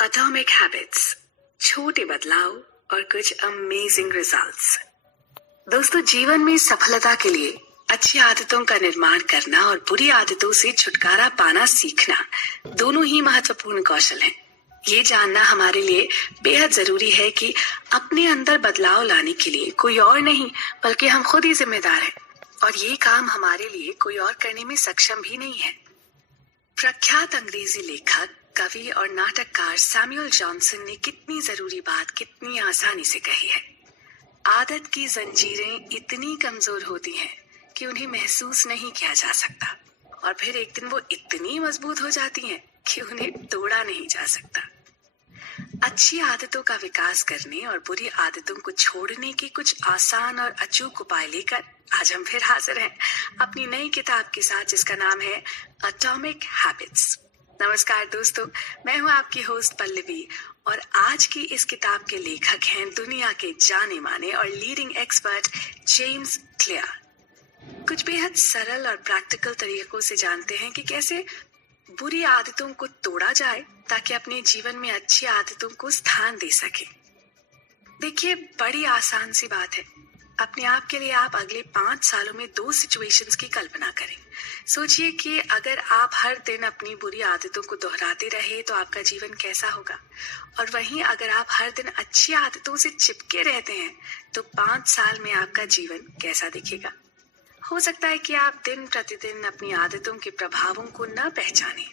Atomic habits, छोटे बदलाव और कुछ अमेजिंग रिजल्ट्स। दोस्तों, जीवन में सफलता के लिए अच्छी आदतों का निर्माण करना और बुरी आदतों से छुटकारा पाना सीखना दोनों ही महत्वपूर्ण कौशल हैं। ये जानना हमारे लिए बेहद जरूरी है कि अपने अंदर बदलाव लाने के लिए कोई और नहीं बल्कि हम खुद ही जिम्मेदार हैं, और ये काम हमारे लिए कोई और करने में सक्षम भी नहीं है। प्रख्यात अंग्रेजी लेखक, कवि और नाटककार सैमुअल जॉनसन ने कितनी जरूरी बात कितनी आसानी से कही है। आदत की जंजीरें इतनी कमजोर होती हैं कि उन्हें महसूस नहीं किया जा सकता, और फिर एक दिन वो इतनी मजबूत हो जाती हैं कि उन्हें तोड़ा नहीं जा सकता। अच्छी आदतों का विकास करने और बुरी आदतों को छोड़ने के कुछ आसान और अचूक उपाय लेकर आज हम फिर हाजिर हैं अपनी नई किताब के साथ, जिसका नाम है एटॉमिक हैबिट्स। नमस्कार दोस्तों, मैं हूं आपकी होस्ट पल्लवी, और आज की इस किताब के लेखक हैं दुनिया के जाने माने और लीडिंग एक्सपर्ट जेम्स क्लियर। कुछ बेहद सरल और प्रैक्टिकल तरीकों से जानते हैं कि कैसे बुरी आदतों को तोड़ा जाए ताकि अपने जीवन में अच्छी आदतों को स्थान दे सके। देखिए, बड़ी आसान सी बात है। अपने आप के लिए आप अगले 5 सालों में 2 सिचुएशंस की कल्पना करें। सोचिए कि अगर आप हर दिन अपनी बुरी आदतों को दोहराते रहे तो आपका जीवन कैसा होगा, और वहीं अगर आप हर दिन अच्छी आदतों से चिपके रहते हैं तो 5 साल में आपका जीवन कैसा दिखेगा। हो सकता है कि आप दिन प्रतिदिन अपनी आदतों के प्रभावों को न पहचाने,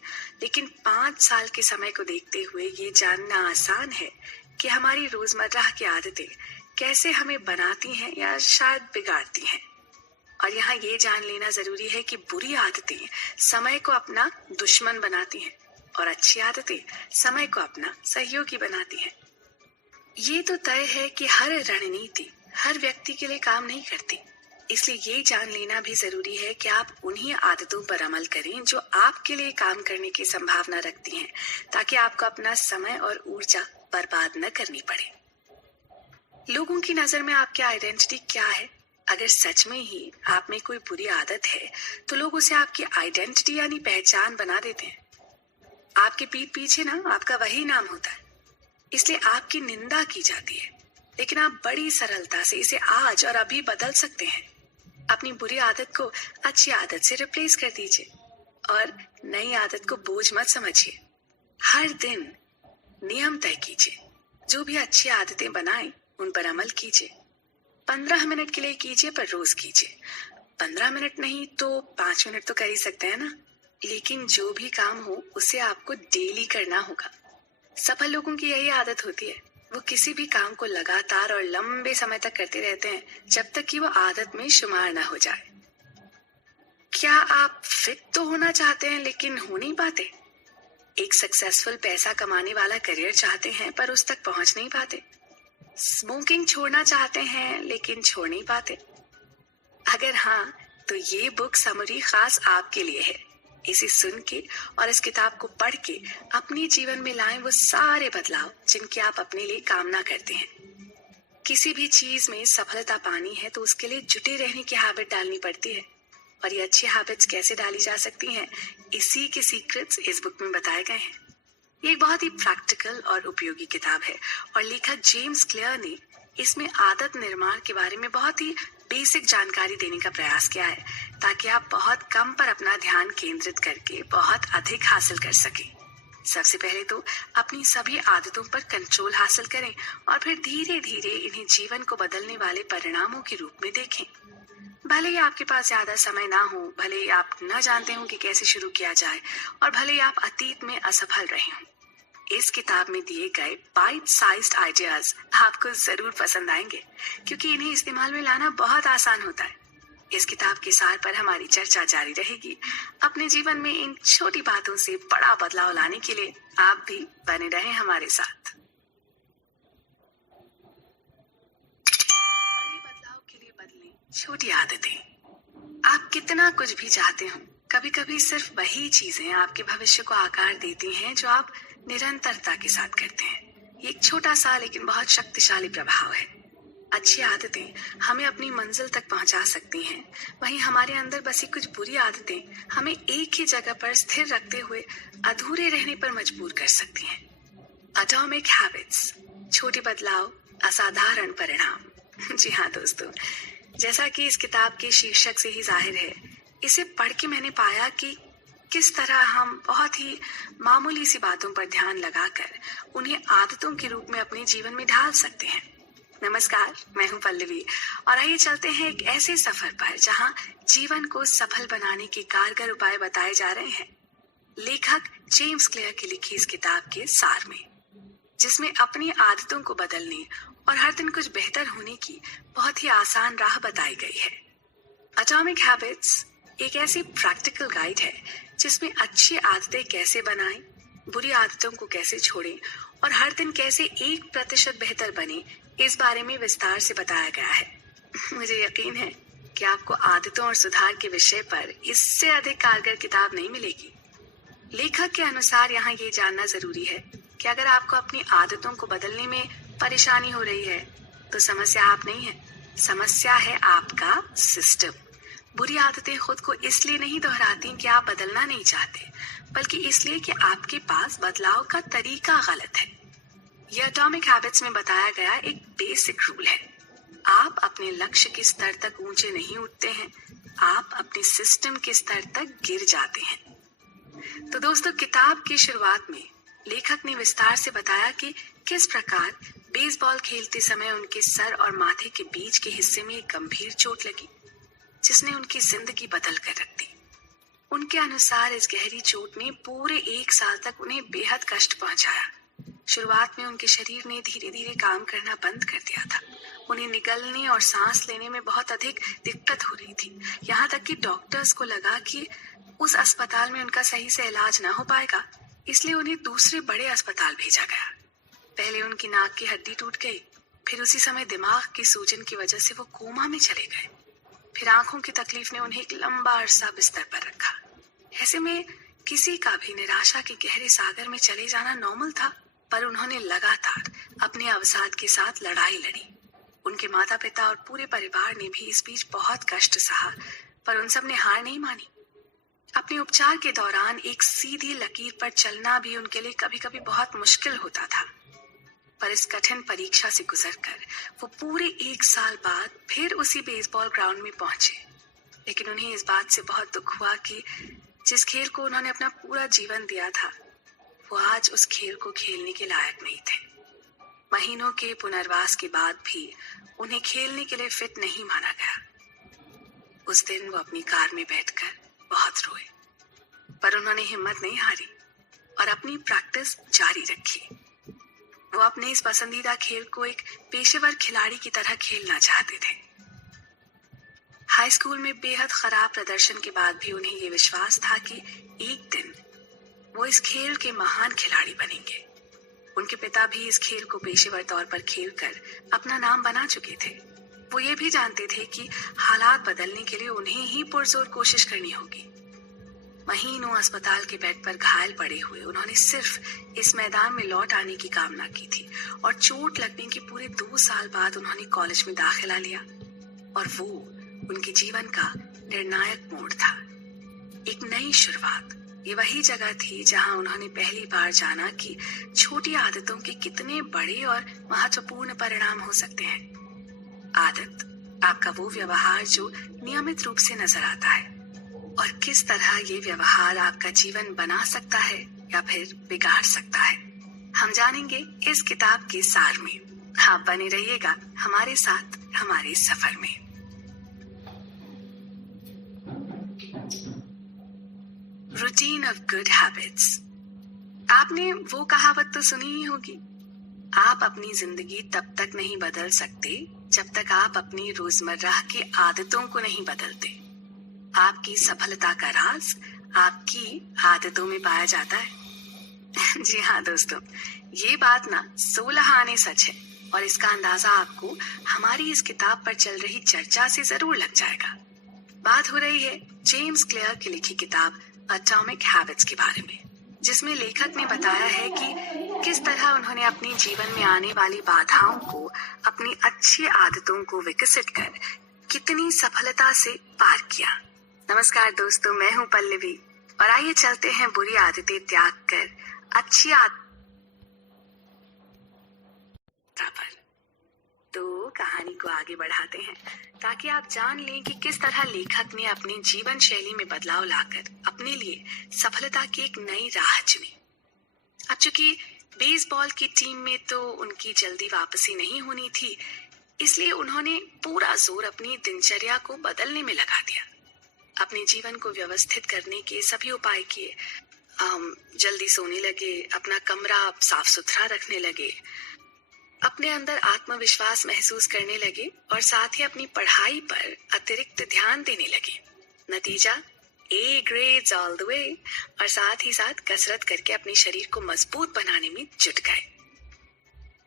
लेकिन 5 साल के समय को देखते हुए ये जानना आसान है कि हमारी रोजमर्रा की आदतें कैसे हमें बनाती हैं या शायद बिगाड़ती हैं। और यहाँ ये जान लेना जरूरी है कि बुरी आदतें समय को अपना दुश्मन बनाती हैं और अच्छी आदतें समय को अपना सहयोगी बनाती हैं। ये तो तय है कि हर रणनीति हर व्यक्ति के लिए काम नहीं करती, इसलिए ये जान लेना भी जरूरी है कि आप उन्हीं आदतों पर अमल करें जो आपके लिए काम करने की संभावना रखती हैं, ताकि आपको अपना समय और ऊर्जा बर्बाद न करनी पड़े। लोगों की नजर में आपकी आइडेंटिटी क्या है? अगर सच में ही आप में कोई बुरी आदत है तो लोग उसे आपकी आइडेंटिटी यानी पहचान बना देते हैं। आपके पीठ पीछे ना आपका वही नाम होता है, इसलिए आपकी निंदा की जाती है, लेकिन आप बड़ी सरलता से इसे आज और अभी बदल सकते हैं। अपनी बुरी आदत को अच्छी आदत से रिप्लेस कर दीजिए और नई आदत को बोझ मत समझिए। हर दिन नियम तय कीजिए, जो भी अच्छी आदतें बनाएं उन पर अमल कीजिए। 15 मिनट के लिए कीजिए, पर रोज कीजिए। 15 मिनट नहीं तो 5 मिनट तो कर ही सकते हैं ना, लेकिन जो भी काम हो उसे आपको डेली करना होगा। सफल लोगों की यही आदत होती है, वो किसी भी काम को लगातार और लंबे समय तक करते रहते हैं जब तक कि वो आदत में शुमार ना हो जाए। क्या आप फिट तो होना चाहते हैं लेकिन हो नहीं पाते? एक सक्सेसफुल पैसा कमाने वाला करियर चाहते हैं पर उस तक पहुंच नहीं पाते? स्मोकिंग छोड़ना चाहते हैं लेकिन छोड़ नहीं पाते? अगर हाँ, तो ये बुक समरी खास आपके लिए है। इसे सुन के और इस किताब को पढ़ के अपने जीवन में लाएं वो सारे बदलाव जिनकी आप अपने लिए कामना करते हैं। किसी भी चीज में सफलता पानी है तो उसके लिए जुटे रहने की हैबिट डालनी पड़ती है, और ये अच्छी हैबिट्स कैसे डाली जा सकती हैं, इसी के सीक्रेट्स इस बुक में बताए गए हैं। ये एक बहुत ही प्रैक्टिकल और उपयोगी किताब है, और लेखक जेम्स क्लियर ने इसमें आदत निर्माण के बारे में बहुत ही बेसिक जानकारी देने का प्रयास किया है, ताकि आप बहुत कम पर अपना ध्यान केंद्रित करके बहुत अधिक हासिल कर सकें। सबसे पहले तो अपनी सभी आदतों पर कंट्रोल हासिल करें और फिर धीरे धीरे इन्हें जीवन को बदलने वाले परिणामों के रूप में देखें। भले ही आपके पास ज्यादा समय ना हो, भले ही आप न जानते हो कि कैसे शुरू किया जाए, और भले ही आप अतीत में असफल रहे हों, इस किताब में दिए गए बाइट साइज्ड आइडियाज आपको जरूर पसंद आएंगे, क्योंकि इन्हें इस्तेमाल में लाना बहुत आसान होता है। इस किताब के सार पर हमारी चर्चा जारी रहेगी। अपने जीवन में इन छोटी बातों से बड़ा बदलाव लाने के लिए आप भी बने रहें हमारे साथ। बड़े बदलाव के लिए बदलें छोटी आदतें। आप कितना कुछ भी चाहते हो, कभी कभी सिर्फ वही चीजें आपके भविष्य को आकार देती हैं जो आप निरंतरता के साथ करते हैं। ये एक छोटा सा लेकिन बहुत शक्तिशाली प्रभाव है। अच्छी आदतें हमें अपनी मंजिल तक पहुंचा सकती हैं, वहीं हमारे अंदर बसी कुछ बुरी आदतें हमें एक ही जगह पर स्थिर रखते हुए अधूरे रहने पर मजबूर कर सकती हैं। एटॉमिक हैबिट्स, छोटे बदलाव, असाधारण परिणाम। जी हाँ दोस्तों, जैसा कि इस किताब के शीर्षक से ही जाहिर है, इसे पढ़ के मैंने पाया कि किस तरह हम बहुत ही मामूली सी बातों पर ध्यान लगाकर उन्हें आदतों के रूप में अपने जीवन में ढाल सकते हैं। नमस्कार, मैं हूं पल्लवी और आइए चलते हैं एक ऐसे सफर पर जहां जीवन को सफल बनाने के कारगर उपाय बताए जा रहे हैं, लेखक जेम्स क्लियर की लिखी इस किताब के सार में, जिसमें अपनी आदतों को बदलने और हर दिन कुछ बेहतर होने की बहुत ही आसान राह बताई गई है। एटॉमिक हैबिट्स एक ऐसी प्रैक्टिकल गाइड है जिसमें अच्छी आदतें कैसे बनाएं, बुरी आदतों को कैसे छोड़ें और हर दिन कैसे 1% बेहतर बने, इस बारे में विस्तार से बताया गया है। मुझे यकीन है कि आपको आदतों और सुधार के विषय पर इससे अधिक कारगर किताब नहीं मिलेगी। लेखक के अनुसार यहाँ ये जानना जरूरी है कि अगर आपको अपनी आदतों को बदलने में परेशानी हो रही है तो समस्या आप नहीं है, समस्या है आपका सिस्टम। बुरी आदतें खुद को इसलिए नहीं दोहराती कि आप बदलना नहीं चाहते, बल्कि इसलिए कि आपके पास बदलाव का तरीका गलत है। यह एटॉमिक हैबिट्स में बताया गया एक बेसिक रूल है। आप अपने लक्ष्य के स्तर तक ऊंचे नहीं उठते हैं, आप अपने सिस्टम के स्तर तक गिर जाते हैं। तो दोस्तों, किताब की शुरुआत में लेखक ने विस्तार से बताया कि किस प्रकार बेसबॉल खेलते समय उनके सर और माथे के बीच के हिस्से में एक गंभीर चोट लगी, जिसने उनकी जिंदगी बदल कर रख दी। उनके अनुसार इस गहरी चोट ने पूरे 1 साल तक उन्हें बेहद कष्ट पहुंचाया। शुरुआत में उनके शरीर ने धीरे धीरे काम करना बंद कर दिया था। उन्हें निगलने और सांस लेने में बहुत अधिक दिक्कत हो रही थी, यहाँ तक कि डॉक्टर्स को लगा कि उस अस्पताल में उनका सही से इलाज ना हो पाएगा, इसलिए उन्हें दूसरे बड़े अस्पताल भेजा गया। पहले उनकी नाक की हड्डी टूट गई, फिर उसी समय दिमाग की सूजन की वजह से वो कोमा में चले गए। फिर आंखों की तकलीफ ने उन्हें एक लंबा अरसा बिस्तर पर रखा। ऐसे में किसी का भी निराशा के गहरे सागर में चले जाना नॉर्मल था, पर उन्होंने लगातार अपने अवसाद के साथ लड़ाई लड़ी। उनके माता पिता और पूरे परिवार ने भी इस बीच बहुत कष्ट सहा, पर उन सब ने हार नहीं मानी। अपने उपचार के दौरान एक सीधी लकीर पर चलना भी उनके लिए कभी कभी बहुत मुश्किल होता था, पर इस कठिन परीक्षा से गुजरकर वो पूरे 1 साल बाद फिर उसी बेसबॉल ग्राउंड में पहुंचे। लेकिन उन्हें इस बात से बहुत दुख हुआ कि जिस खेल को उन्होंने अपना पूरा जीवन दिया था, वो आज उस खेल को खेलने के लायक नहीं थे। महीनों के पुनर्वास के बाद भी उन्हें खेलने के लिए फिट नहीं माना गया। उस दिन वो अपनी कार में बैठकर बहुत रोए, पर उन्होंने हिम्मत नहीं हारी और अपनी प्रैक्टिस जारी रखी। वो अपने इस पसंदीदा खेल को एक पेशेवर खिलाड़ी की तरह खेलना चाहते थे। हाई स्कूल में बेहद खराब प्रदर्शन के बाद भी उन्हें ये विश्वास था कि एक दिन वो इस खेल के महान खिलाड़ी बनेंगे। उनके पिता भी इस खेल को पेशेवर तौर पर खेलकर अपना नाम बना चुके थे। वो ये भी जानते थे कि हालात बदलने के लिए उन्हें ही पुरजोर कोशिश करनी होगी। महीनों अस्पताल के बेड पर घायल पड़े हुए उन्होंने सिर्फ इस मैदान में लौट आने की कामना की थी, और चोट लगने के पूरे 2 साल बाद उन्होंने कॉलेज में दाखिला लिया, और वो उनके जीवन का निर्णायक मोड़ था, एक नई शुरुआत। ये वही जगह थी जहां उन्होंने पहली बार जाना कि छोटी आदतों के कितने बड़े और महत्वपूर्ण परिणाम हो सकते हैं। आदत आपका वो व्यवहार जो नियमित रूप से नजर आता है, और किस तरह ये व्यवहार आपका जीवन बना सकता है या फिर बिगाड़ सकता है, हम जानेंगे इस किताब के सार में। आप बने रहिएगा हमारे साथ हमारे सफर में। Routine of good habits. आपने वो कहावत तो सुनी ही होगी, आप अपनी जिंदगी तब तक नहीं बदल सकते जब तक आप अपनी रोजमर्रा की आदतों को नहीं बदलते। आपकी सफलता का राज आपकी आदतों में पाया जाता है। जी हाँ दोस्तों, ये बात ना 16 आने सच है, और इसका अंदाजा आपको हमारी इस किताब पर चल रही चर्चा से जरूर लग जाएगा। बात हो रही है जेम्स क्लियर की लिखी किताब एटॉमिक हैबिट्स के बारे में, जिसमें लेखक ने बताया है कि किस तरह उन्होंने अपने जीवन में आने वाली बाधाओं को अपनी अच्छी आदतों को विकसित कर कितनी सफलता से पार किया। नमस्कार दोस्तों, मैं हूँ पल्लवी, और आइए चलते हैं बुरी आदतें त्याग कर अच्छी पर। तो कहानी को आगे बढ़ाते हैं ताकि आप जान लें कि किस तरह लेखक ने अपनी जीवन शैली में बदलाव लाकर अपने लिए सफलता की एक नई राह चुनी। अब चूंकि बेसबॉल की टीम में तो उनकी जल्दी वापसी नहीं होनी थी, इसलिए उन्होंने पूरा जोर अपनी दिनचर्या को बदलने में लगा दिया। अपने जीवन को व्यवस्थित करने के सभी उपाय किए। जल्दी सोने लगे, अपना कमरा साफ सुथरा रखने लगे, अपने अंदर आत्मविश्वास महसूस करने लगे और साथ ही अपनी पढ़ाई पर अतिरिक्त ध्यान देने लगे। नतीजा ए ग्रेड्स ऑल द वे, और साथ ही साथ कसरत करके अपने शरीर को मजबूत बनाने में जुट गए।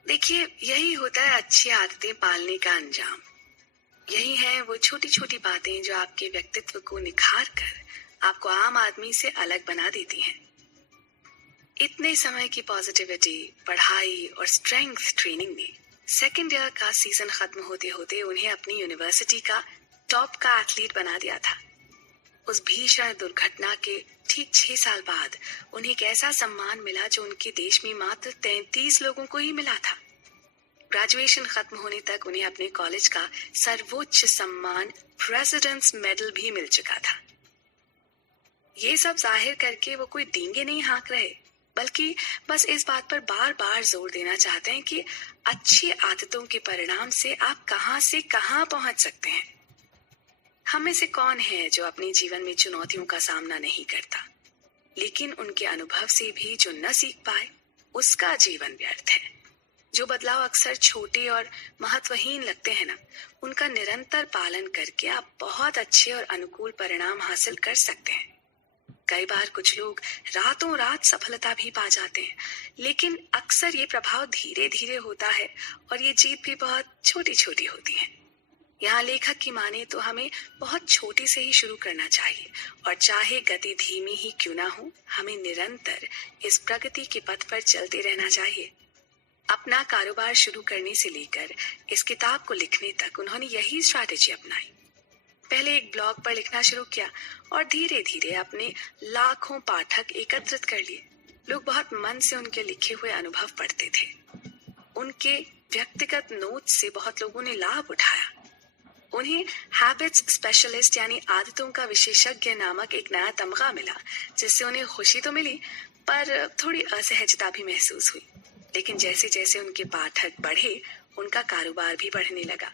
देखिए, यही होता है अच्छी आदतें पालने का अंजाम। यही है वो छोटी छोटी बातें जो आपके व्यक्तित्व को निखार कर आपको आम आदमी से अलग बना देती हैं। इतने समय की पॉजिटिविटी, पढ़ाई और स्ट्रेंथ ट्रेनिंग में सेकेंड ईयर का सीजन खत्म होते होते उन्हें अपनी यूनिवर्सिटी का टॉप का एथलीट बना दिया था। उस भीषण दुर्घटना के ठीक 6 साल बाद उन्हें एक ऐसा सम्मान मिला जो उनके देश में मात्र 33 लोगों को ही मिला था। ग्रेजुएशन खत्म होने तक उन्हें अपने कॉलेज का सर्वोच्च सम्मान प्रेसिडेंट्स मेडल भी मिल चुका था। ये सब जाहिर करके वो कोई डींगे नहीं हाँक रहे, बल्कि बस इस बात पर बार बार जोर देना चाहते हैं कि अच्छी आदतों के परिणाम से आप कहां से कहां पहुंच सकते हैं। हम में से कौन है जो अपने जीवन में चुनौतियों का सामना नहीं करता, लेकिन उनके अनुभव से भी जो न सीख पाए उसका जीवन व्यर्थ है। जो बदलाव अक्सर छोटे और महत्वहीन लगते हैं ना, उनका निरंतर पालन करके आप बहुत अच्छे और अनुकूल परिणाम हासिल कर सकते हैं। कई बार कुछ लोग रातों रात सफलता भी पा जाते हैं, लेकिन अक्सर ये प्रभाव धीरे धीरे होता है और ये जीत भी बहुत छोटी छोटी होती है। यहाँ लेखक की माने तो हमें बहुत छोटे से ही शुरू करना चाहिए, और चाहे गति धीमी ही क्यों ना हो, हमें निरंतर इस प्रगति के पथ पर चलते रहना चाहिए। अपना कारोबार शुरू करने से लेकर इस किताब को लिखने तक उन्होंने यही स्ट्रैटेजी अपनाई। पहले एक ब्लॉग पर लिखना शुरू किया और धीरे धीरे अपने लाखों पाठक एकत्रित कर लिए। लोग बहुत मन से उनके लिखे हुए अनुभव पढ़ते थे। उनके व्यक्तिगत नोट्स से बहुत लोगों ने लाभ उठाया। उन्हें हैबिट्स स्पेशलिस्ट यानी आदतों का विशेषज्ञ नामक एक नया तमगा मिला, जिससे उन्हें खुशी तो मिली पर थोड़ी असहजता भी महसूस हुई। लेकिन जैसे जैसे उनके पाठक बढ़े, उनका कारोबार भी बढ़ने लगा।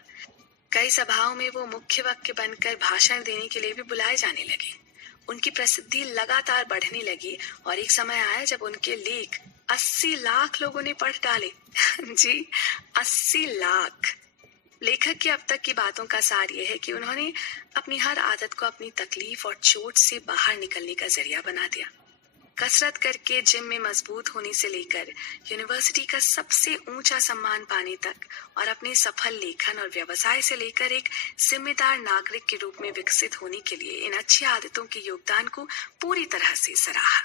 कई सभाओं में वो मुख्य वक्ता बनकर भाषण देने के लिए भी बुलाए जाने लगे। उनकी प्रसिद्धि लगातार बढ़ने लगी और एक समय आया जब उनके लेख 80 लाख लोगों ने पढ़ डाले। जी, 80 लाख। लेखक की अब तक की बातों का सार यह है कि उन्होंने अपनी हर आदत को अपनी तकलीफ और चोट से बाहर निकलने का जरिया बना दिया। कसरत करके जिम में मजबूत होने से लेकर यूनिवर्सिटी का सबसे ऊंचा सम्मान पाने तक, और अपने सफल लेखन और व्यवसाय से लेकर एक जिम्मेदार नागरिक के रूप में विकसित होने के लिए इन अच्छी आदतों के योगदान को पूरी तरह से सराहा।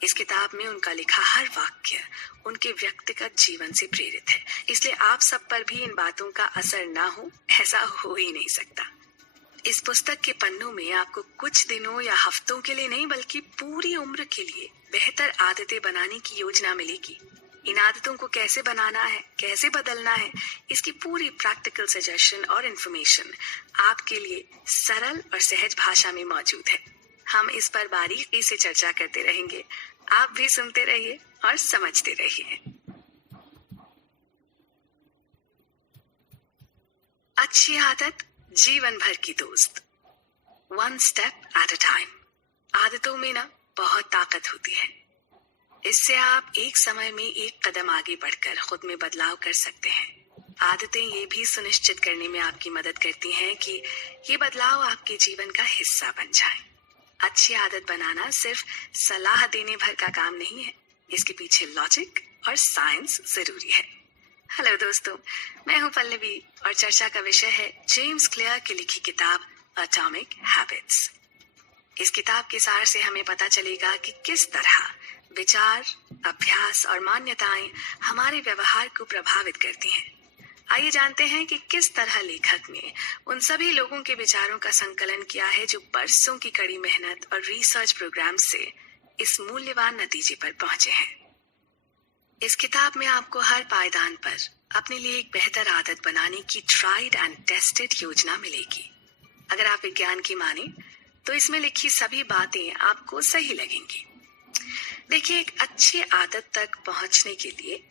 इस किताब में उनका लिखा हर वाक्य उनके व्यक्तिगत जीवन से प्रेरित है, इसलिए आप सब पर भी इन बातों का असर ना हो, ऐसा हो ही नहीं सकता। इस पुस्तक के पन्नों में आपको कुछ दिनों या हफ्तों के लिए नहीं, बल्कि पूरी उम्र के लिए बेहतर आदतें बनाने की योजना मिलेगी। इन आदतों को कैसे बनाना है, कैसे बदलना है, इसकी पूरी प्रैक्टिकल सजेशन और इन्फॉर्मेशन आपके लिए सरल और सहज भाषा में मौजूद है। हम इस पर बारीकी से चर्चा करते रहेंगे। आप भी सुनते रहिए और समझते रहिए। अच्छी आदत जीवन भर की दोस्त। One step at a time. आदतों में ना बहुत ताकत होती है। इससे आप एक समय में एक कदम आगे बढ़कर खुद में बदलाव कर सकते हैं। आदतें ये भी सुनिश्चित करने में आपकी मदद करती हैं कि ये बदलाव आपके जीवन का हिस्सा बन जाए। अच्छी आदत बनाना सिर्फ सलाह देने भर का काम नहीं है, इसके पीछे लॉजिक और साइंस जरूरी है। हेलो दोस्तों, मैं हूं पल्लवी और चर्चा का विषय है जेम्स क्लियर की लिखी किताब एटॉमिक हैबिट्स। इस किताब के सार से हमें पता चलेगा कि किस तरह विचार, अभ्यास और मान्यताएं हमारे व्यवहार को प्रभावित करती हैं। आइए जानते हैं कि किस तरह लेखक ने उन सभी लोगों के विचारों का संकलन किया है जो बरसों की कड़ी मेहनत और रिसर्च प्रोग्राम से इस मूल्यवान नतीजे पर पहुंचे हैं। इस किताब में आपको हर पायदान पर अपने लिए एक बेहतर आदत बनाने की ट्राइड एंड टेस्टेड योजना मिलेगी। अगर आप विज्ञान की माने तो इसमें लिखी सभी बातें आपको सही लगेंगी। देखिए, एक अच्छी आदत तक पहुंचने के लिए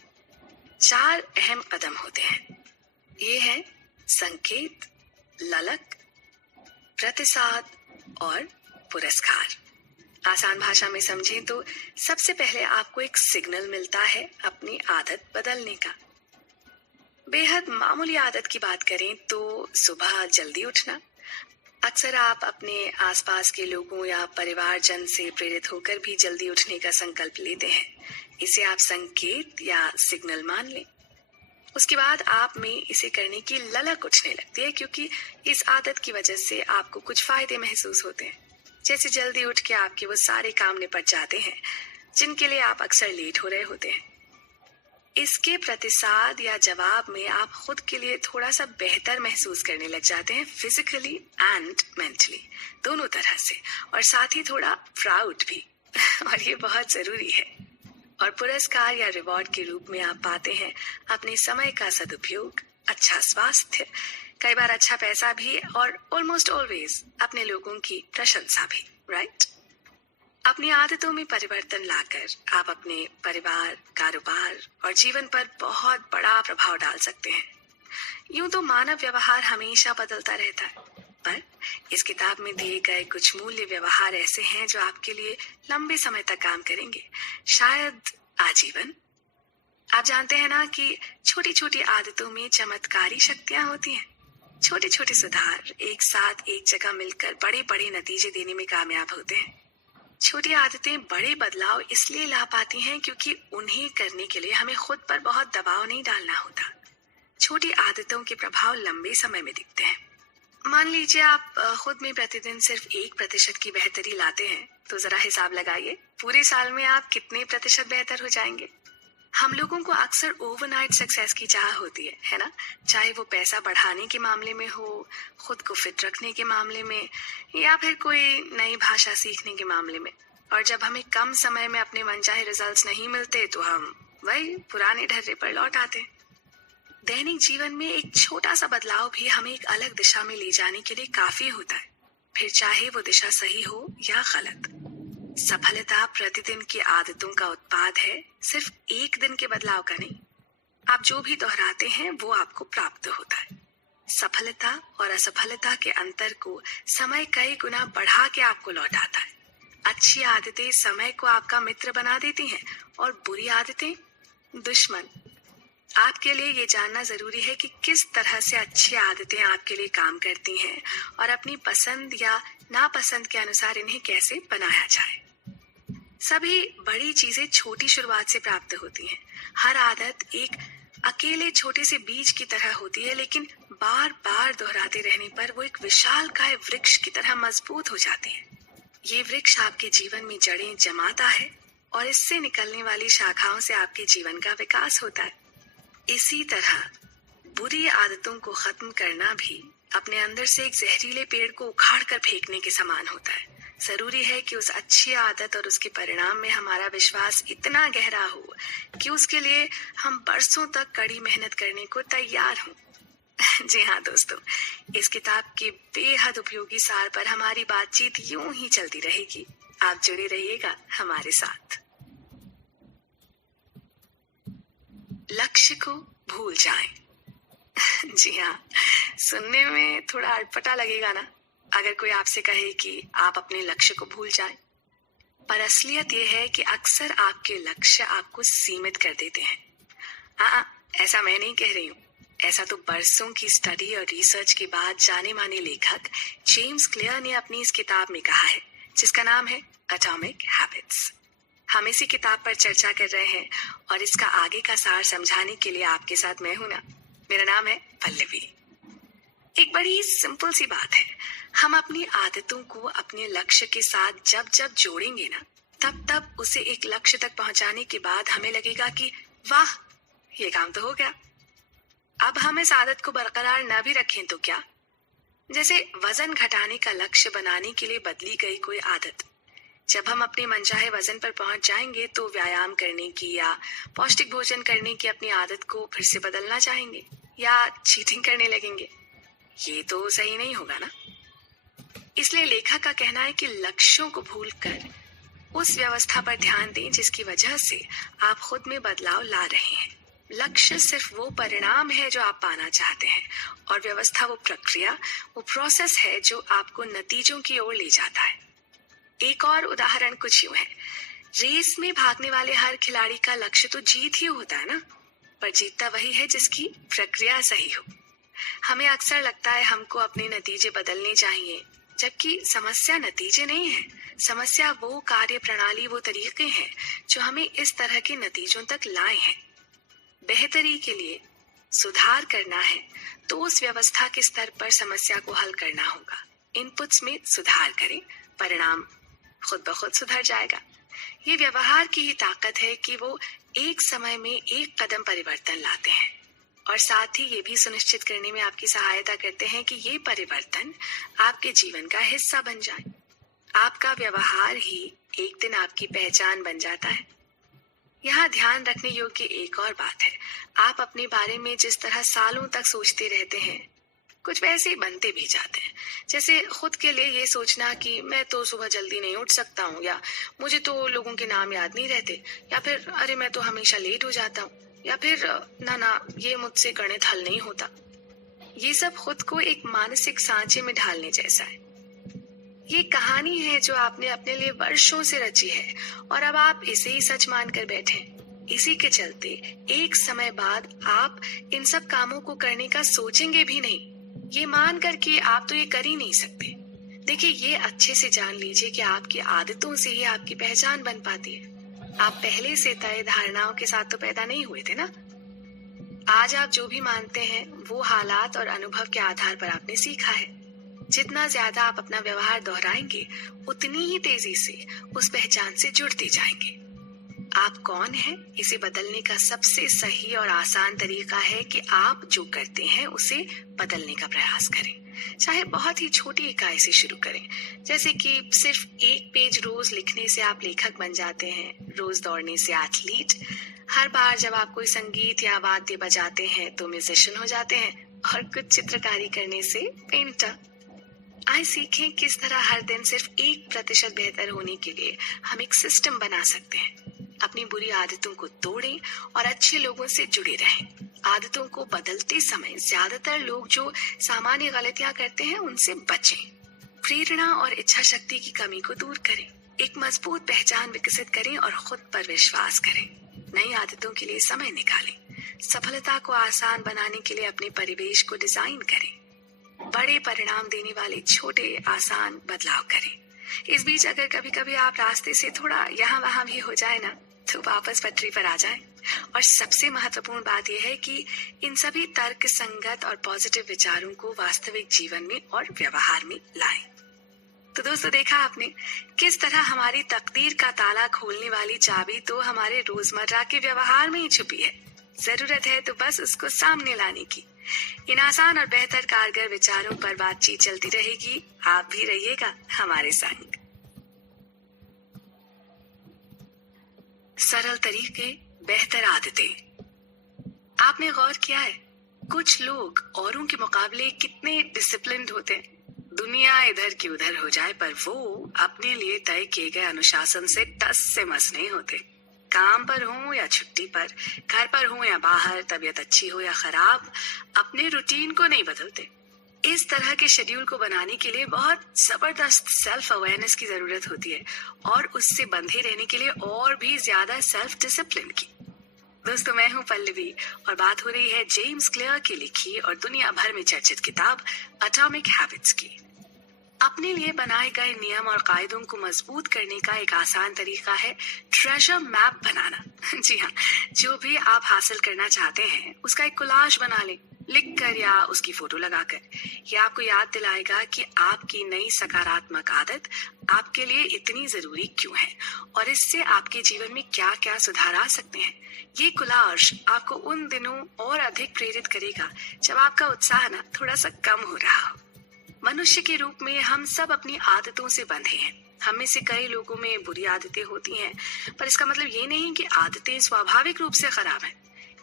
4 अहम कदम होते हैं। ये है संकेत, ललक, प्रतिसाद और पुरस्कार। आसान भाषा में समझें तो सबसे पहले आपको एक सिग्नल मिलता है अपनी आदत बदलने का। बेहद मामूली आदत की बात करें तो सुबह जल्दी उठना। अक्सर आप अपने आसपास के लोगों या परिवारजन से प्रेरित होकर भी जल्दी उठने का संकल्प लेते हैं। इसे आप संकेत या सिग्नल मान लें। उसके बाद आप में इसे करने की ललक उठने लगती है, क्योंकि इस आदत की वजह से आपको कुछ फायदे महसूस होते हैं। जैसे जल्दी उठ के आपके वो सारे काम निपट जाते हैं जिनके लिए आप अक्सर लेट हो रहे होते हैं। इसके प्रतिसाद या जवाब में आप खुद के लिए थोड़ा सा बेहतर महसूस करने लग जाते हैं, फिजिकली एंड मेंटली, दोनों तरह से, और साथ ही थोड़ा प्राउड भी और ये बहुत जरूरी है। और पुरस्कार या रिवॉर्ड के रूप में आप पाते हैं अपने समय का सदुपयोग, अच्छा स्वास्थ्य, कई बार अच्छा पैसा भी, और ऑलमोस्ट ऑलवेज अपने लोगों की प्रशंसा भी, राइट? अपनी आदतों में परिवर्तन लाकर आप अपने परिवार, कारोबार और जीवन पर बहुत बड़ा प्रभाव डाल सकते हैं। यूं तो मानव व्यवहार हमेशा बदलता रहता है, पर इस किताब में दिए गए कुछ मूल्य व्यवहार ऐसे हैं जो आपके लिए लंबे समय तक काम करेंगे, शायद आजीवन। आप जानते हैं ना कि छोटी छोटी आदतों में चमत्कारी शक्तियां होती हैं। छोटे छोटे सुधार एक साथ एक जगह मिलकर बड़े बड़े नतीजे देने में कामयाब होते हैं। छोटी आदतें बड़े बदलाव इसलिए ला पाती हैं क्योंकि उन्हें करने के लिए हमें खुद पर बहुत दबाव नहीं डालना होता। छोटी आदतों के प्रभाव लंबे समय में दिखते हैं। मान लीजिए आप खुद में प्रतिदिन सिर्फ 1% की बेहतरी लाते हैं, तो जरा हिसाब लगाइए पूरे साल में आप कितने प्रतिशत बेहतर हो जाएंगे। हम लोगों को अक्सर ओवरनाइट सक्सेस की चाह होती है ना? चाहे वो पैसा बढ़ाने के मामले में हो, खुद को फिट रखने के मामले में, या फिर कोई नई भाषा सीखने के मामले में। और जब हमें कम समय में अपने मनचाहे रिजल्ट्स नहीं मिलते तो हम वही पुराने ढर्रे पर लौट आते हैं। दैनिक जीवन में एक छोटा सा बदलाव भी हमें एक अलग दिशा में ले जाने के लिए काफी होता है, फिर चाहे वो दिशा सही हो या गलत। सफलता प्रतिदिन की आदतों का उत्पाद है, सिर्फ एक दिन के बदलाव का नहीं। आप जो भी दोहराते हैं वो आपको प्राप्त होता है। सफलता और असफलता के अंतर को समय कई गुना बढ़ा के आपको लौटाता है। अच्छी आदतें समय को आपका मित्र बना देती हैं और बुरी आदतें दुश्मन। आपके लिए ये जानना जरूरी है कि किस तरह से अच्छी आदतें आपके लिए काम करती हैं और अपनी पसंद या नापसंद के अनुसार इन्हें कैसे बनाया जाए। सभी बड़ी चीजें छोटी शुरुआत से प्राप्त होती हैं। हर आदत एक अकेले छोटे से बीज की तरह होती है, लेकिन बार बार दोहराते रहने पर वो एक विशालकाय वृक्ष की तरह मजबूत हो जाती है। ये वृक्ष आपके जीवन में जड़ें जमाता है और इससे निकलने वाली शाखाओं से आपके जीवन का विकास होता है। इसी तरह बुरी आदतों को खत्म करना भी अपने अंदर से एक जहरीले पेड़ को उखाड़ कर फेंकने के समान होता है। जरूरी है कि उस अच्छी आदत और उसके परिणाम में हमारा विश्वास इतना गहरा हो कि उसके लिए हम बरसों तक कड़ी मेहनत करने को तैयार हों। जी हाँ दोस्तों, इस किताब के बेहद उपयोगी सार पर हमारी बातचीत यूं ही चलती रहेगी। आप जुड़े रहिएगा हमारे साथ। लक्ष्य को भूल जाएं। जी हाँ, सुनने में थोड़ा अटपटा लगेगा ना अगर कोई आपसे कहे कि आप अपने लक्ष्य को भूल जाएं, पर असलियत यह है कि अक्सर आपके लक्ष्य आपको सीमित कर देते हैं। हाँ, ऐसा मैं नहीं कह रही हूँ, ऐसा तो बरसों की स्टडी और रिसर्च के बाद जाने माने लेखक जेम्स क्लियर ने अपनी इस किताब में कहा है, जिसका नाम है एटॉमिक हैबिट्स। हम इसी किताब पर चर्चा कर रहे हैं और इसका आगे का सार समझाने के लिए आपके साथ मैं हूं ना। मेरा नाम है पल्लवी। एक बड़ी सिंपल सी बात है, हम अपनी आदतों को अपने लक्ष्य के साथ जब जब जोड़ेंगे ना, तब तब उसे एक लक्ष्य तक पहुंचाने के बाद हमें लगेगा कि वाह, ये काम तो हो गया। अब हम इस आदत को बरकरार न भी रखें तो क्या? जैसे वजन घटाने का लक्ष्य बनाने के लिए बदली गई कोई आदत। जब हम अपने मनचाहे वजन पर पहुंच जाएंगे तो व्यायाम करने की या पौष्टिक भोजन करने की अपनी आदत को फिर से बदलना चाहेंगे या चीटिंग करने लगेंगे। ये तो सही नहीं होगा ना। इसलिए लेखक का कहना है कि लक्ष्यों को भूलकर उस व्यवस्था पर ध्यान दें जिसकी वजह से आप खुद में बदलाव ला रहे हैं। लक्ष्य सिर्फ वो परिणाम है जो आप पाना चाहते हैं और व्यवस्था वो प्रक्रिया, वो प्रोसेस है जो आपको नतीजों की ओर ले जाता है। एक और उदाहरण कुछ यूं है, रेस में भागने वाले हर खिलाड़ी का लक्ष्य तो जीत ही होता है ना, पर जीतता वही है जिसकी प्रक्रिया सही हो। हमें अक्सर लगता है हमको अपने नतीजे बदलने चाहिए, जबकि समस्या नतीजे नहीं है। समस्या वो कार्य प्रणाली, वो तरीके हैं जो हमें इस तरह के नतीजों तक लाए हैं। बेहतरी के लिए सुधार करना है तो उस व्यवस्था के स्तर पर समस्या को हल करना होगा। इनपुट्स में सुधार करें, परिणाम खुद ब खुद सुधर जाएगा। ये व्यवहार की ही ताकत है कि वो एक समय में एक कदम परिवर्तन लाते हैं और साथ ही ये भी सुनिश्चित करने में आपकी सहायता करते हैं कि ये परिवर्तन आपके जीवन का हिस्सा बन जाए। आपका व्यवहार ही एक दिन आपकी पहचान बन जाता है। यहाँ ध्यान रखने योग्य एक और बात है, आप अपने बारे में जिस तरह सालों तक सोचते रहते हैं, कुछ वैसे ही बनते भी जाते हैं। जैसे खुद के लिए ये सोचना कि मैं तो सुबह जल्दी नहीं उठ सकता हूँ, या मुझे तो लोगों के नाम याद नहीं रहते, या फिर अरे मैं तो हमेशा लेट हो जाता हूँ, या फिर ना ये मुझसे गणित हल नहीं होता। ये सब खुद को एक मानसिक सांचे में ढालने जैसा है। ये कहानी है जो आपने अपने लिए वर्षों से रची है और अब आप इसे ही सच मानकर बैठे हैं। इसी के चलते एक समय बाद आप इन सब कामों को करने का सोचेंगे भी नहीं, ये मान कर कि आप तो ये कर ही नहीं सकते। देखिए, ये अच्छे से जान लीजिए कि आपकी आदतों से ही आपकी पहचान बन पाती है। आप पहले से तय धारणाओं के साथ तो पैदा नहीं हुए थे ना। आज आप जो भी मानते हैं वो हालात और अनुभव के आधार पर आपने सीखा है। जितना ज्यादा आप अपना व्यवहार दोहराएंगे, उतनी ही तेजी से उस पहचान से जुड़ते जाएंगे। आप कौन हैं, इसे बदलने का सबसे सही और आसान तरीका है कि आप जो करते हैं उसे बदलने का प्रयास करें। चाहे बहुत ही छोटी इकाई से शुरू करें, जैसे कि सिर्फ एक पेज रोज लिखने से आप लेखक बन जाते हैं, रोज दौड़ने से एथलीट, हर बार जब आप कोई संगीत या वाद्य बजाते हैं तो म्यूजिशियन हो जाते हैं, और कुछ चित्रकारी करने से पेंटर। आइए सीखें किस तरह हर दिन सिर्फ 1% बेहतर होने के लिए हम एक सिस्टम बना सकते हैं। अपनी बुरी आदतों को तोड़ें और अच्छे लोगों से जुड़े रहें। आदतों को बदलते समय ज्यादातर लोग जो सामान्य गलतियां करते हैं उनसे बचें। प्रेरणा और इच्छा शक्ति की कमी को दूर करें। एक मजबूत पहचान विकसित करें और खुद पर विश्वास करें। नई आदतों के लिए समय निकालें। सफलता को आसान बनाने के लिए अपने परिवेश को डिजाइन करें। बड़े परिणाम देने वाले छोटे आसान बदलाव करें। इस बीच अगर कभी कभी आप रास्ते से थोड़ा यहाँ वहां भी हो जाए ना, तो वापस पटरी पर आ जाएं। और सबसे महत्वपूर्ण बात यह है कि इन सभी तर्क संगत और पॉजिटिव विचारों को वास्तविक जीवन में और व्यवहार में लाएं। तो दोस्तों, देखा आपने किस तरह हमारी तकदीर का ताला खोलने वाली चाबी तो हमारे रोजमर्रा के व्यवहार में ही छुपी है। जरूरत है तो बस उसको सामने लाने की। इन आसान और बेहतर कारगर विचारों पर बातचीत चलती रहेगी। आप भी रहिएगा हमारे संग। सरल तरीके, बेहतर आदतें। आपने गौर किया है, कुछ लोग औरों के मुकाबले कितने डिसिप्लिन्ड होते हैं। दुनिया इधर की उधर हो जाए पर वो अपने लिए तय किए गए अनुशासन से टस से मस नहीं होते। काम पर हो या छुट्टी पर, घर पर हो या बाहर, तबीयत अच्छी हो या खराब, अपने रूटीन को नहीं बदलते। इस तरह के शेड्यूल को बनाने के लिए बहुत जबरदस्त सेल्फ अवेयरनेस की जरूरत होती है और उससे बंधे रहने के लिए और भी ज्यादा सेल्फ डिसिप्लिन की। दोस्तों, मैं हूँ पल्लवी और बात हो रही है जेम्स क्लियर की लिखी और दुनिया भर में चर्चित किताब एटॉमिक हैबिट्स की। अपने लिए बनाए गए नियम और कायदों को मजबूत करने का एक आसान तरीका है ट्रेजर मैप बनाना। जी हाँ, जो भी आप हासिल करना चाहते हैं उसका एक कोलाज बना लें, लिखकर या उसकी फोटो लगाकर। यह आपको याद दिलाएगा कि आपकी नई सकारात्मक आदत आपके लिए इतनी जरूरी क्यों है और इससे आपके जीवन में क्या क्या सुधार आ सकते हैं। ये कोलाज आपको उन दिनों और अधिक प्रेरित करेगा जब आपका उत्साह थोड़ा सा कम हो रहा हो। मनुष्य के रूप में हम सब अपनी आदतों से बंधे हैं। हम में से कई लोगों में बुरी आदतें होती हैं, पर इसका मतलब ये नहीं कि आदतें स्वाभाविक रूप से खराब हैं।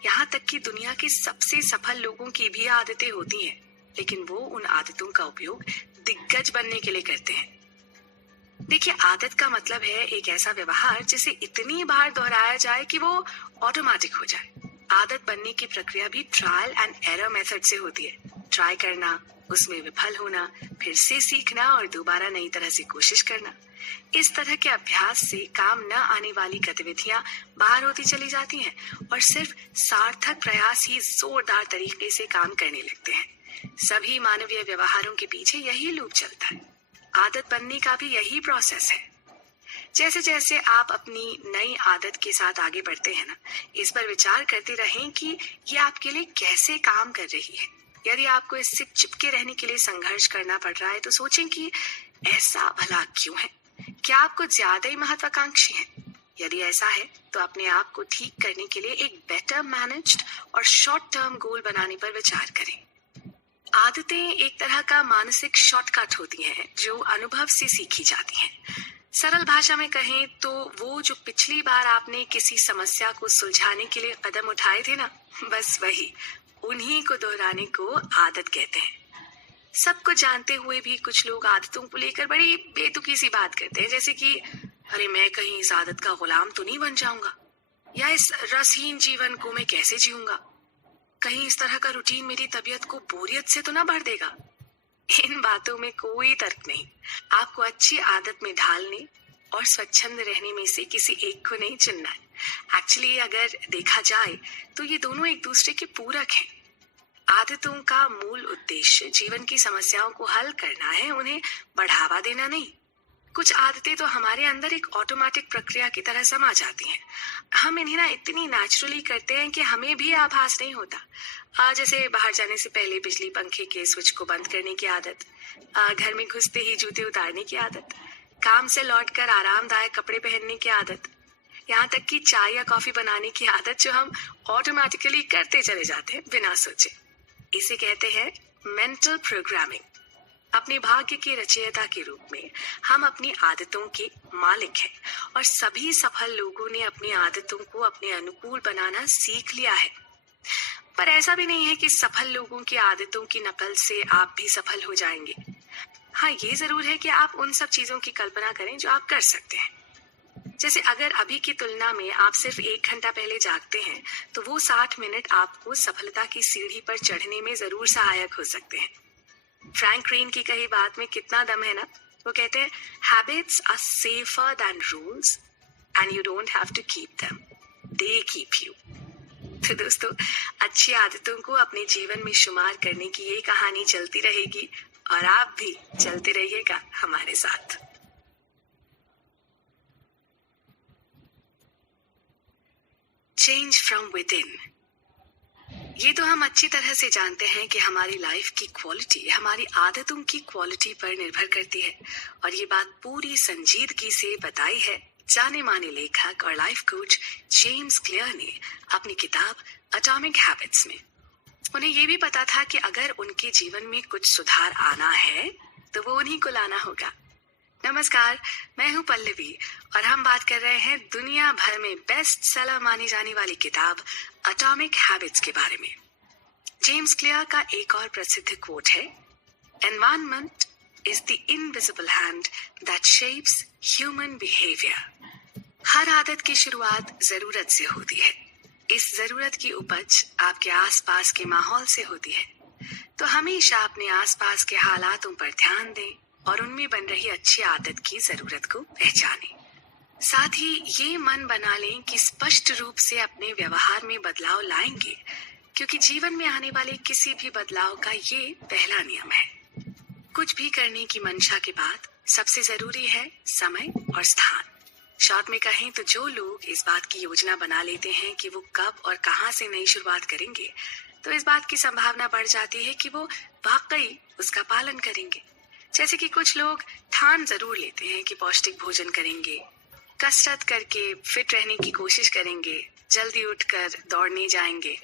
यहाँ तक कि दुनिया के सबसे सफल लोगों की भी आदतें होती हैं, लेकिन वो उन आदतों का उपयोग दिग्गज बनने के लिए करते हैं। देखिए, आदत का मतलब है एक ऐसा व्यवहार जिसे इतनी बार दोहराया जाए कि वो ऑटोमेटिक हो जाए। आदत बनने की प्रक्रिया भी ट्रायल एंड एरर मेथड से होती है। ट्राई करना, उसमें विफल होना, फिर से सीखना और दोबारा नई तरह से कोशिश करना। इस तरह के अभ्यास से काम न आने वाली गतिविधियां बाहर होती चली जाती हैं और सिर्फ सार्थक प्रयास ही जोरदार तरीके से काम करने लगते हैं। सभी मानवीय व्यवहारों के पीछे यही लूप चलता है। आदत बनने का भी यही प्रोसेस है। जैसे जैसे आप अपनी नई आदत के साथ आगे बढ़ते हैं ना, इस पर विचार करते रहें कि ये आपके लिए कैसे काम कर रही है। यदि आपको इससे चिपके रहने के लिए संघर्ष करना पड़ रहा है तो सोचें कि ऐसा भला क्यों है। क्या आप कुछ ज्यादा ही महत्वाकांक्षी हैं? यदि ऐसा है तो अपने आप को ठीक करने के लिए एक बेटर मैनेज्ड और शॉर्ट टर्म गोल बनाने पर विचार करें। आदतें एक तरह का मानसिक शॉर्टकट होती हैं जो अनुभव से सीखी जाती हैं। सरल भाषा में कहें तो वो जो पिछली बार आपने किसी समस्या को सुलझाने के लिए कदम उठाए थे ना, बस वही, उन्हीं को दोहराने को आदत कहते हैं। सब कुछ जानते हुए भी कुछ लोग आदतों को लेकर बड़ी बेतुकी सी बात करते हैं, जैसे कि अरे मैं कहीं इस आदत का गुलाम तो नहीं बन जाऊंगा, या इस रसहीन जीवन को मैं कैसे जीऊंगा, कहीं इस तरह का रूटीन मेरी तबीयत को बोरियत से तो ना भर देगा। इन बातों में कोई तर्क नहीं। आपको अच्छी आदत में ढालने और स्वच्छंद रहने में से किसी एक को नहीं चुनना है। एक्चुअली अगर देखा जाए तो ये दोनों एक दूसरे के पूरक हैं। आदतों का मूल उद्देश्य जीवन की समस्याओं को हल करना है, उन्हें बढ़ावा देना नहीं। कुछ आदतें तो हमारे अंदर एक ऑटोमेटिक प्रक्रिया की तरह समा जाती हैं। हम इन्हें ना इतनी नेचुरली करते हैं कि हमें भी आभास नहीं होता। जैसे बाहर जाने से पहले बिजली पंखे के स्विच को बंद करने की आदत, घर में घुसते ही जूते उतारने की आदत, काम से लौटकर आरामदायक कपड़े पहनने की आदत, यहाँ तक कि चाय या कॉफी बनाने की आदत जो हम ऑटोमेटिकली करते चले जाते हैं बिना सोचे। इसे कहते हैं मेंटल प्रोग्रामिंग। अपने भाग्य के रचयिता के रूप में हम अपनी आदतों के मालिक हैं और सभी सफल लोगों ने अपनी आदतों को अपने अनुकूल बनाना सीख लिया है। पर ऐसा भी नहीं है कि सफल लोगों की आदतों की नकल से आप भी सफल हो जाएंगे। हाँ, ये जरूर है कि आप उन सब चीजों की कल्पना करें जो आप कर सकते हैं। जैसे अगर अभी की तुलना में आप सिर्फ 1 घंटा पहले जागते हैं तो वो 60 मिनट आपको सफलता की सीढ़ी पर चढ़ने में जरूर सहायक हो सकते हैं। फ्रैंक क्रेन की कही बात में कितना दम है ना। वो कहते हैं, habits are safer than rules and you don't have to keep them, they keep you. तो दोस्तों, अच्छी आदतों को अपने जीवन में शुमार करने की ये कहानी चलती रहेगी और आप भी चलते रहिएगा हमारे साथ। Change from with in. ये तो हम अच्छी तरह से जानते हैं कि हमारी लाइफ की क्वालिटी हमारी आदतों की क्वालिटी पर निर्भर करती है, और ये बात पूरी संजीदगी से बताई है जाने माने लेखक और लाइफ कोच जेम्स क्लियर ने अपनी किताब एटॉमिक हैबिट्स में। उन्हें ये भी पता था कि अगर उनके जीवन में कुछ सुधार आना है तो वो उन्हीं को लाना होगा। नमस्कार, मैं हूं पल्लवी और हम बात कर रहे हैं दुनिया भर में बेस्ट सेलर मानी जाने वाली किताब एटॉमिक हैबिट्स के बारे में। जेम्स क्लियर का एक और प्रसिद्ध कोट है, environment is the invisible hand that shapes human behaviour. हर आदत की शुरुआत जरूरत से होती है। इस जरूरत की उपज आपके आसपास के माहौल से होती है। तो हमेशा अपने आसपास के हालातों पर ध्यान दें और उनमें बन रही अच्छी आदत की जरूरत को पहचानें। साथ ही ये मन बना लें कि स्पष्ट रूप से अपने व्यवहार में बदलाव लाएंगे, क्योंकि जीवन में आने वाले किसी भी बदलाव का ये पहला नियम है। कुछ भी करने की मंशा के बाद सबसे जरूरी है समय और स्थान। शॉर्ट में कहें तो जो लोग इस बात की योजना बना लेते हैं कि वो कब और कहां से नई शुरुआत करेंगे, तो इस बात की संभावना बढ़ जाती है कि वो वाकई उसका पालन करेंगे। जैसे कि कुछ लोग ठान जरूर लेते हैं कि पौष्टिक भोजन करेंगे, कसरत करके फिट रहने की कोशिश करेंगे, जल्दी उठकर दौड़ने जाएंगे,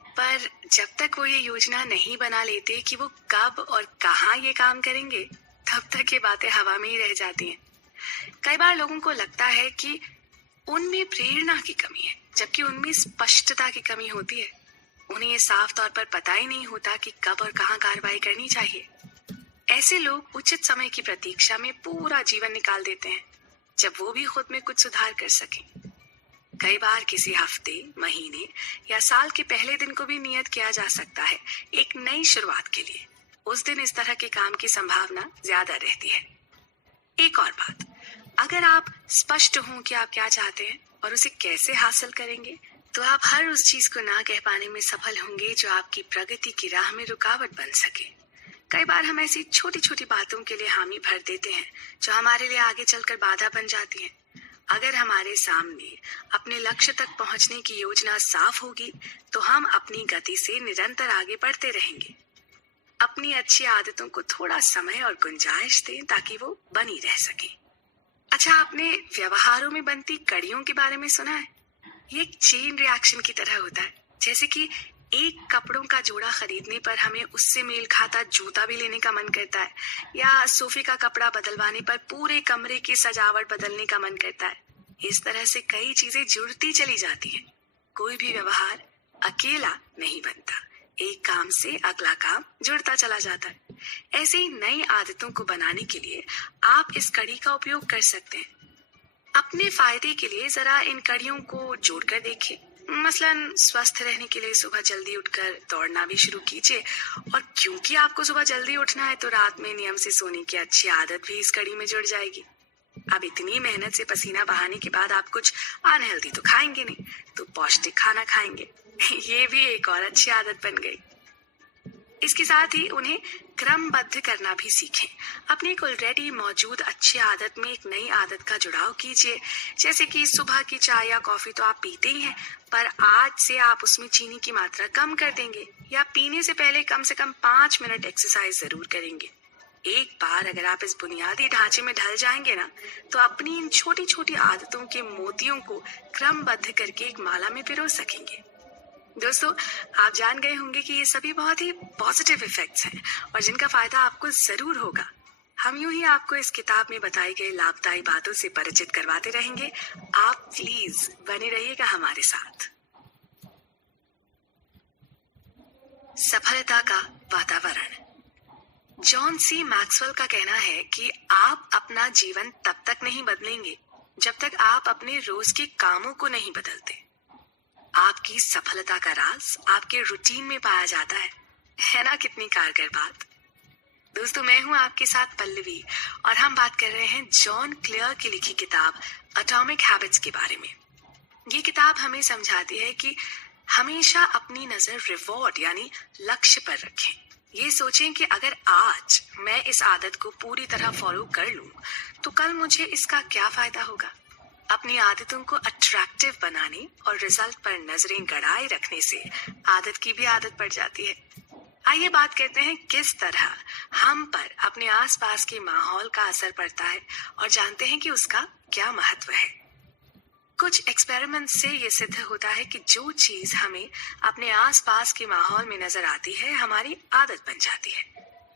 पर जब तक वो ये योजना नहीं बना लेते कि वो कब और कहाँ ये काम करेंगे, तब तक ये बातें हवा में ही रह जाती हैं। कई बार लोगों को लगता है कि उनमें प्रेरणा की कमी है, जबकि उनमें स्पष्टता की कमी होती है। उन्हें ये साफ तौर पर पता ही नहीं होता कि कब और कहाँ कार्रवाई करनी चाहिए। ऐसे लोग उचित समय की प्रतीक्षा में पूरा जीवन निकाल देते हैं, जब वो भी खुद में कुछ सुधार कर सकें। कई बार किसी हफ्ते, महीने या साल के पहले दिन को भी नियत किया जा सकता है एक नई शुरुआत के लिए। उस दिन इस तरह के काम की संभावना ज्यादा रहती है। एक और बात, अगर आप स्पष्ट हों कि आप क्या चाहते हैं और उसे कैसे हासिल करेंगे, तो आप हर उस चीज को ना कह पाने में सफल होंगे जो आपकी प्रगति की राह में रुकावट बन सके। कई बार हम ऐसी छोटी छोटी बातों के लिए हामी भर देते हैं जो हमारे लिए आगे चलकर बाधा बन जाती हैं। अगर हमारे सामने अपने लक्ष्य तक पहुंचने की योजना साफ होगी, तो हम अपनी गति से निरंतर आगे बढ़ते रहेंगे। अपनी अच्छी आदतों को थोड़ा समय और गुंजाइश दें ताकि वो बनी रह सके। अच्छा, आपने व्यवहारों में बनती कड़ियों के बारे में सुना है? ये एक चेन रिएक्शन की तरह होता है। जैसे कि एक कपड़ों का जोड़ा खरीदने पर हमें उससे मेल खाता जूता भी लेने का मन करता है, या सोफे का कपड़ा बदलवाने पर पूरे कमरे की सजावट बदलने का मन करता है। इस तरह से कई चीजें जुड़ती चली जाती हैं। कोई भी व्यवहार अकेला नहीं बनता, एक काम से अगला काम जुड़ता चला जाता है। ऐसे ही नई आदतों को बनाने के लिए आप इस कड़ी का उपयोग कर सकते हैं। अपने फायदे के लिए जरा इन कड़ियों को जोड़कर देखिए। मसलन स्वस्थ रहने के लिए सुबह जल्दी उठकर दौड़ना भी शुरू कीजिए, और क्योंकि आपको सुबह जल्दी उठना है तो रात में नियम से सोने की अच्छी आदत भी इस कड़ी में जुड़ जाएगी। अब इतनी मेहनत से पसीना बहाने के बाद आप कुछ अनहेल्दी तो खाएंगे नहीं, तो पौष्टिक खाना खाएंगे। ये भी एक और अच्छी आदत बन गई। इसके साथ ही उन्हें क्रमबद्ध करना भी सीखें। अपनी एक ऑलरेडी मौजूद अच्छी आदत में एक नई आदत का जुड़ाव कीजिए। जैसे कि सुबह की चाय या कॉफी तो आप पीते ही हैं, पर आज से आप उसमें चीनी की मात्रा कम कर देंगे, या पीने से पहले कम से कम 5 मिनट एक्सरसाइज जरूर करेंगे। एक बार अगर आप इस बुनियादी ढांचे में ढल जाएंगे ना, तो अपनी इन छोटी छोटी आदतों के मोतियों को क्रमबद्ध करके एक माला में पिरो सकेंगे। दोस्तों, आप जान गए होंगे कि ये सभी बहुत ही पॉजिटिव इफेक्ट्स हैं और जिनका फायदा आपको जरूर होगा। हम यूं ही आपको इस किताब में बताई गई लाभदायी बातों से परिचित करवाते रहेंगे। आप प्लीज बने रहिएगा हमारे साथ। सफलता का वातावरण। जॉन सी मैक्सवेल का कहना है कि आप अपना जीवन तब तक नहीं बदलेंगे जब तक आप अपने रोज के कामों को नहीं बदलते। आपकी सफलता का राज आपके रूटीन में पाया जाता है ना? कितनी कारगर बात। दोस्तों, मैं हूं आपके साथ पल्लवी, और हम बात कर रहे हैं जॉन क्लेयर की लिखी किताब एटॉमिक हैबिट्स के बारे में। ये किताब हमें समझाती है कि हमेशा अपनी नजर रिवॉर्ड यानी लक्ष्य पर रखें। ये सोचें कि अगर आज मैं इस आदत को पूरी तरह फॉलो कर लूं, तो कल मुझे इसका क्या फायदा होगा। अपनी आदतों को अट्रैक्टिव बनाने और रिजल्ट पर नजरें गड़ाए रखने से आदत की भी आदत पड़ जाती है। आइए बात करते हैं किस तरह हम पर अपने आसपास के माहौल का असर पड़ता है और जानते हैं कि उसका क्या महत्व है। कुछ एक्सपेरिमेंट से ये सिद्ध होता है कि जो चीज हमें अपने आसपास के माहौल में नजर आती है, हमारी आदत बन जाती है।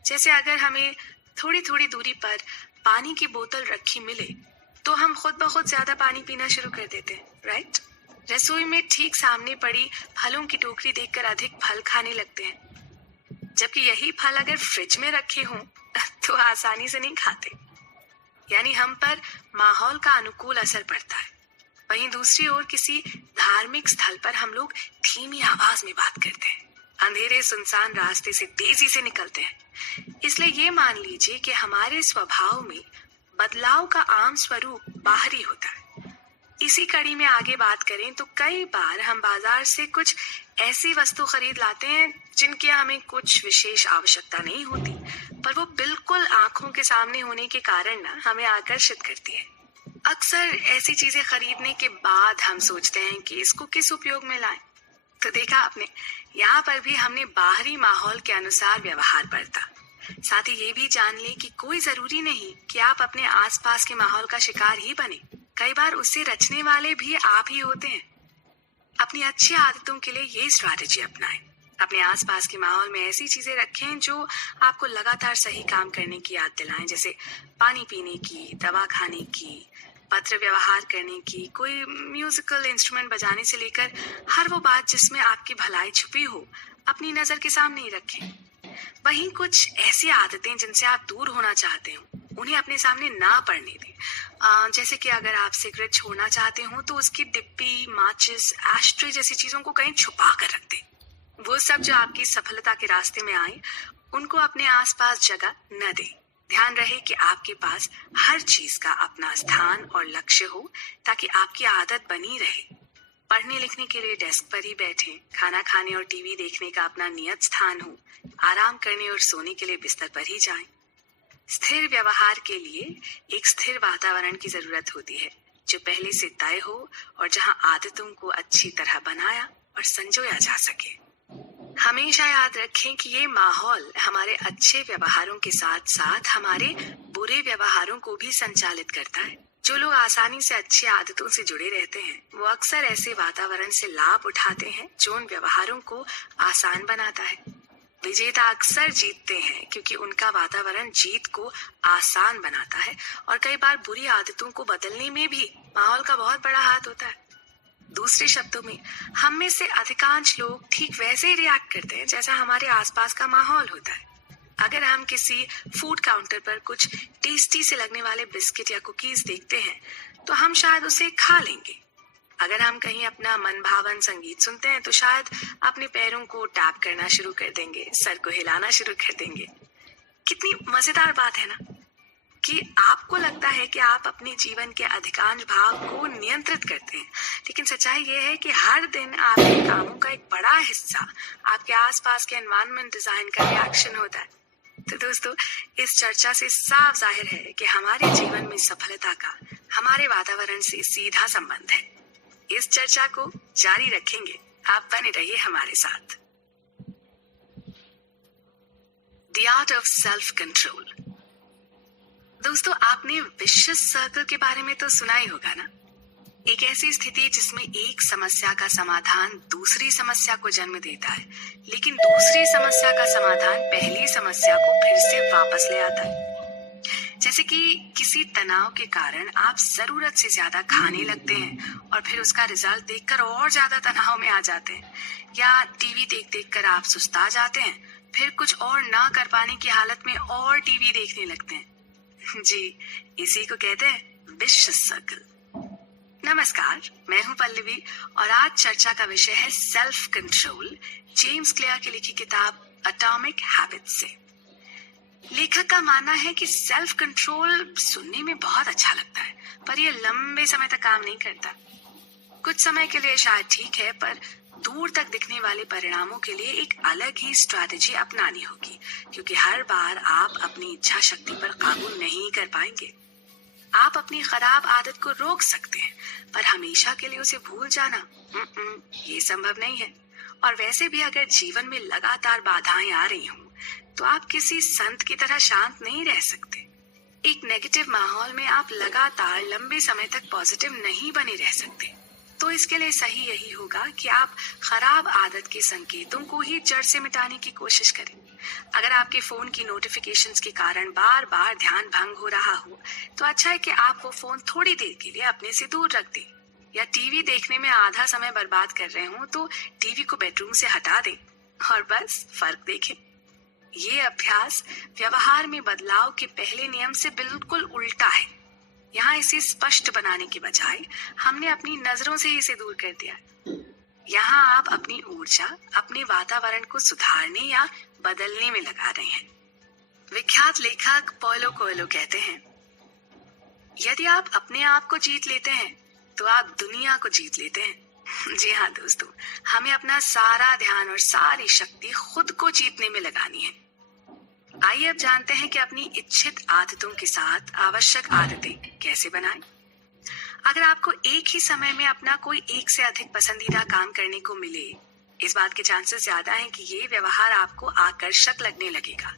जैसे अगर हमें थोड़ी थोड़ी दूरी पर पानी की बोतल रखी मिले, तो हम खुद ब खुद ज्यादा पानी पीना शुरू कर देते हैं, राइट? रसोई में ठीक सामने पड़ी फलों की टोकरी देखकर अधिक फल खाने लगते हैं, जबकि यही फल अगर फ्रिज में रखे हों तो आसानी से नहीं खाते। यानी हम पर माहौल का अनुकूल असर पड़ता है। वहीं दूसरी ओर किसी धार्मिक स्थल पर हम लोग धीमी आवाज में बात करते हैं, अंधेरे सुनसान रास्ते से तेजी से निकलते हैं। इसलिए ये मान लीजिए कि हमारे स्वभाव में बदलाव का आम स्वरूप बाहरी होता है। इसी कड़ी में आगे बात करें तो कई बार हम बाजार से कुछ ऐसी वस्तु खरीद लाते हैं जिनकी हमें कुछ विशेष आवश्यकता नहीं होती, पर वो बिल्कुल आंखों के सामने होने के कारण ना हमें आकर्षित करती है। अक्सर ऐसी चीजें खरीदने के बाद हम सोचते हैं कि इसको किस उपयोग में लाएं। तो देखा आपने, यहाँ पर भी हमने बाहरी माहौल के अनुसार व्यवहार बरता। साथ ही ये भी जान लें कि कोई जरूरी नहीं कि आप अपने आसपास के माहौल का शिकार ही बने। कई बार उसे रचने वाले भी आप ही होते हैं। अपनी अच्छी आदतों के लिए ये स्ट्रैटेजी अपनाएं। अपने आसपास के माहौल में ऐसी चीजें रखें जो आपको लगातार सही काम करने की याद दिलाएं, जैसे पानी पीने की, दवा खाने की, पत्र व्यवहार करने की, कोई म्यूजिकल इंस्ट्रूमेंट बजाने से लेकर हर वो बात जिसमें आपकी भलाई छुपी हो, अपनी नजर के सामने ही रखें। वहीं कुछ ऐसी आदतें जिनसे आप दूर होना चाहते हो, उन्हें अपने सामने ना पड़ने दें। जैसे कि अगर आप सिगरेट छोड़ना चाहते हो तो उसकी डिब्बी, माचिस, एस्ट्रे जैसी चीजों को कहीं छुपा कर रख दें। वो सब जो आपकी सफलता के रास्ते में आए, उनको अपने आसपास जगह न दें। ध्यान रहे कि आपके पास हर चीज का अपना स्थान और लक्ष्य हो, ताकि आपकी आदत बनी रहे। पढ़ने लिखने के लिए डेस्क पर ही बैठें, खाना खाने और टीवी देखने का अपना नियत स्थान हो, आराम करने और सोने के लिए बिस्तर पर ही जाएं। स्थिर व्यवहार के लिए एक स्थिर वातावरण की जरूरत होती है, जो पहले से तय हो और जहां आदतों को अच्छी तरह बनाया और संजोया जा सके। हमेशा याद रखें कि ये माहौल हमारे अच्छे व्यवहारों के साथ साथ हमारे बुरे व्यवहारों को भी संचालित करता है। जो लोग आसानी से अच्छी आदतों से जुड़े रहते हैं, वो अक्सर ऐसे वातावरण से लाभ उठाते हैं जो उन व्यवहारों को आसान बनाता है। विजेता अक्सर जीतते हैं क्योंकि उनका वातावरण जीत को आसान बनाता है, और कई बार बुरी आदतों को बदलने में भी माहौल का बहुत बड़ा हाथ होता है। दूसरे शब्दों में, हम में से अधिकांश लोग ठीक वैसे ही रिएक्ट करते हैं जैसा हमारे आसपास का माहौल होता है। अगर हम किसी फूड काउंटर पर कुछ टेस्टी से लगने वाले बिस्किट या कुकीज देखते हैं, तो हम शायद उसे खा लेंगे। अगर हम कहीं अपना मनभावन संगीत सुनते हैं, तो शायद अपने पैरों को टैप करना शुरू कर देंगे, सर को हिलाना शुरू कर देंगे। कितनी मजेदार बात है ना, कि आपको लगता है कि आप अपने जीवन के अधिकांश भाग को नियंत्रित करते हैं, लेकिन सच्चाई ये है कि हर दिन आपके कामों का एक बड़ा हिस्सा आपके आसपास के एनवायरनमेंट डिजाइन का रिएक्शन होता है। तो दोस्तों, इस चर्चा से साफ जाहिर है कि हमारे जीवन में सफलता का हमारे वातावरण से सीधा संबंध है। इस चर्चा को जारी रखेंगे, आप बने रहिए हमारे साथ। The art of self control. दोस्तों, आपने विशियस सर्कल के बारे में तो सुना ही होगा ना। एक ऐसी स्थिति जिसमें एक समस्या का समाधान दूसरी समस्या को जन्म देता है, लेकिन दूसरी समस्या का समाधान पहली समस्या को फिर से वापस ले आता है। जैसे कि किसी तनाव के कारण आप जरूरत से ज्यादा खाने लगते हैं और फिर उसका रिजल्ट देखकर और ज्यादा तनाव में आ जाते हैं, या टीवी देख देख कर आप सुस्ता जाते हैं, फिर कुछ और ना कर पाने की हालत में और टीवी देखने लगते हैं। जी, इसी को कहते हैं विशियस सर्कल। नमस्कार, मैं हूं पल्लवी और आज चर्चा का विषय है सेल्फ कंट्रोल, जेम्स क्लियर की लिखी किताब एटॉमिक हैबिट्स से। लेखक का मानना है कि सेल्फ कंट्रोल सुनने में बहुत अच्छा लगता है, पर यह लंबे समय तक काम नहीं करता। कुछ समय के लिए शायद ठीक है, पर दूर तक दिखने वाले परिणामों के लिए एक अलग ही स्ट्रैटेजी अपनानी होगी, क्योंकि हर बार आप अपनी इच्छा शक्ति पर काबू नहीं कर पाएंगे। आप अपनी खराब आदत को रोक सकते हैं, पर हमेशा के लिए उसे भूल जाना ये संभव नहीं है। और वैसे भी अगर जीवन में लगातार बाधाएं आ रही हों, तो आप किसी संत की तरह शांत नहीं रह सकते। एक नेगेटिव माहौल में आप लगातार लंबे समय तक पॉजिटिव नहीं बने रह सकते। तो इसके लिए सही यही होगा कि आप खराब आदत के संकेतों को ही जड़ से मिटाने की कोशिश करें। अगर आपके फोन की नोटिफिकेशंस के कारण बार बार ध्यान भंग हो रहा हो, तो अच्छा है कि आप वो फोन थोड़ी देर के लिए अपने से दूर रख दें। या टीवी देखने में आधा समय बर्बाद कर रहे हो तो टीवी को बेडरूम से हटा दें और बस फर्क देखें। ये अभ्यास व्यवहार में बदलाव के पहले नियम से बिल्कुल उल्टा है। यहाँ इसे स्पष्ट बनाने के बजाय हमने अपनी नजरों से इसे दूर कर दिया। यहाँ आप अपनी ऊर्जा अपने वातावरण को सुधारने या बदलने में लगा रहे हैं। विख्यात लेखक पॉलो कोएल्हो कहते हैं, यदि आप अपने आप को जीत लेते हैं तो आप दुनिया को जीत लेते हैं। जी हाँ दोस्तों, हमें अपना सारा ध्यान और सारी शक्ति खुद को जीतने में लगानी है। आइए अब जानते हैं कि अपनी इच्छित आदतों के साथ आवश्यक आदतें कैसे बनाएं। अगर आपको एक ही समय में अपना कोई एक से अधिक पसंदीदा काम करने को मिले, इस बात के चांसेस ज्यादा हैं कि ये व्यवहार आपको आकर्षक लगने लगेगा।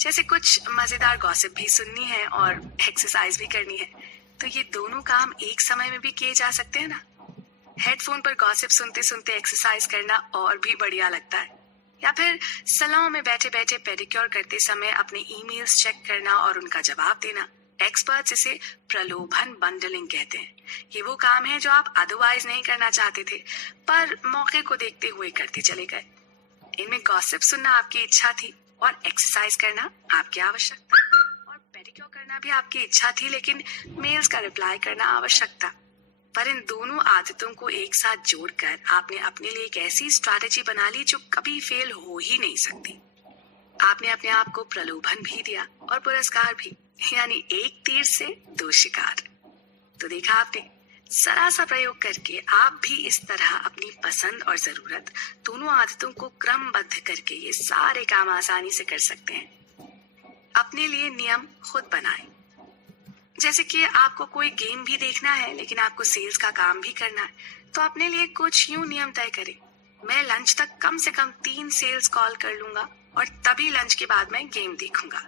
जैसे कुछ मजेदार गॉसिप भी सुननी है और एक्सरसाइज भी करनी है, तो ये दोनों काम एक समय में भी किए जा सकते हैं ना। हेडफोन पर गॉसिप सुनते सुनते एक्सरसाइज करना और भी बढ़िया लगता है। या फिर सैलून में बैठे बैठे पेडिक्योर करते समय अपने ईमेल्स चेक करना और उनका जवाब देना। एक्सपर्ट्स इसे प्रलोभन बंडलिंग कहते हैं। ये वो काम है जो आप अदरवाइज नहीं करना चाहते थे, पर मौके को देखते हुए करते चले गए। इनमें गॉसिप सुनना आपकी इच्छा थी और एक्सरसाइज करना आपकी आवश्यकता, और पेडिक्योर करना भी आपकी इच्छा थी, लेकिन मेल्स का रिप्लाई करना आवश्यक था। पर इन दोनों आदतों को एक साथ जोड़कर आपने अपने लिए एक ऐसी स्ट्रैटेजी बना ली जो कभी फेल हो ही नहीं सकती। आपने अपने आप को प्रलोभन भी दिया और पुरस्कार भी, यानी एक तीर से दो शिकार। तो देखा आपने, जरा सा प्रयोग करके आप भी इस तरह अपनी पसंद और जरूरत दोनों आदतों को क्रमबद्ध करके ये सारे काम आसानी से कर सकते हैं। अपने लिए नियम खुद बनाएं। जैसे कि आपको कोई गेम भी देखना है लेकिन आपको सेल्स का काम भी करना है, तो अपने लिए कुछ यूं नियम तय करें। मैं लंच तक कम से कम 3 सेल्स कॉल कर लूंगा और तभी लंच के बाद मैं गेम देखूंगा।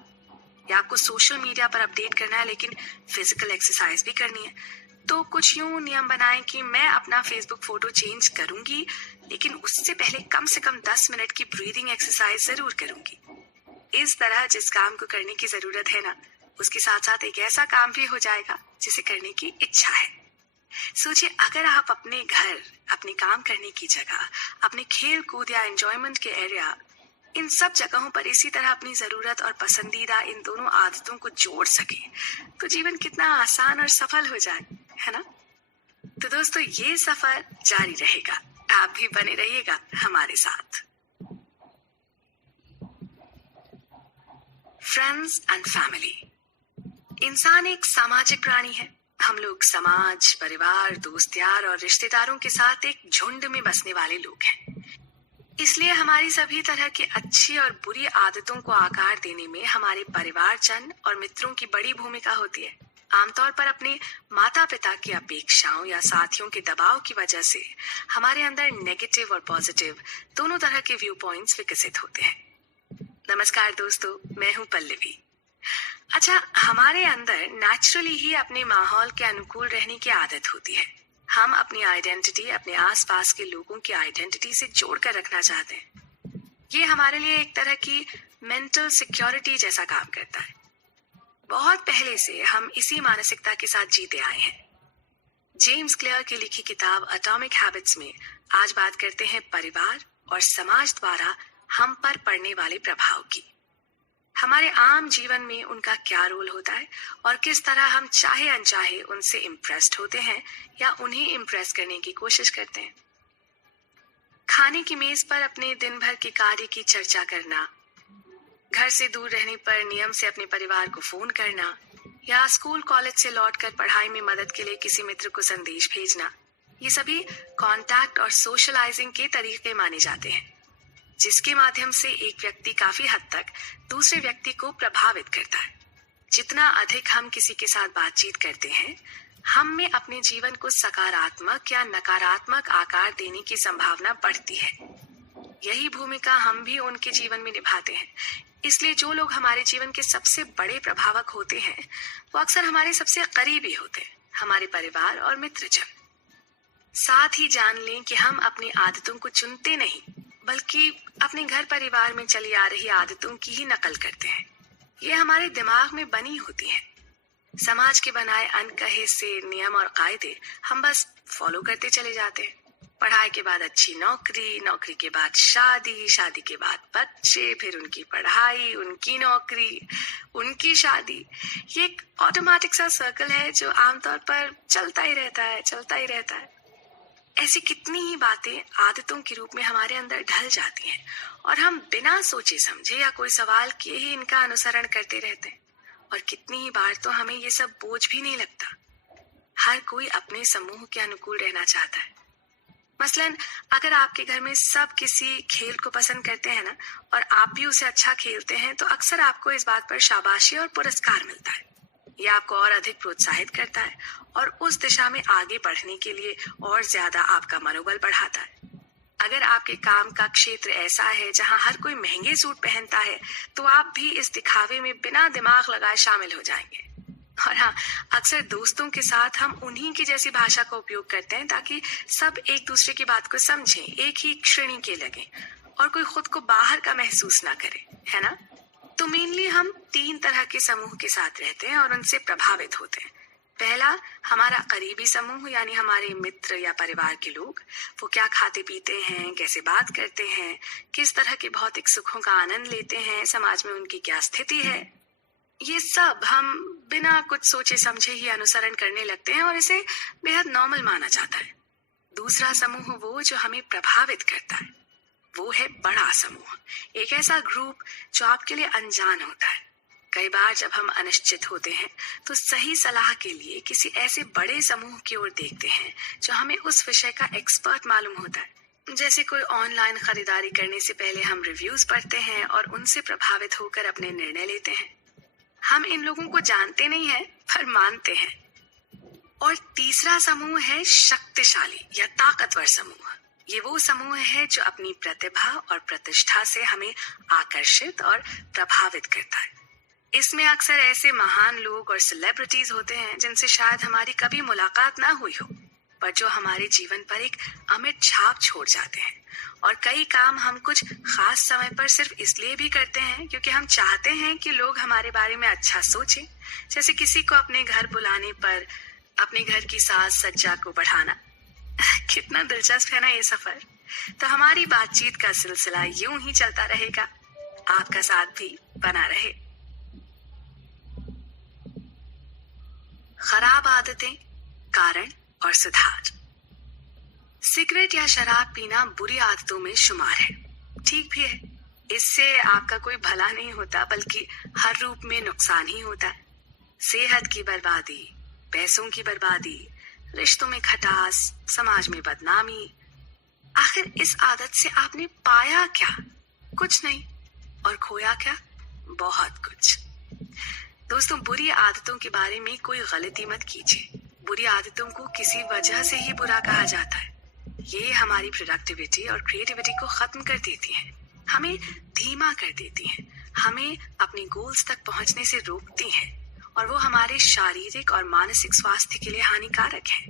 या आपको सोशल मीडिया पर अपडेट करना है लेकिन फिजिकल एक्सरसाइज भी करनी है, तो कुछ यूं नियम बनाएं कि मैं अपना फेसबुक फोटो चेंज करूंगी लेकिन उससे पहले कम से कम 10 मिनट की ब्रीदिंग एक्सरसाइज जरूर करूंगी। इस तरह जिस काम को करने की जरूरत है ना, उसके साथ साथ एक ऐसा काम भी हो जाएगा जिसे करने की इच्छा है। सोचिए, अगर आप अपने घर, अपने काम करने की जगह, अपने खेल कूद या एंजॉयमेंट के एरिया, इन सब जगहों पर इसी तरह अपनी जरूरत और पसंदीदा इन दोनों आदतों को जोड़ सके, तो जीवन कितना आसान और सफल हो जाए, है ना? तो दोस्तों, ये सफर जारी रहेगा। आप भी बने रहिएगा हमारे साथ। Friends and family. इंसान एक सामाजिक प्राणी है। हम लोग समाज, परिवार, दोस्त यार और रिश्तेदारों के साथ एक झुंड में बसने वाले लोग हैं। इसलिए हमारी सभी तरह की अच्छी और बुरी आदतों को आकार देने में हमारे परिवारजन और मित्रों की बड़ी भूमिका होती है। आमतौर पर अपने माता पिता की अपेक्षाओं या साथियों के दबाव की वजह से हमारे अंदर नेगेटिव और पॉजिटिव दोनों तरह के व्यू पॉइंट्स विकसित होते हैं। नमस्कार दोस्तों, मैं हूँ पल्लवी। अच्छा, हमारे अंदर नेचुरली ही अपने माहौल के अनुकूल रहने की आदत होती है। हम अपनी आइडेंटिटी अपने आसपास के लोगों की आइडेंटिटी से जोड़कर रखना चाहते हैं। ये हमारे लिए एक तरह की मेंटल सिक्योरिटी जैसा काम करता है। बहुत पहले से हम इसी मानसिकता के साथ जीते आए हैं। जेम्स क्लियर की लिखी किताब एटॉमिक हैबिट्स में आज बात करते हैं परिवार और समाज द्वारा हम पर पड़ने वाले प्रभाव की। हमारे आम जीवन में उनका क्या रोल होता है और किस तरह हम चाहे अनचाहे उनसे इम्प्रेस्ड होते हैं या उन्हें इम्प्रेस करने की कोशिश करते हैं। खाने की मेज पर अपने दिन भर के कार्य की चर्चा करना, घर से दूर रहने पर नियम से अपने परिवार को फोन करना, या स्कूल कॉलेज से लौटकर पढ़ाई में मदद के लिए किसी मित्र को संदेश भेजना, ये सभी कांटेक्ट और सोशलाइजिंग के तरीके माने जाते हैं, जिसके माध्यम से एक व्यक्ति काफी हद तक दूसरे व्यक्ति को प्रभावित करता है। जितना अधिक हम किसी के साथ बातचीत करते हैं, हम में अपने जीवन को सकारात्मक या नकारात्मक आकार देने की संभावना बढ़ती है। यही भूमिका हम भी उनके जीवन में निभाते हैं। इसलिए जो लोग हमारे जीवन के सबसे बड़े प्रभावक होते हैं, वो अक्सर हमारे सबसे करीबी होते हैं, हमारे परिवार और मित्रजन। साथ ही जान लें कि हम अपनी आदतों को चुनते नहीं, बल्कि अपने घर परिवार में चली आ रही आदतों की ही नकल करते हैं। ये हमारे दिमाग में बनी होती है। समाज के बनाए अनकहे से नियम और कायदे हम बस फॉलो करते चले जाते हैं। पढ़ाई के बाद अच्छी नौकरी, नौकरी के बाद शादी, शादी के बाद बच्चे, फिर उनकी पढ़ाई, उनकी नौकरी, उनकी शादी। ये एक ऑटोमेटिक सा सर्कल है जो आमतौर पर चलता ही रहता है। ऐसी कितनी ही बातें आदतों के रूप में हमारे अंदर ढल जाती हैं और हम बिना सोचे समझे या कोई सवाल किए ही इनका अनुसरण करते रहते हैं। और कितनी ही बार तो हमें ये सब बोझ भी नहीं लगता। हर कोई अपने समूह के अनुकूल रहना चाहता है। मसलन अगर आपके घर में सब किसी खेल को पसंद करते हैं ना, और आप भी उसे अच्छा खेलते हैं, तो अक्सर आपको इस बात पर शाबाशी और पुरस्कार मिलता है। ये आपको और अधिक प्रोत्साहित करता है और उस दिशा में आगे बढ़ने के लिए और ज्यादा आपका मनोबल बढ़ाता है। अगर आपके काम का क्षेत्र ऐसा है जहां हर कोई महंगे सूट पहनता है, तो आप भी इस दिखावे में बिना दिमाग लगाए शामिल हो जाएंगे। और हाँ, अक्सर दोस्तों के साथ हम उन्हीं की जैसी भाषा का उपयोग करते हैं ताकि सब एक दूसरे की बात को समझें, एक ही श्रेणी के लगें। और कोई खुद को बाहर का महसूस ना करे, है ना? तो मेनली हम 3 तरह के समूह के साथ रहते हैं और उनसे प्रभावित होते हैं। पहला, हमारा करीबी समूह यानी हमारे मित्र या परिवार के लोग। वो क्या खाते पीते हैं, कैसे बात करते हैं, किस तरह के भौतिक सुखों का आनंद लेते हैं, समाज में उनकी क्या स्थिति है, ये सब हम बिना कुछ सोचे समझे ही अनुसरण करने लगते हैं और इसे बेहद नॉर्मल माना जाता है। दूसरा समूह वो जो हमें प्रभावित करता है, वो है बड़ा समूह, एक ऐसा ग्रुप जो आपके लिए अनजान होता है। कई बार जब हम अनिश्चित होते हैं तो सही सलाह के लिए किसी ऐसे बड़े समूह की ओर देखते हैं जो हमें उस विषय का एक्सपर्ट मालूम होता है। जैसे कोई ऑनलाइन खरीदारी करने से पहले हम रिव्यूज पढ़ते हैं और उनसे प्रभावित होकर अपने निर्णय लेते हैं। हम इन लोगों को जानते नहीं हैं पर मानते हैं। और तीसरा समूह है शक्तिशाली या ताकतवर समूह। ये वो समूह है जो अपनी प्रतिभा और प्रतिष्ठा से हमें आकर्षित और प्रभावित करता है। इसमें अक्सर ऐसे महान लोग और सेलिब्रिटीज होते हैं जिनसे शायद हमारी कभी मुलाकात ना हुई हो, पर जो हमारे जीवन पर एक अमिट छाप छोड़ जाते हैं। और कई काम हम कुछ खास समय पर सिर्फ इसलिए भी करते हैं क्योंकि हम चाहते हैं कि लोग हमारे बारे में अच्छा सोचें। जैसे किसी को अपने घर बुलाने पर अपने घर की साज सज्जा को बढ़ाना। कितना दिलचस्प है ना ये सफर। तो हमारी बातचीत का सिलसिला यूं ही चलता रहेगा। आपका साथ भी बना रहे। खराब आदतें, कारण और सुधार। सिगरेट या शराब पीना बुरी आदतों में शुमार है। ठीक भी है, इससे आपका कोई भला नहीं होता बल्कि हर रूप में नुकसान ही होता है। सेहत की बर्बादी, पैसों की बर्बादी, रिश्तों में खटास, समाज में बदनामी। आखिर इस आदत से आपने पाया क्या? कुछ नहीं। और खोया क्या? बहुत कुछ। दोस्तों, बुरी आदतों के बारे में कोई गलती मत कीजिए। बुरी आदतों को किसी वजह से ही बुरा कहा जाता है। ये हमारी प्रोडक्टिविटी और क्रिएटिविटी को खत्म कर देती हैं, हमें धीमा कर देती हैं, हमें अपने गोल्स तक पहुंचने से रोकती हैं और वो हमारे शारीरिक और मानसिक स्वास्थ्य के लिए हानिकारक है।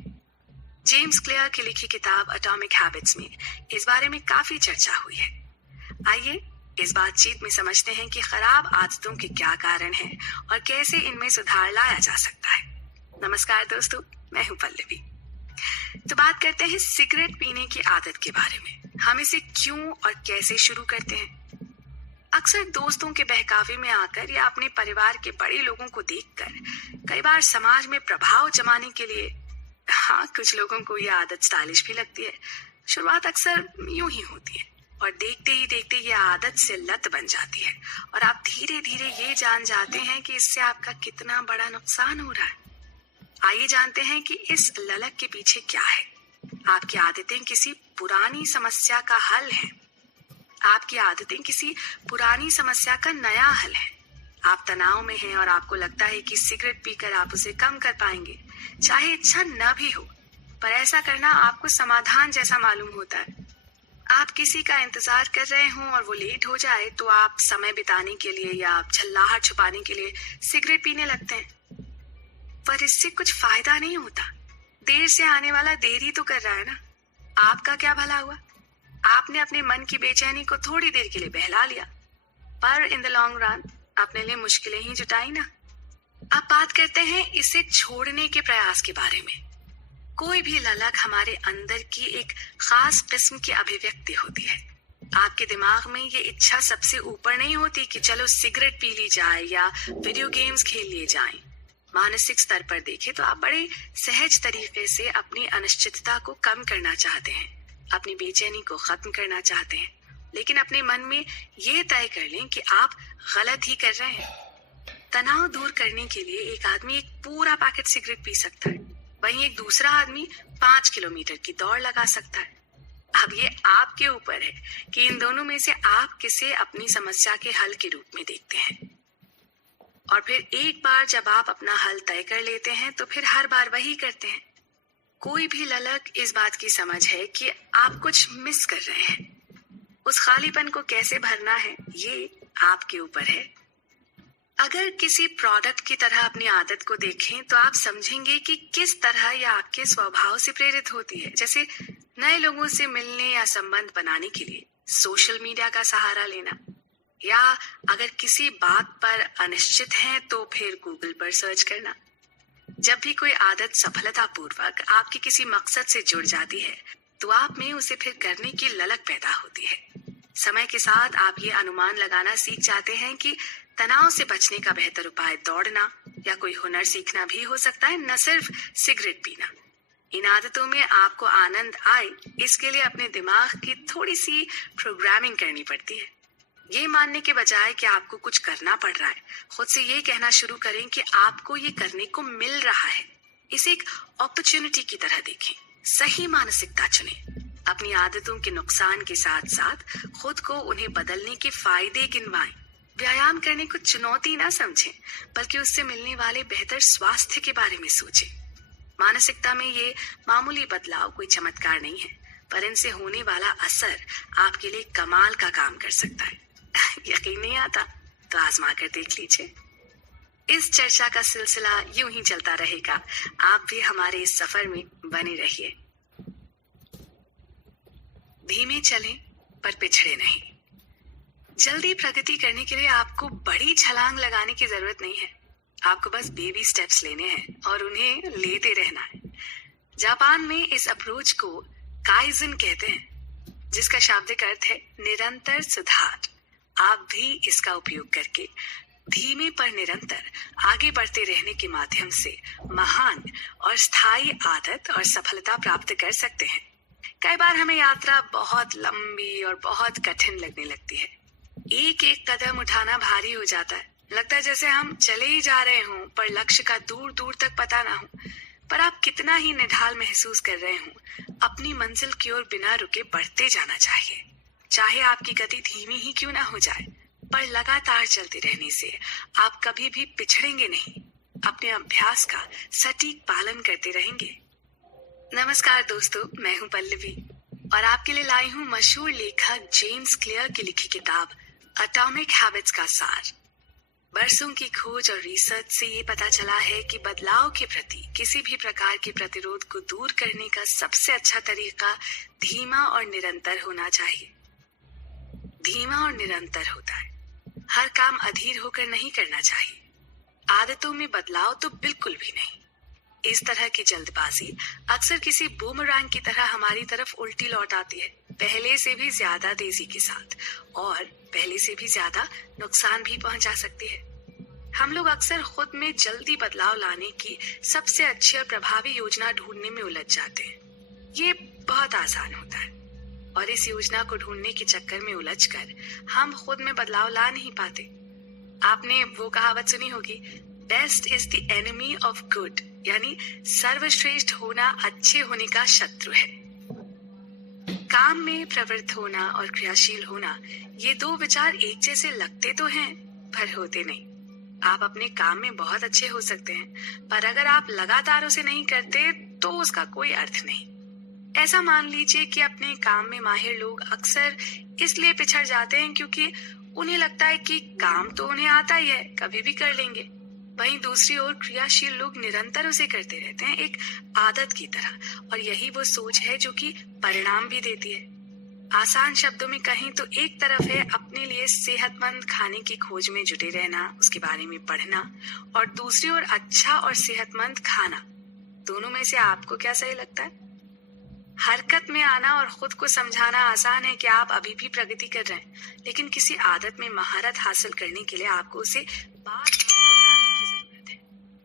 जेम्स क्लियर की लिखी किताब एटॉमिक हैबिट्स में इस बारे में काफी चर्चा हुई है। आइए इस बातचीत में समझते हैं कि खराब आदतों के क्या कारण हैं और कैसे इनमें सुधार लाया जा सकता है। नमस्कार दोस्तों, मैं हूं पल्लवी। तो बात करते हैं सिगरेट पीने की आदत के बारे में। हम इसे क्यों और कैसे शुरू करते हैं? अक्सर दोस्तों के बहकावे में आकर या अपने परिवार के बड़े लोगों को देखकर, कई बार समाज में प्रभाव जमाने के लिए, हाँ, कुछ लोगों को यह आदत स्टाइलिश भी लगती है। शुरुआत अक्सर यूं ही होती है और देखते ही देखते ये आदत से लत बन जाती है और आप धीरे धीरे ये जान जाते हैं कि इससे आपका कितना बड़ा नुकसान हो रहा है। आइए जानते हैं कि इस ललक के पीछे क्या है। आपकी आदतें किसी पुरानी समस्या का हल है। आपकी आदतें किसी पुरानी समस्या का नया हल है। आप तनाव में हैं और आपको लगता है कि सिगरेट पीकर आप उसे कम कर पाएंगे, चाहे इच्छा न भी हो, पर ऐसा करना आपको समाधान जैसा मालूम होता है। आप किसी का इंतजार कर रहे हों और वो लेट हो जाए तो आप समय बिताने के लिए या झल्लाहट छुपाने के लिए सिगरेट पीने लगते हैं, पर इससे कुछ फायदा नहीं होता। देर से आने वाला देरी तो कर रहा है ना। आपका क्या भला हुआ? आपने अपने मन की बेचैनी को थोड़ी देर के लिए बहला लिया, पर इन द लॉन्ग रन अपने लिए मुश्किलें ही जुटाई ना। अब बात करते हैं इसे छोड़ने के प्रयास के बारे में। कोई भी ललक हमारे अंदर की एक खास किस्म की अभिव्यक्ति होती है। आपके दिमाग में ये इच्छा सबसे ऊपर नहीं होती कि चलो सिगरेट पी ली जाए या वीडियो गेम्स खेल लिए जाएं। मानसिक स्तर पर देखें तो आप बड़े सहज तरीके से अपनी अनिश्चितता को कम करना चाहते हैं, अपनी बेचैनी को खत्म करना चाहते हैं, लेकिन अपने मन में ये तय कर लें कि आप गलत ही कर रहे हैं। तनाव दूर करने के लिए एक आदमी एक पूरा पैकेट सिगरेट पी सकता है, वहीं एक दूसरा आदमी 5 किलोमीटर की दौड़ लगा सकता है। अब ये आपके ऊपर है कि इन दोनों में से आप किसे अपनी समस्या के हल के रूप में देखते हैं। और फिर एक बार जब आप अपना हल तय कर लेते हैं तो फिर हर बार वही करते हैं। कोई भी ललक इस बात की समझ है कि आप कुछ मिस कर रहे हैं। उस खालीपन को कैसे भरना है ये आपके ऊपर है। अगर किसी प्रोडक्ट की तरह अपनी आदत को देखें तो आप समझेंगे कि किस तरह यह आपके स्वभाव से प्रेरित होती है। जैसे नए लोगों से मिलने या संबंध बनाने के लिए सोशल मीडिया का सहारा लेना, या अगर किसी बात पर अनिश्चित हैं तो फिर गूगल पर सर्च करना। जब भी कोई आदत सफलतापूर्वक आपके किसी मकसद से जुड़ जाती है तो आप में उसे फिर करने की ललक पैदा होती है। समय के साथ आप ये अनुमान लगाना सीख जाते हैं कि तनाव से बचने का बेहतर उपाय दौड़ना या कोई हुनर सीखना भी हो सकता है, न सिर्फ सिगरेट पीना। इन आदतों में आपको आनंद आए इसके लिए अपने दिमाग की थोड़ी सी प्रोग्रामिंग करनी पड़ती है। ये मानने के बजाय कि आपको कुछ करना पड़ रहा है, खुद से ये कहना शुरू करें कि आपको ये करने को मिल रहा है। इसे एक अपॉर्चुनिटी की तरह देखें। सही मानसिकता चुनें। अपनी आदतों के नुकसान के साथ साथ खुद को उन्हें बदलने के फायदे गिनवाएं। व्यायाम करने को चुनौती ना समझें, बल्कि उससे मिलने वाले बेहतर स्वास्थ्य के बारे में सोचें। मानसिकता में ये मामूली बदलाव कोई चमत्कार नहीं है, पर इनसे होने वाला असर आपके लिए कमाल का काम कर सकता है। यकीन नहीं आता तो आजमा कर देख लीजिए। इस चर्चा का सिलसिला यूं ही चलता रहेगा। आप भी हमारे इस सफर में बने रहिए। धीमे चलें पर पिछड़े नहीं। जल्दी प्रगति करने के लिए आपको बड़ी छलांग लगाने की जरूरत नहीं है। आपको बस बेबी स्टेप्स लेने हैं और उन्हें लेते रहना है। जापान में इस अप्रोच को काइजन कहते हैं, जिसका शाब्दिक अर्थ है निरंतर सुधार। आप भी इसका उपयोग करके धीमे पर निरंतर आगे बढ़ते रहने के माध्यम से महान और स्थायी आदत और सफलता प्राप्त कर सकते हैं। कई बार हमें यात्रा बहुत लंबी और बहुत कठिन लगने लगती है। एक एक कदम उठाना भारी हो जाता है। लगता है जैसे हम चले ही जा रहे हों पर लक्ष्य का दूर दूर तक पता ना हो। पर आप कितना ही निढाल महसूस कर रहे हों, अपनी मंजिल की ओर बिना रुके बढ़ते जाना चाहिए। चाहे आपकी गति धीमी ही क्यों ना हो जाए, पर लगातार चलते रहने से आप कभी भी पिछड़ेंगे नहीं। अपने अभ्यास का सटीक पालन करते रहेंगे। नमस्कार दोस्तों, मैं हूं पल्लवी और आपके लिए लाई हूं मशहूर लेखक जेम्स क्लियर की लिखी किताब एटॉमिक हैबिट्स का सार। बरसों की खोज और रिसर्च से ये पता चला है कि बदलाव के प्रति किसी भी प्रकार के प्रतिरोध को दूर करने का सबसे अच्छा तरीका धीमा और निरंतर होना चाहिए। धीमा और निरंतर होता है। हर काम अधीर होकर नहीं करना चाहिए। आदतों में बदलाव तो बिल्कुल भी नहीं। इस तरह की जल्दबाजी अक्सर किसी बूमरैंग की तरह हमारी तरफ उल्टी लौट आती है, पहले से भी ज्यादा तेजी के साथ, और पहले से भी ज्यादा नुकसान भी पहुंचा सकती है। हम लोग अक्सर खुद में जल्दी बदलाव लाने की सबसे अच्छी और प्रभावी योजना ढूंढने में उलझ जाते हैं। ये बहुत आसान होता है और इस योजना को ढूंढने के चक्कर में उलझकर हम खुद में बदलाव ला नहीं पाते। आपने वो कहावत सुनी होगी, best is the enemy of good, यानी सर्वश्रेष्ठ होना अच्छे होने का शत्रु है। काम में प्रवृत्त होना और क्रियाशील होना, ये दो विचार एक जैसे लगते तो हैं पर होते नहीं। आप अपने काम में बहुत अच्छे हो सकते हैं, पर अगर आप लगातार उसे नहीं करते तो उसका कोई अर्थ नहीं। ऐसा मान लीजिए कि अपने काम में माहिर लोग अक्सर इसलिए पिछड़ जाते हैं क्योंकि उन्हें लगता है कि काम तो उन्हें आता ही है, कभी भी कर लेंगे। वहीं दूसरी ओर क्रियाशील लोग निरंतर उसे करते रहते हैं, एक आदत की तरह, और यही वो सोच है जो कि परिणाम भी देती है। आसान शब्दों में कहें तो एक तरफ है अपने लिए सेहतमंद खाने की खोज में जुटे रहना, उसके बारे में पढ़ना, और दूसरी ओर अच्छा और सेहतमंद खाना। दोनों में से आपको क्या सही लगता है? हरकत में आना और खुद को समझाना आसान है कि आप अभी भी प्रगति कर रहे हैं, लेकिन किसी आदत में महारत हासिल करने के लिए आपको उसे बार दोहराने की जरूरत है।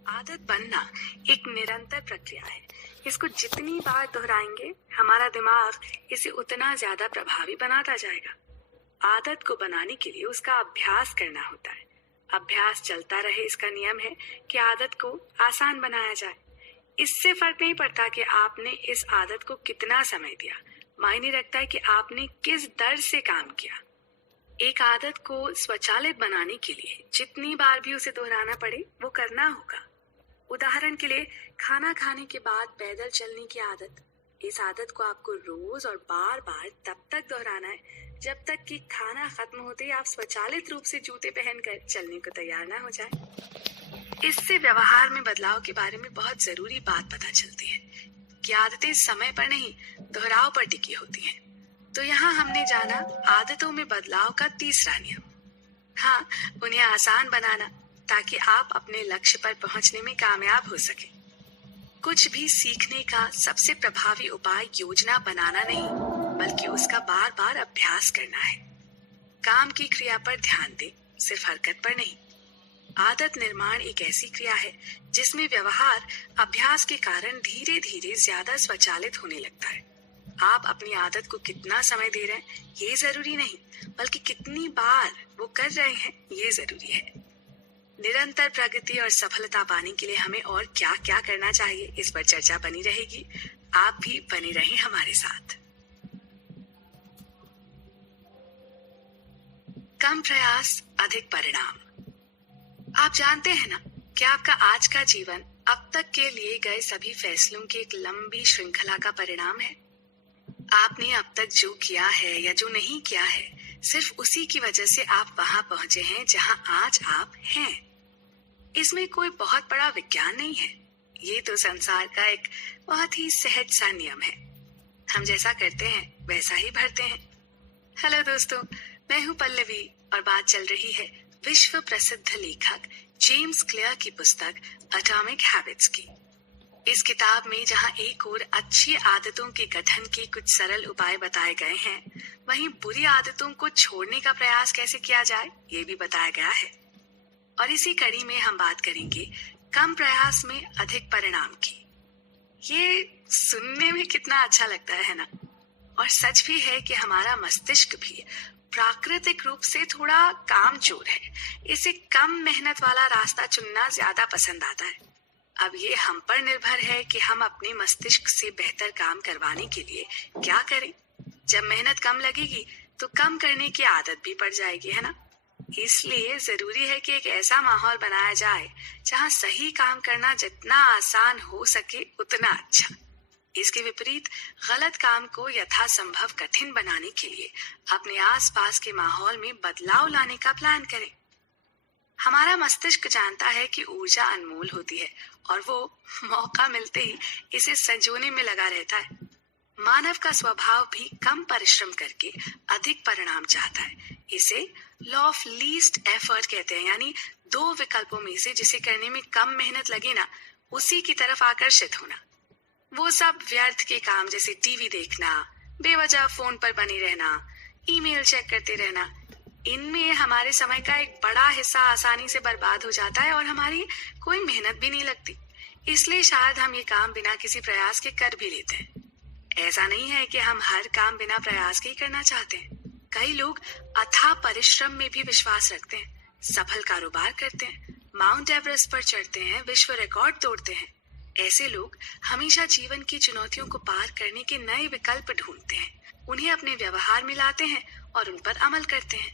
आदत बनना एक निरंतर प्रक्रिया है। इसको जितनी बार दोहराएंगे, हमारा दिमाग इसे उतना ज्यादा प्रभावी बनाता जाएगा। आदत को बनाने के लिए उसका अभ्यास करना होता है। अभ्यास चलता रहे, इसका नियम है कि आदत को आसान बनाया जाए। इससे फर्क नहीं पड़ता कि आपने इस आदत को कितना समय दिया, मायने रखता है कि आपने किस दर से काम किया। एक आदत को स्वचालित बनाने के लिए जितनी बार भी उसे दोहराना पड़े, वो करना होगा। उदाहरण के लिए, खाना खाने के बाद पैदल चलने की आदत। इस आदत को आपको रोज और बार बार तब तक दोहराना है जब तक कि खाना खत्म होते ही आप स्वचालित रूप से जूते पहनकर चलने को तैयार ना हो जाए। इससे व्यवहार में बदलाव के बारे में बहुत जरूरी बात पता चलती है कि आदतें समय पर नहीं, दोहराव पर टिकी होती हैं। तो यहाँ हमने जाना आदतों में बदलाव का तीसरा नियम। हाँ, उन्हें आसान बनाना ताकि आप अपने लक्ष्य पर पहुंचने में कामयाब हो सके। कुछ भी सीखने का सबसे प्रभावी उपाय योजना बनाना नहीं, बल्कि उसका बार बार अभ्यास करना है। काम की क्रिया पर ध्यान दें, सिर्फ हरकत पर नहीं। आदत निर्माण एक ऐसी क्रिया है जिसमें व्यवहार अभ्यास के कारण धीरे धीरे ज्यादा स्वचालित होने लगता है। आप अपनी आदत को कितना समय दे रहे हैं ये जरूरी नहीं, बल्कि कितनी बार वो कर रहे हैं ये जरूरी है। निरंतर प्रगति और सफलता पाने के लिए हमें और क्या क्या करना चाहिए, इस पर चर्चा बनी रहेगी। आप भी बने रहें हमारे साथ। कम प्रयास, अधिक परिणाम। आप जानते हैं ना कि आपका आज का जीवन अब तक के लिए गए सभी फैसलों की एक लंबी श्रृंखला का परिणाम है। आपने अब तक जो किया है या जो नहीं किया है, सिर्फ उसी की वजह से आप वहां पहुंचे हैं जहां आज आप हैं। इसमें कोई बहुत बड़ा विज्ञान नहीं है, ये तो संसार का एक बहुत ही सहज सा नियम है। हम जैसा करते हैं वैसा ही भरते हैं। हेलो दोस्तों, मैं हूं पल्लवी और बात चल रही है विश्व प्रसिद्ध लेखक जेम्स क्लियर की पुस्तक एटॉमिक हैबिट्स की। इस किताब में जहां एक ओर अच्छी आदतों के गठन के कुछ सरल उपाय बताए गए हैं, वहीं बुरी आदतों को छोड़ने का प्रयास कैसे किया जाए ये भी बताया गया है। और इसी कड़ी में हम बात करेंगे कम प्रयास में अधिक परिणाम की। ये सुनने में कितना अच्छा लगता है ना। और सच भी है कि हमारा मस्तिष्क भी प्राकृतिक रूप से थोड़ा कामचोर है। इसे कम मेहनत वाला रास्ता चुनना ज्यादा पसंद आता है। अब ये हम पर निर्भर है कि हम अपने मस्तिष्क से बेहतर काम करवाने के लिए क्या करें। जब मेहनत कम लगेगी तो कम करने की आदत भी पड़ जाएगी, है ना। इसलिए जरूरी है कि एक ऐसा माहौल बनाया जाए जहां सही काम करना जितना आसान हो सके उतना अच्छा। इसके विपरीत गलत काम को यथासंभव कठिन बनाने के लिए अपने आसपास के माहौल में बदलाव लाने का प्लान करें। हमारा मस्तिष्क जानता है कि ऊर्जा अनमोल होती है और वो मौका मिलते ही इसे संजोने में लगा रहता है। मानव का स्वभाव भी कम परिश्रम करके अधिक परिणाम चाहता है। इसे लॉ ऑफ लीस्ट एफर्ट कहते हैं, यानी दो विकल्पों में से जिसे करने में कम मेहनत लगे ना, उसी की तरफ आकर्षित होना। वो सब व्यर्थ के काम जैसे टीवी देखना, बेवजह फोन पर बने रहना, ईमेल चेक करते रहना, इनमें हमारे समय का एक बड़ा हिस्सा आसानी से बर्बाद हो जाता है और हमारी कोई मेहनत भी नहीं लगती। इसलिए शायद हम ये काम बिना किसी प्रयास के कर भी लेते हैं। ऐसा नहीं है कि हम हर काम बिना प्रयास के ही करना चाहते हैं। कई लोग अथाह परिश्रम में भी विश्वास रखते हैं, सफल कारोबार करते हैं, माउंट एवरेस्ट पर चढ़ते हैं, विश्व रिकॉर्ड तोड़ते हैं। ऐसे लोग हमेशा जीवन की चुनौतियों को पार करने के नए विकल्प ढूंढते हैं, उन्हें अपने व्यवहार में लाते हैं और उन पर अमल करते हैं।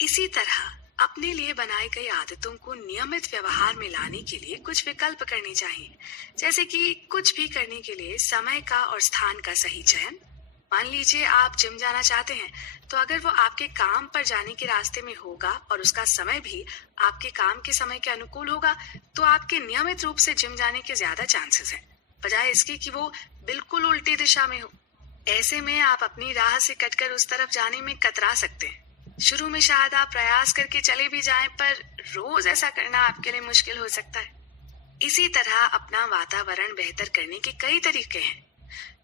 इसी तरह अपने लिए बनाई गई आदतों को नियमित व्यवहार में लाने के लिए कुछ विकल्प करने चाहिए, जैसे कि कुछ भी करने के लिए समय का और स्थान का सही चयन। मान लीजिए आप जिम जाना चाहते हैं, तो अगर वो आपके काम पर जाने के रास्ते में होगा और उसका समय भी आपके काम के समय के अनुकूल होगा, तो आपके नियमित रूप से जिम जाने के ज्यादा चांसेस हैं, बजाय इसके कि वो बिल्कुल उल्टी दिशा में हो। ऐसे में आप अपनी राह से कटकर उस तरफ जाने में कतरा सकते हैं। शुरू में शायद आप प्रयास करके चले भी जाएं, पर रोज ऐसा करना आपके लिए मुश्किल हो सकता है। इसी तरह अपना वातावरण बेहतर करने के कई तरीके हैं।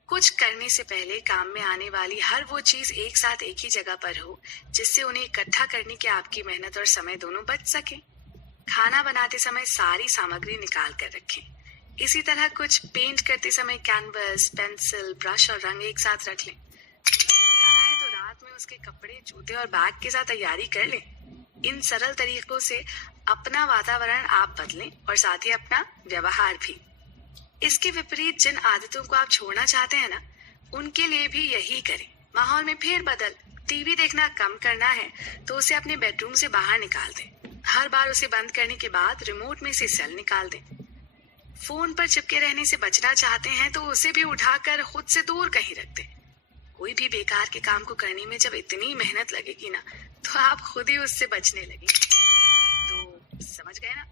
कुछ करने से पहले काम में आने वाली हर वो चीज एक साथ एक ही जगह पर हो, जिससे उन्हें इकट्ठा करने की आपकी मेहनत और समय दोनों बच सके। खाना बनाते समय सारी सामग्री निकाल कर रखें। इसी तरह कुछ पेंट करते समय कैनवस, पेंसिल, ब्रश और रंग एक साथ रख लें। तो रात में उसके कपड़े, जूते और बैग के साथ तैयारी कर लें। इन सरल तरीकों से अपना वातावरण आप बदलें और साथ ही अपना व्यवहार भी। इसके विपरीत जिन आदतों को आप छोड़ना चाहते हैं ना, उनके लिए भी यही करें। माहौल में फेर बदल, टीवी देखना कम करना है तो उसे अपने बेडरूम से बाहर निकाल दें। हर बार उसे बंद करने के बाद रिमोट में से सेल निकाल दें। फोन पर चिपके रहने से बचना चाहते हैं तो उसे भी उठाकर खुद से दूर कहीं रख दें। कोई भी बेकार के काम को करने में जब इतनी मेहनत लगेगी ना, तो आप खुद ही उससे बचने लगे। तो समझ गए ना।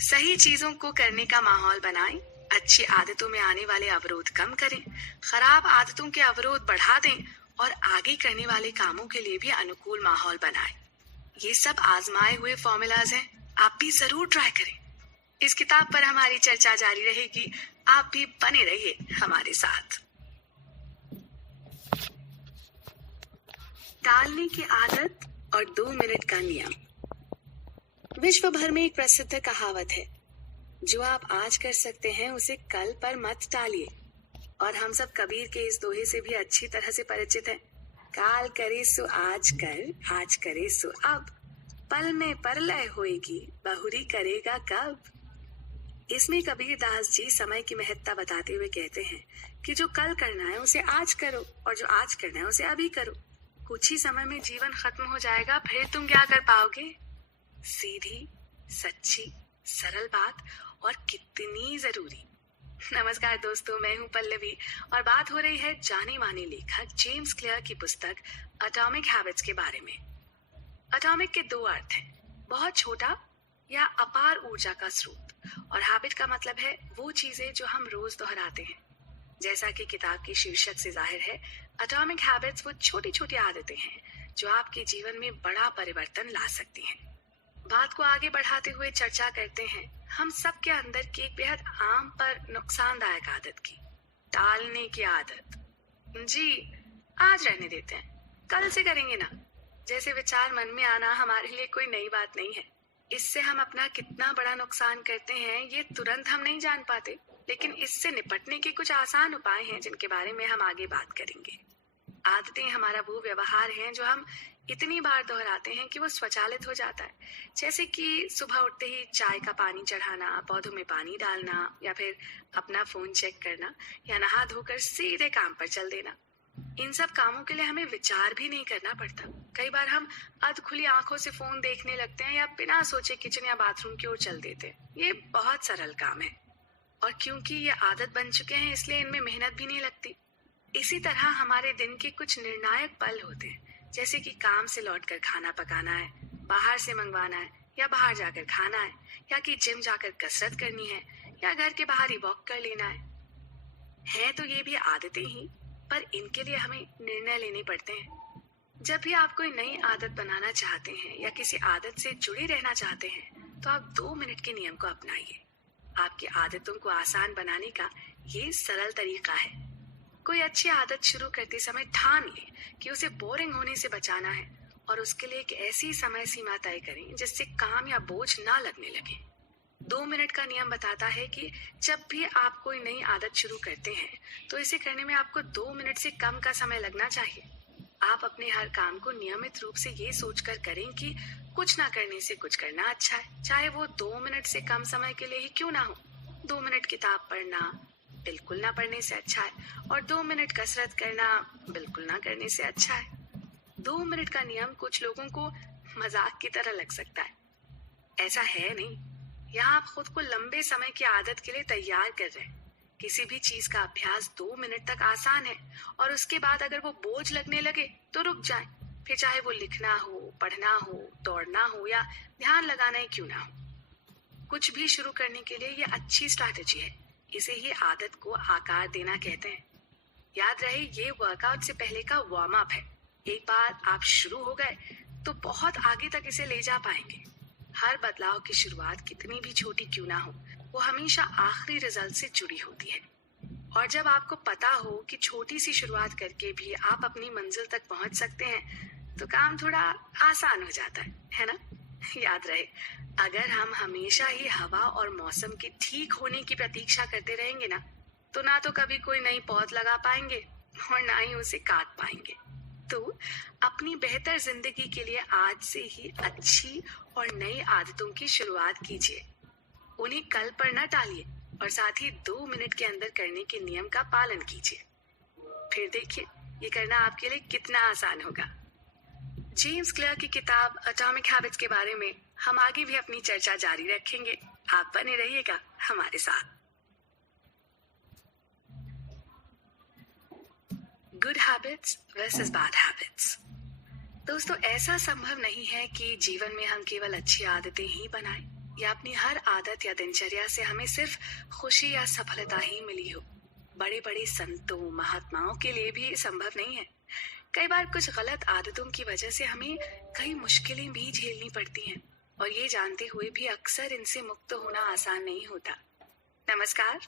सही चीजों को करने का माहौल बनाएं, अच्छी आदतों में आने वाले अवरोध कम करें, खराब आदतों के अवरोध बढ़ा दें और आगे करने वाले कामों के लिए भी अनुकूल माहौल बनाए। ये सब आजमाए हुए फॉर्मूलाज हैं, आप भी जरूर ट्राई करें। इस किताब पर हमारी चर्चा जारी रहेगी, आप भी बने रहिए हमारे साथ। टालने की आदत और 2 मिनट का नियम। विश्व भर में एक प्रसिद्ध कहावत है, जो आप आज कर सकते हैं उसे कल पर मत टालिए। और हम सब कबीर के इस दोहे से भी अच्छी तरह से परिचित हैं। काल करे सो आज कर, आज करे सो अब, पल में परलय होएगी, बहुरी करेगा कब। इसमें कबीर दास जी समय की महत्ता बताते हुए कहते हैं कि जो कल करना है उसे आज करो और जो आज करना है उसे अभी करो। कुछ ही समय में जीवन खत्म हो जाएगा, फिर तुम क्या कर पाओगे। सीधी, सच्ची, सरल बात और कितनी जरूरी। नमस्कार दोस्तों, मैं हूं पल्लवी और बात हो रही है जाने माने लेखक जेम्स क्लियर की पुस्तक एटॉमिक हैबिट्स के बारे में। एटॉमिक के 2 अर्थ हैं, बहुत छोटा या अपार ऊर्जा का स्रोत, और हैबिट का मतलब है वो चीजें जो हम रोज दोहराते हैं। जैसा कि किताब के शीर्षक से जाहिर है, एटॉमिक हैबिट्स वो छोटी छोटी आदतें हैं जो आपके जीवन में बड़ा परिवर्तन ला सकती हैं। बात को आगे बढ़ाते हुए चर्चा करते हैं हम सब के अंदर की एक बेहद आम पर नुकसानदायक आदत की, टालने की आदत। जी, आज रहने देते हैं, कल से करेंगे ना, जैसे विचार मन में आना हमारे लिए कोई नई बात नहीं है। इससे हम अपना कितना बड़ा नुकसान करते हैं ये तुरंत हम नहीं जान पाते, लेकिन इससे निपटने के कुछ आसान उपाय हैं जिनके बारे में हम आगे बात करेंगे। आदतें हमारा वो व्यवहार है जो हम इतनी बार दोहराते हैं कि वो स्वचालित हो जाता है। जैसे कि सुबह उठते ही चाय का पानी चढ़ाना, पौधों में पानी डालना, या फिर अपना फोन चेक करना, या नहा धोकर सीधे काम पर चल देना। इन सब कामों के लिए हमें विचार भी नहीं करना पड़ता। कई बार हम अध खुली आंखों से फोन देखने लगते हैं या बिना सोचे किचन या बाथरूम की ओर चल देते हैं। ये बहुत सरल काम है और क्योंकि ये आदत बन चुके हैं इसलिए इनमें मेहनत भी नहीं लगती। इसी तरह हमारे दिन के कुछ निर्णायक पल होते हैं, जैसे कि काम से लौटकर खाना पकाना है, बाहर से मंगवाना है या बाहर जाकर खाना है, या कि जिम जाकर कसरत करनी है या घर के बाहर ही वॉक कर लेना है तो ये भी आदतें ही, पर इनके लिए हमें निर्णय लेने पड़ते हैं। जब भी आप कोई नई आदत बनाना चाहते हैं या किसी आदत से जुड़े रहना चाहते हैं तो आप 2 मिनट के नियम को अपनाइए। आपकी आदतों को आसान बनाने का ये सरल तरीका है। कोई अच्छी आदत शुरू करते समय ठान ले कि उसे बोरिंग होने से बचाना है और उसके लिए एक ऐसी समय सीमा तय करें जिससे काम या बोझ ना लगने लगे। 2 मिनट का नियम बताता है कि जब भी आप कोई नई आदत शुरू करते हैं तो इसे करने में आपको 2 मिनट से कम का समय लगना चाहिए। आप अपने हर काम को नियमित रूप से ये सोचकर करें कि कुछ ना करने से कुछ करना अच्छा है, चाहे वो 2 मिनट से कम समय के लिए ही क्यों ना हो। 2 मिनट किताब पढ़ना बिल्कुल ना पढ़ने से अच्छा है और 2 मिनट कसरत करना बिल्कुल ना करने से अच्छा है। 2 मिनट का नियम कुछ लोगों को मजाक की तरह लग सकता है, ऐसा है नहीं। यहाँ आप खुद को लंबे समय की आदत के लिए तैयार कर रहे हैं। किसी भी चीज का अभ्यास 2 मिनट तक आसान है और उसके बाद अगर वो बोझ लगने लगे तो रुक जाएं। फिर चाहे वो लिखना हो, पढ़ना हो, दौड़ना हो या ध्यान लगाना ही क्यों ना हो। कुछ भी शुरू करने के लिए ये अच्छी स्ट्रैटेजी है। इसे ही आदत को आकार देना कहते हैं। याद रहे, ये वर्कआउट से पहले का वार्म अप है। एक बार आप शुरू हो गए तो बहुत आगे तक इसे ले जा पाएंगे। हर बदलाव की शुरुआत कितनी भी छोटी क्यों ना हो, वो हमेशा आखिरी रिजल्ट से जुड़ी होती है। और जब आपको पता हो कि छोटी सी शुरुआत करके भी आप अपनी मंजिल तक पहुंच सकते हैं तो काम थोड़ा आसान हो जाता है ना। याद रहे, अगर हम हमेशा ही हवा और मौसम के ठीक होने की प्रतीक्षा करते रहेंगे ना तो कभी कोई नई पौध लगा पाएंगे और ना ही उसे काट पाएंगे। तो अपनी बेहतर जिंदगी के लिए आज से ही अच्छी और नई आदतों की शुरुआत कीजिए। उन्हें कल पर न टालिए और साथ ही 2 मिनट के अंदर करने के नियम का पालन कीजिए। फिर देखिए ये करना आपके लिए कितना आसान होगा। जेम्स क्लियर की किताब एटॉमिक हैबिट्स के बारे में हम आगे भी अपनी चर्चा जारी रखेंगे। आप बने रहिएगा हमारे साथ। Good habits versus bad habits. दोस्तों, ऐसा संभव नहीं है कि जीवन में हम केवल अच्छी आदतें ही बनाएं या अपनी हर आदत या दिनचर्या से हमें सिर्फ खुशी या सफलता ही मिली हो। बड़े बड़े संतों, महात्माओं के लिए भी संभव नहीं है। कई बार कुछ गलत आदतों की वजह से हमें कई मुश्किलें भी झेलनी पड़ती हैं और ये जानते हुए भी अक्सर इनसे मुक्त होना आसान नहीं होता। नमस्कार,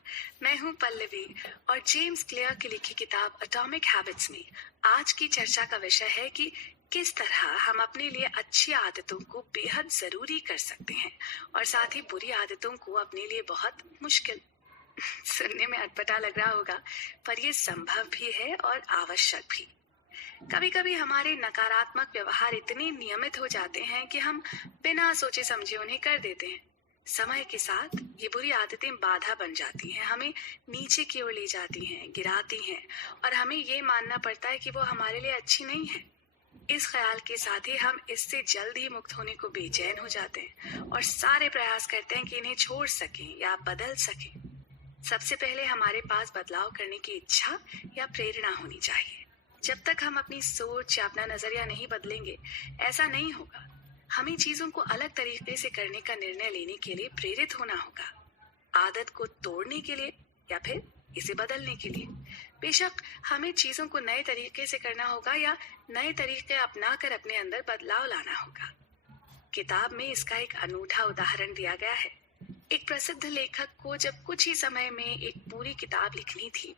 मैं हूं पल्लवी और जेम्स क्लियर की लिखी किताब एटॉमिक हैबिट्स में आज की चर्चा का विषय है कि किस तरह हम अपने लिए अच्छी आदतों को बेहद जरूरी कर सकते हैं और साथ ही बुरी आदतों को अपने लिए बहुत मुश्किल। सुनने में अटपटा लग रहा होगा, पर यह संभव भी है और आवश्यक भी। कभी कभी हमारे नकारात्मक व्यवहार इतने नियमित हो जाते हैं कि हम बिना सोचे समझे उन्हें कर देते हैं। समय के साथ ये बुरी आदतें बाधा बन जाती हैं, हमें नीचे की ओर ले जाती हैं, गिराती हैं और हमें ये मानना पड़ता है कि वो हमारे लिए अच्छी नहीं है। इस ख्याल के साथ ही हम इससे जल्द ही मुक्त होने को बेचैन हो जाते हैं और सारे प्रयास करते हैं कि इन्हें छोड़ सकें या बदल सकें। सबसे पहले हमारे पास बदलाव करने की इच्छा या प्रेरणा होनी चाहिए। जब तक हम अपनी सोच या अपना नजरिया नहीं बदलेंगे, ऐसा नहीं होगा। हमें चीजों को अलग तरीके से करने का निर्णय लेने के लिए प्रेरित होना होगा, आदत को तोड़ने के लिए या फिर इसे बदलने के लिए। बेशक हमें चीजों को नए तरीके से करना होगा या नए तरीके अपनाकर अपने अंदर बदलाव लाना होगा। किताब में इसका एक अनूठा उदाहरण दिया गया है। एक प्रसिद्ध लेखक को जब कुछ ही समय में एक पूरी किताब लिखनी थी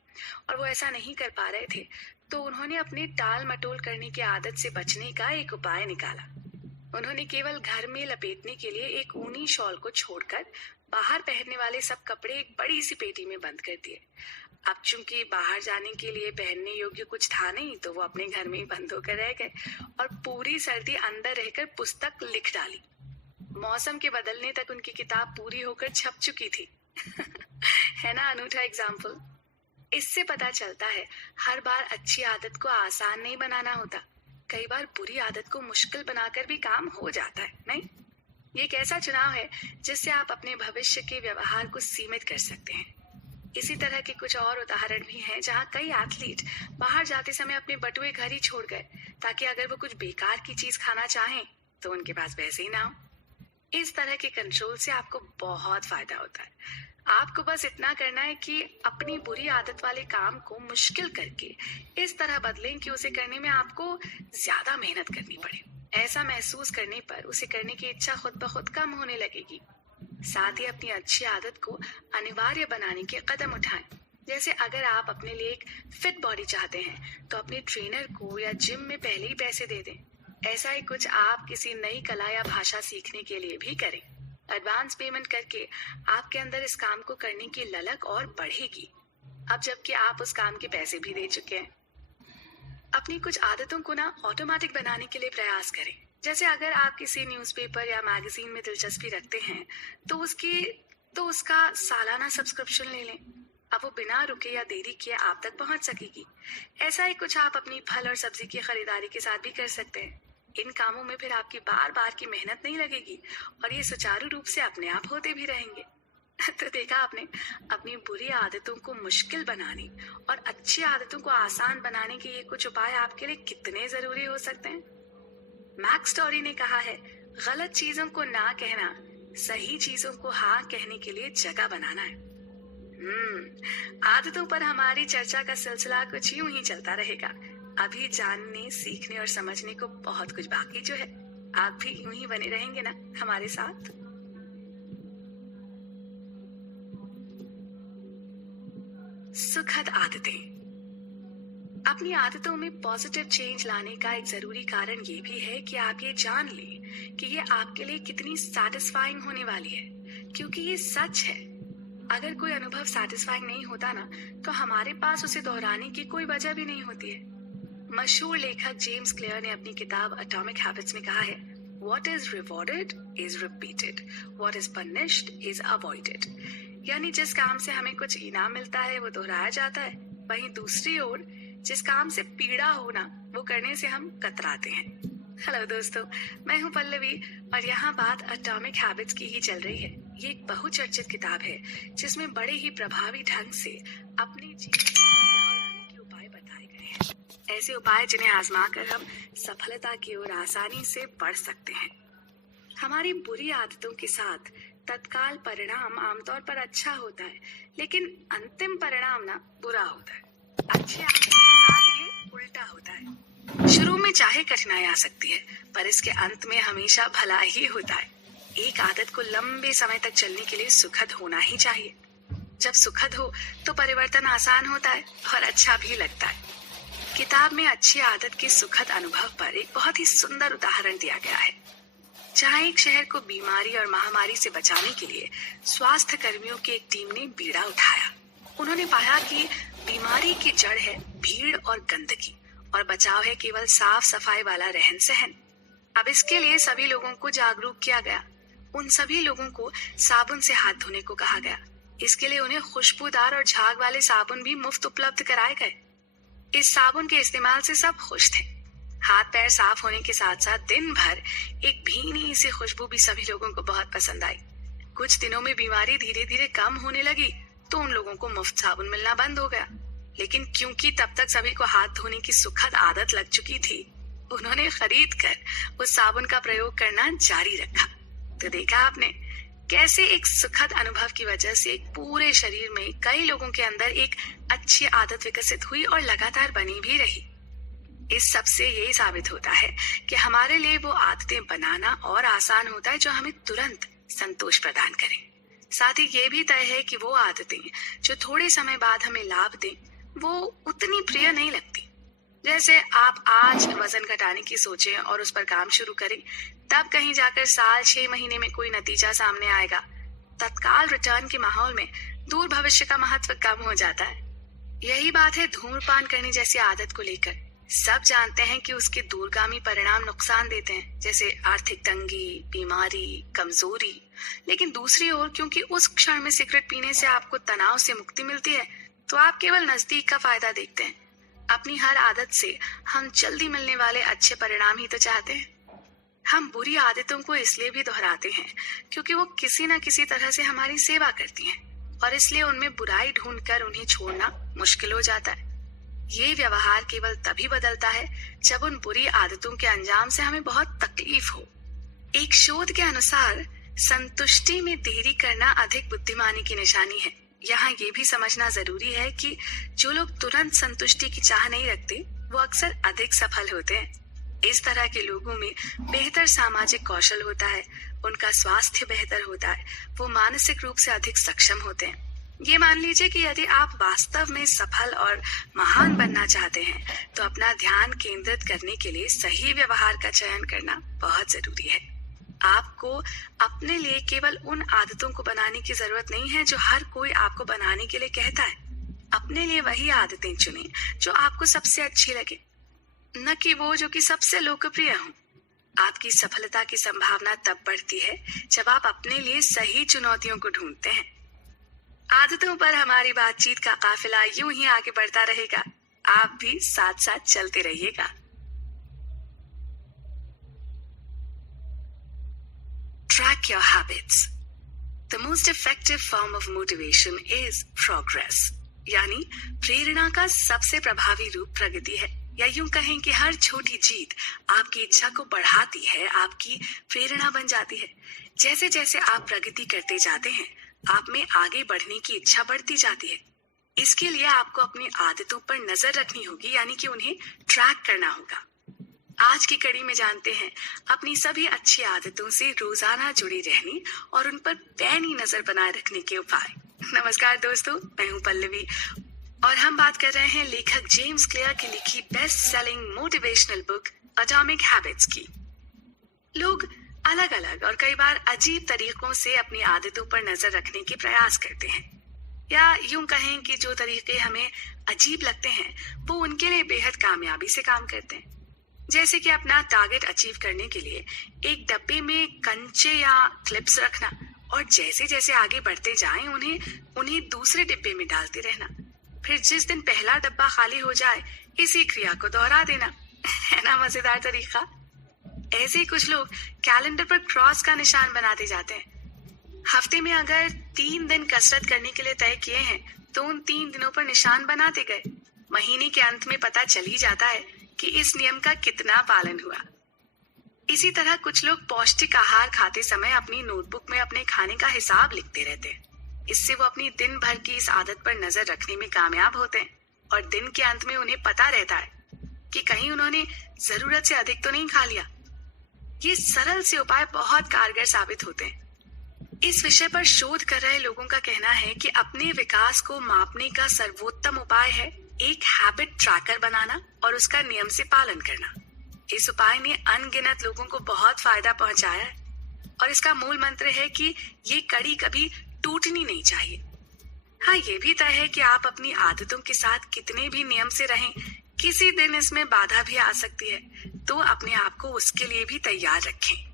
और वो ऐसा नहीं कर पा रहे थे, तो उन्होंने अपने टाल मटोल करने की आदत से बचने का एक उपाय निकाला। उन्होंने केवल घर में लपेटने के लिए एक ऊनी शॉल को छोड़कर बाहर पहनने वाले सब कपड़े एक बड़ी सी पेटी में बंद कर दिए। अब चूंकि बाहर जाने के लिए पहनने योग्य कुछ था नहीं, तो वो अपने घर में ही बंद होकर रह गए और पूरी सर्दी अंदर रहकर पुस्तक लिख डाली। मौसम के बदलने तक उनकी किताब पूरी होकर छप चुकी थी। है ना अनूठा एग्जाम्पल। इससे पता चलता है हर बार अच्छी आदत को आसान नहीं बनाना होता। कई बार बुरी आदत को मुश्किल बनाकर भी काम हो जाता है, नहीं? ये एक ऐसा चुनाव है जिससे आप अपने भविष्य के व्यवहार को सीमित कर सकते हैं। इसी तरह के कुछ और उदाहरण भी हैं जहां कई एथलीट बाहर जाते समय अपने बटुए घर ही छोड़ गए, ताकि अगर वो कुछ बेकार की चीज खाना चाहें तो उनके पास पैसे ही ना हो। इस तरह के कंट्रोल से आपको बहुत फायदा होता है। आपको बस इतना करना है कि अपनी बुरी आदत वाले काम को मुश्किल करके इस तरह बदलें कि उसे करने में आपको ज्यादा मेहनत करनी पड़े। ऐसा महसूस करने पर उसे करने की इच्छा खुद ब खुद कम होने लगेगी। साथ ही अपनी अच्छी आदत को अनिवार्य बनाने के कदम उठाएं। जैसे अगर आप अपने लिए एक फिट बॉडी चाहते हैं, तो अपने ट्रेनर को या जिम में पहले ही पैसे दे दें। ऐसा ही कुछ आप किसी नई कला या भाषा सीखने के लिए भी करें। एडवांस पेमेंट करके आपके अंदर इस काम को करने की ललक और बढ़ेगी, अब जबकि आप उस काम के पैसे भी दे चुके हैं। अपनी कुछ आदतों को ना ऑटोमेटिक बनाने के लिए प्रयास करें। जैसे अगर आप किसी न्यूज़पेपर या मैगजीन में दिलचस्पी रखते हैं, तो उसका सालाना सब्सक्रिप्शन ले लें। अब वो बिना रुके या देरी किए आप तक पहुंच सकेगी। ऐसा ही कुछ आप अपनी फल और सब्जी की खरीदारी के साथ भी कर सकते हैं। इन कामों में फिर आपकी बार बार की मेहनत नहीं लगेगी और ये सुचारू रूप से अपने आप होते भी रहेंगे। तो देखा आपने, अपनी बुरी आदतों को मुश्किल बनाने और अच्छी आदतों को आसान बनाने के ये कुछ उपाय आपके लिए कितने जरूरी हो सकते हैं। मैक्स टोरी ने कहा है, गलत चीजों को ना कहना सही चीजों को हाँ कहने के लिए जगह बनाना है। आदतों पर हमारी चर्चा का सिलसिला कुछ यूं ही चलता रहेगा। अभी जानने, सीखने और समझने को बहुत कुछ बाकी जो है। आप भी यूं ही बने रहेंगे ना हमारे साथ। सुखद आदतें। अपनी आदतों में पॉजिटिव चेंज लाने का एक जरूरी कारण ये भी है कि आप ये जान लें कि ये आपके लिए कितनी सैटिस्फाइंग होने वाली है, क्योंकि ये सच है। अगर कोई अनुभव सैटिस्फाइंग नहीं होता ना, तो हमारे पास उसे दोहराने की कोई वजह भी नहीं होती है। मशहूर लेखक जेम्स क्लियर ने अपनी किताब एटॉमिक हैबिट्स में कहा है, What is rewarded is repeated. What is punished is avoided. यानी जिस काम से हमें कुछ इनाम मिलता है वो दोहराया जाता है, वहीं दूसरी ओर जिस काम से पीड़ा होना वो करने से हम कतराते हैं। हेलो दोस्तों, मैं हूं पल्लवी और यहाँ बात एटॉमिक हैबिट्स की ही चल रही है। ये एक बहुचर्चित किताब है जिसमें बड़े ही प्रभावी ढंग से अपने जीवन में बदलाव लाने के उपाय बताए गए हैं। ऐसे उपाय जिन्हें आजमा कर हम सफलता की ओर आसानी से बढ़ सकते हैं। हमारी बुरी आदतों के साथ तत्काल परिणाम आमतौर पर अच्छा होता है, लेकिन अंतिम परिणाम ना बुरा होता है। अच्छी आदतों के साथ ये उल्टा होता है। शुरू में चाहे कठिनाई आ सकती है, पर इसके अंत में हमेशा भला ही होता है। एक आदत को लंबे समय तक चलने के लिए सुखद होना ही चाहिए। जब सुखद हो तो परिवर्तन आसान होता है और अच्छा भी लगता है। किताब में अच्छी आदत के सुखद अनुभव पर एक बहुत ही सुंदर उदाहरण दिया गया है, जहाँ एक शहर को बीमारी और महामारी से बचाने के लिए स्वास्थ्य कर्मियों की एक टीम ने बीड़ा उठाया। उन्होंने पाया कि बीमारी की जड़ है भीड़ और गंदगी, और बचाव है केवल साफ सफाई वाला रहन सहन। अब इसके लिए सभी लोगों को जागरूक किया गया। उन सभी लोगों को साबुन से हाथ धोने को कहा गया। इसके लिए उन्हें खुशबूदार और झाग वाले साबुन भी मुफ्त उपलब्ध कराए गए। इस साबुन के इस्तेमाल से सब खुश थे। हाथ पैर साफ होने के साथ साथ दिन भर एक भीनी सी खुशबू भी सभी लोगों को बहुत पसंद आई। कुछ दिनों में बीमारी धीरे धीरे कम होने लगी तो उन लोगों को मुफ्त साबुन मिलना बंद हो गया। लेकिन क्योंकि तब तक सभी को हाथ धोने की सुखद आदत लग चुकी थी, उन्होंने खरीद कर उस साबुन का प्रयोग करना जारी रखा। तो देखा आपने कैसे एक सुखद अनुभव की वजह से पूरे शरीर में कई लोगों के अंदर एक अच्छी आदत विकसित हुई और लगातार बनी भी रही। इस सब से यही साबित होता है कि हमारे लिए वो आदतें बनाना और आसान होता है जो हमें तुरंत संतोष प्रदान करें। साथ ही ये भी तय है कि वो आदतें जो थोड़े समय बाद हमें लाभ दें, वो उतनी प्रिय नहीं लगती। जैसे आप आज वजन घटाने की सोचें और उस पर काम शुरू करें, तब कहीं जाकर साल 6 महीने में कोई नतीजा सामने आएगा। तत्काल रिटर्न के माहौल में दूर भविष्य का महत्व कम हो जाता है। यही बात है धूम्रपान करने जैसी आदत को लेकर। सब जानते हैं कि उसके दूरगामी परिणाम नुकसान देते हैं, जैसे आर्थिक तंगी, बीमारी, कमजोरी। लेकिन दूसरी ओर क्योंकि उस क्षण में सिगरेट पीने से आपको तनाव से मुक्ति मिलती है, तो आप केवल नजदीक का फायदा देखते हैं। अपनी हर आदत से हम जल्दी मिलने वाले अच्छे परिणाम ही तो चाहते हैं। हम बुरी आदतों को इसलिए भी दोहराते हैं क्योंकि वो किसी न किसी तरह से हमारी सेवा करती हैं, और इसलिए उनमें बुराई ढूंढकर उन्हें छोड़ना मुश्किल हो जाता है। ये व्यवहार केवल तभी बदलता है जब उन बुरी आदतों के अंजाम से हमें बहुत तकलीफ हो। एक शोध के अनुसार संतुष्टि में देरी करना अधिक बुद्धिमानी की निशानी है। यहाँ ये भी समझना जरूरी है कि जो लोग तुरंत संतुष्टि की चाह नहीं रखते, वो अक्सर अधिक सफल होते हैं। इस तरह के लोगों में बेहतर सामाजिक कौशल होता है, उनका स्वास्थ्य बेहतर होता है, वो मानसिक रूप से अधिक सक्षम होते हैं। ये मान लीजिए कि यदि आप वास्तव में सफल और महान बनना चाहते हैं, तो अपना ध्यान केंद्रित करने के लिए सही व्यवहार का चयन करना बहुत जरूरी है। आपको अपने लिए केवल उन आदतों को बनाने की जरूरत नहीं है जो हर कोई आपको बनाने के लिए कहता है। अपने लिए वही आदतें चुनें जो आपको सबसे अच्छी लगे, न कि वो जो कि सबसे लोकप्रिय हो। आपकी सफलता की संभावना तब बढ़ती है जब आप अपने लिए सही चुनौतियों को ढूंढते हैं। आदतों पर हमारी बातचीत का काफिला यूं ही आगे बढ़ता रहेगा। आप भी साथ साथ चलते रहिएगा। Track your habits. The most effective form of motivation is progress. यानी प्रेरणा का सबसे प्रभावी रूप प्रगति है, या यूं कहें कि हर छोटी जीत आपकी इच्छा को बढ़ाती है, आपकी प्रेरणा बन जाती है। जैसे जैसे आप प्रगति करते जाते हैं, आप में आगे बढ़ने की इच्छा बढ़ती जाती है। इसके लिए आपको अपनी आदतों पर नजर रखनी होगी, यानी कि उन्हें ट्रैक करना होगा। आज की कड़ी में जानते हैं अपनी सभी अच्छी आदतों से रोजाना जुड़ी रहने और उन पर पैनी नजर बनाए रखने के उपाय। नमस्कार दोस्तों, मैं हूं पल्लवी और हम बात कर रहे हैं लेखक जेम्स क्लियर की लिखी best selling motivational book atomic habits की। लोग अलग अलग और कई बार अजीब तरीकों से अपनी आदतों पर नजर रखने के प्रयास करते हैं, या यूं कहें कि जो तरीके हमें अजीब लगते हैं वो उनके लिए बेहद कामयाबी से काम करते हैं। जैसे कि अपना टारगेट अचीव करने के लिए एक डब्बे में कंचे या क्लिप्स रखना, और जैसे जैसे आगे बढ़ते जाएं उन्हें दूसरे डिब्बे में डालते रहना। फिर जिस दिन पहला डब्बा खाली हो जाए, इसी क्रिया को दोहरा देना। है ना मजेदार तरीका? ऐसे ही कुछ लोग कैलेंडर पर क्रॉस का निशान बनाते जाते हैं। हफ्ते में अगर 3 दिन कसरत करने के लिए तय किए हैं, तो उन 3 दिनों पर निशान बनाते गए। महीने के अंत में पता चल ही जाता है कि इस नियम का कितना पालन हुआ। इसी तरह कुछ लोग पौष्टिक आहार खाते समय अपनी नोटबुक में अपने खाने का हिसाब लिखते रहते हैं। इससे वो अपनी दिन भर की इस आदत पर नजर रखने में कामयाब होते हैं, और दिन के अंत में उन्हें पता रहता है कि कहीं उन्होंने जरूरत से अधिक तो नहीं खा लिया। ये सरल से उपाय बहुत कारगर साबित होते हैं। इस विषय पर शोध कर रहे लोगों का कहना है कि अपने विकास को मापने का सर्वोत्तम उपाय है एक हैबिट ट्रैकर बनाना और उसका नियम से पालन करना। इस उपाय ने अनगिनत लोगों को बहुत फायदा पहुंचाया है और इसका मूल मंत्र है कि ये कड़ी कभी टूटनी नहीं चाहिए। हाँ, ये भी तय है कि आप अपनी आदतों के साथ कितने भी नियम से रहें, किसी दिन इसमें बाधा भी आ सकती है, तो अपने आप को उसके लिए भी तैयार रखें।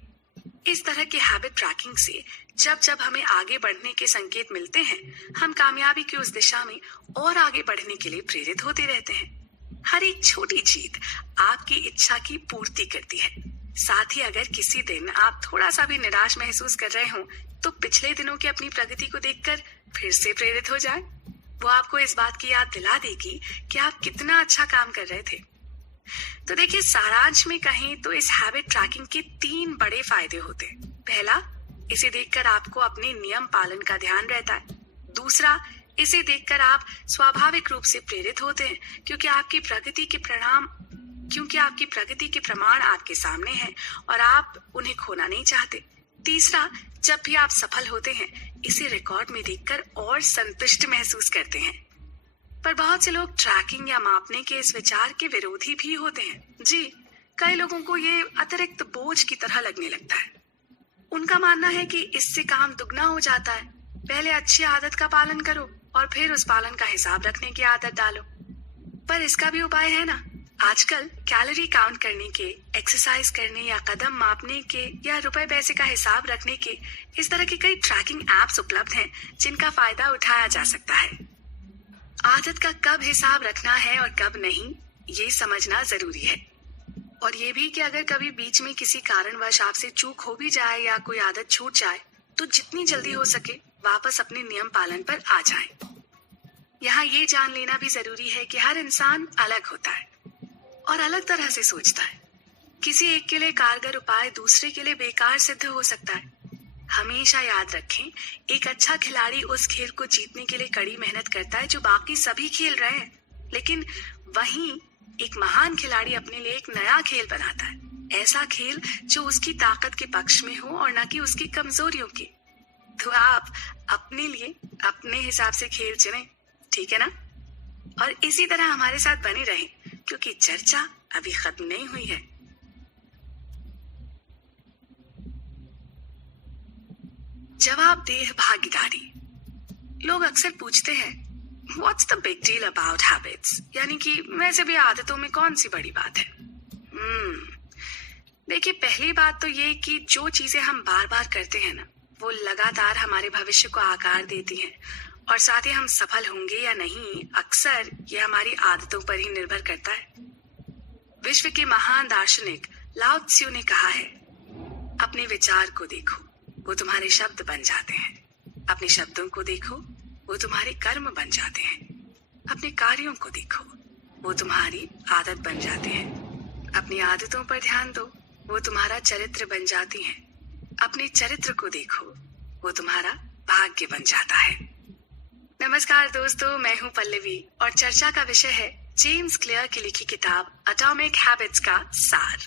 इस तरह के हैबिट ट्रैकिंग से जब जब हमें आगे बढ़ने के संकेत मिलते हैं, हम कामयाबी की उस दिशा में और आगे बढ़ने के लिए प्रेरित होते रहते हैं। हर एक छोटी जीत आपकी इच्छा की पूर्ति करती है। साथ ही अगर किसी दिन आप थोड़ा सा भी निराश महसूस कर रहे हो, तो पिछले दिनों की अपनी प्रगति को देखकर फिर से प्रेरित हो जाए। वो आपको इस बात की याद दिला देगी कि आप कितना अच्छा काम कर रहे थे। तो देखिए, सारांश में कहें तो इस हैबिट ट्रैकिंग के 3 बड़े फायदे होते हैं। पहला, इसे देखकर आपको अपने नियम पालन का ध्यान रहता है। दूसरा, इसे देखकर आप स्वाभाविक रूप से प्रेरित होते हैं क्योंकि आपकी प्रगति के प्रमाण आपके सामने हैं और आप उन्हें खोना नहीं चाहते। तीसरा, जब भी आप सफल होते हैं, इसे रिकॉर्ड में देखकर और संतुष्ट महसूस करते हैं। पर बहुत से लोग ट्रैकिंग या मापने के इस विचार के विरोधी भी होते हैं। जी, कई लोगों को ये अतिरिक्त बोझ की तरह लगने लगता है। उनका मानना है कि इससे काम दुगना हो जाता है। पहले अच्छी आदत का पालन करो और फिर उस पालन का हिसाब रखने की आदत डालो। पर इसका भी उपाय है ना। आजकल कैलोरी काउंट करने के, एक्सरसाइज करने या कदम मापने के या रुपए पैसे का हिसाब रखने के इस तरह के कई ट्रैकिंग एप्स उपलब्ध हैं जिनका फायदा उठाया जा सकता है। आदत का कब हिसाब रखना है और कब नहीं, ये समझना जरूरी है। और ये भी कि अगर कभी बीच में किसी कारणवश आपसे चूक हो भी जाए या कोई आदत छूट जाए, तो जितनी जल्दी हो सके वापस अपने नियम पालन पर आ जाएं। यहाँ ये जान लेना भी जरूरी है कि हर इंसान अलग होता है और अलग तरह से सोचता है। किसी एक के लिए कारगर उपाय दूसरे के लिए बेकार सिद्ध हो सकता है। हमेशा याद रखें, एक अच्छा खिलाड़ी उस खेल को जीतने के लिए कड़ी मेहनत करता है जो बाकी सभी खेल रहे हैं, लेकिन वहीं एक महान खिलाड़ी अपने लिए एक नया खेल बनाता है, ऐसा खेल जो उसकी ताकत के पक्ष में हो और न कि उसकी कमजोरियों के। तो आप अपने लिए अपने हिसाब से खेल चुनें, ठीक है ना? और इसी तरह हमारे साथ बने रहें क्योंकि चर्चा अभी खत्म नहीं हुई है। जवाबदेह भागीदारी। लोग अक्सर पूछते हैं, what's the big deal about habits, यानी कि वैसे भी आदतों में कौन सी बड़ी बात है। देखिए, पहली बात तो ये कि जो चीजें हम बार बार करते हैं ना, वो लगातार हमारे भविष्य को आकार देती हैं और साथ ही हम सफल होंगे या नहीं, अक्सर ये हमारी आदतों पर ही निर्भर करता है। विश्व के महान दार्शनिक लाओ त्सु ने कहा है, अपने विचार को देखो, वो तुम्हारे शब्द बन जाते हैं। अपने शब्दों को देखो, वो तुम्हारे कर्म बन जाते हैं। अपने कार्यों को देखो, वो तुम्हारी आदत बन जाते हैं। अपनी आदतों पर ध्यान दो, वो तुम्हारा चरित्र बन जाती हैं। अपने चरित्र को देखो, वो तुम्हारा भाग्य बन जाता है। नमस्कार दोस्तों, मैं हूँ पल्लवी और चर्चा का विषय है जेम्स क्लियर की लिखी किताब एटॉमिक हैबिट्स का सार।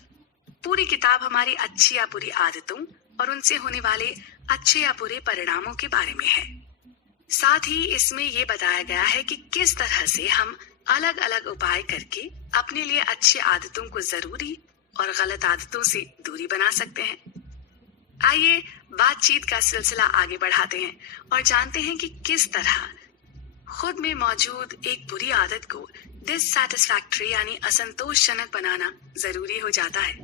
पूरी किताब हमारी अच्छी या बुरी आदतों और उनसे होने वाले अच्छे या बुरे परिणामों के बारे में है। साथ ही इसमें ये बताया गया है कि किस तरह से हम अलग अलग उपाय करके अपने लिए अच्छी आदतों को जरूरी और गलत आदतों से दूरी बना सकते हैं। आइए बातचीत का सिलसिला आगे बढ़ाते हैं और जानते हैं कि किस तरह खुद में मौजूद एक बुरी आदत को डिससैटिस्फैक्टरी यानी असंतोषजनक बनाना जरूरी हो जाता है।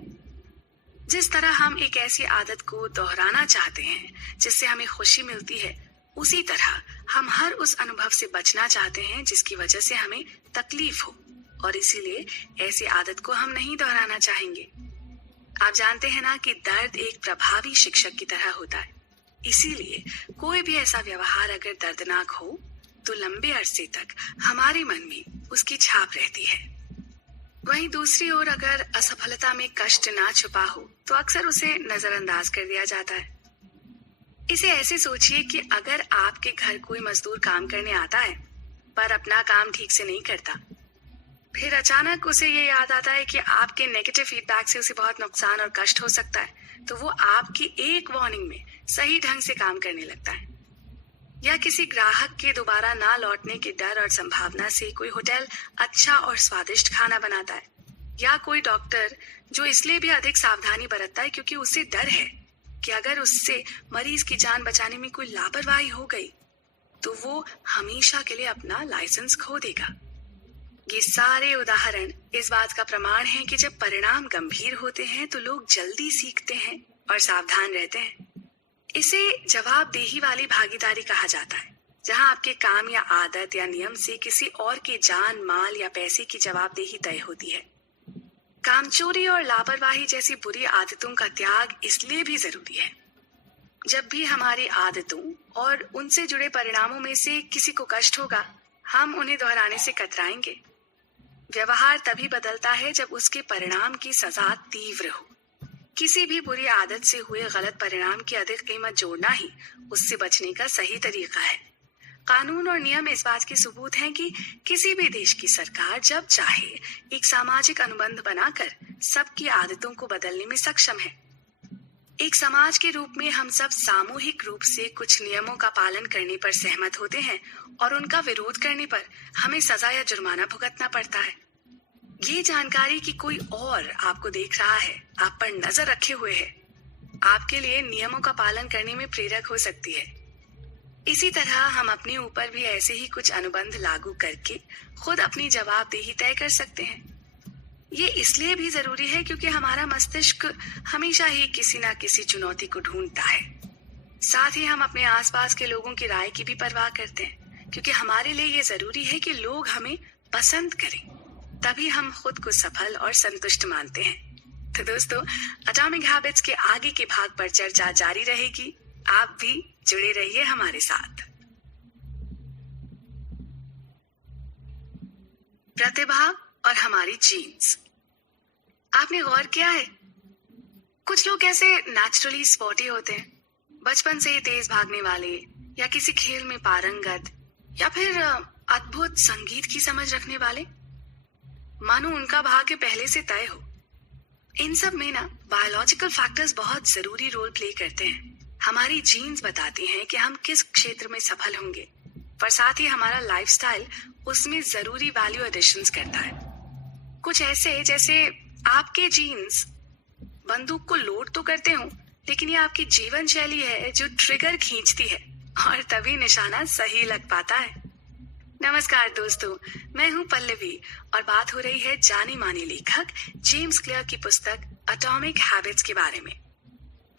जिस तरह हम एक ऐसी आदत को दोहराना चाहते हैं जिससे हमें खुशी मिलती है, उसी तरह हम हर उस अनुभव से बचना चाहते हैं जिसकी वजह से हमें तकलीफ हो, और इसीलिए ऐसी आदत को हम नहीं दोहराना चाहेंगे। आप जानते हैं ना कि दर्द एक प्रभावी शिक्षक की तरह होता है। इसीलिए कोई भी ऐसा व्यवहार अगर दर्दनाक हो तो लंबे अरसे तक हमारे मन में उसकी छाप रहती है। वहीं दूसरी ओर अगर असफलता में कष्ट ना छुपा हो तो अक्सर उसे नजरअंदाज कर दिया जाता है। इसे ऐसे सोचिए कि अगर आपके घर कोई मजदूर काम करने आता है पर अपना काम ठीक से नहीं करता, फिर अचानक उसे ये याद आता है कि आपके नेगेटिव फीडबैक से उसे बहुत नुकसान और कष्ट हो सकता है, तो वो आपकी एक वार्निंग में सही ढंग से काम करने लगता है। या किसी ग्राहक के दोबारा ना लौटने के डर और संभावना से कोई होटल अच्छा और स्वादिष्ट खाना बनाता है। या कोई डॉक्टर जो इसलिए भी अधिक सावधानी बरतता है क्योंकि उसे डर है कि अगर उससे मरीज की जान बचाने में कोई लापरवाही हो गई तो वो हमेशा के लिए अपना लाइसेंस खो देगा। ये सारे उदाहरण इस बात का प्रमाण हैं कि जब परिणाम गंभीर होते हैं तो लोग जल्दी सीखते हैं और सावधान रहते हैं। इसे जवाबदेही वाली भागीदारी कहा जाता है, जहां आपके काम या आदत या नियम से किसी और के जान, माल या पैसे की जवाबदेही तय होती है। कामचोरी और लापरवाही जैसी बुरी आदतों का त्याग इसलिए भी जरूरी है। जब भी हमारी आदतों और उनसे जुड़े परिणामों में से किसी को कष्ट होगा, हम उन्हें दोहराने से कतराएंगे। व्यवहार तभी बदलता है जब उसके परिणाम की सजा तीव्र हो। किसी भी बुरी आदत से हुए गलत परिणाम की अधिक कीमत जोड़ना ही उससे बचने का सही तरीका है। कानून और नियम इस बात के सबूत हैं कि किसी भी देश की सरकार जब चाहे एक सामाजिक अनुबंध बनाकर सबकी आदतों को बदलने में सक्षम है। एक समाज के रूप में हम सब सामूहिक रूप से कुछ नियमों का पालन करने पर सहमत होते हैं और उनका विरोध करने पर हमें सजा या जुर्माना भुगतना पड़ता है। ये जानकारी कि कोई और आपको देख रहा है, आप पर नजर रखे हुए है, आपके लिए नियमों का पालन करने में प्रेरक हो सकती है। इसी तरह हम अपने ऊपर भी ऐसे ही कुछ अनुबंध लागू करके खुद अपनी जवाबदेही तय कर सकते हैं। ये इसलिए भी जरूरी है क्योंकि हमारा मस्तिष्क हमेशा ही किसी ना किसी चुनौती को ढूंढता है। साथ ही हम अपने आसपास के लोगों की राय की भी परवाह करते हैं, क्योंकि हमारे लिए ये जरूरी है कि लोग हमें पसंद करें, तभी हम खुद को सफल और संतुष्ट मानते हैं। तो दोस्तों, एटॉमिक हैबिट्स के आगे के भाग पर चर्चा जारी रहेगी। आप भी जुड़े रहिए हमारे साथ। प्रतिभा और हमारी जीन्स। आपने गौर किया है, कुछ लोग ऐसे नेचुरली स्पोर्टी होते हैं, बचपन से ही तेज भागने वाले, या किसी खेल में पारंगत, या फिर अद्भुत संगीत की समझ रखने वाले, मानो उनका भाग्य पहले से तय हो। इन सब में ना बायोलॉजिकल फैक्टर्स बहुत जरूरी रोल प्ले करते हैं। हमारी जीन्स बताती हैं कि हम किस क्षेत्र में सफल होंगे, पर साथ ही हमारा लाइफस्टाइल उसमें जरूरी वैल्यू एडिशंस करता है। कुछ ऐसे जैसे आपके जीन्स बंदूक को लोड तो करते हो, लेकिन ये आपकी जीवन शैली है जो ट्रिगर खींचती है और तभी निशाना सही लग पाता है। नमस्कार दोस्तों, मैं हूं पल्लवी और बात हो रही है जाने माने लेखक जेम्स क्लियर की पुस्तक एटॉमिक हैबिट्स के बारे में।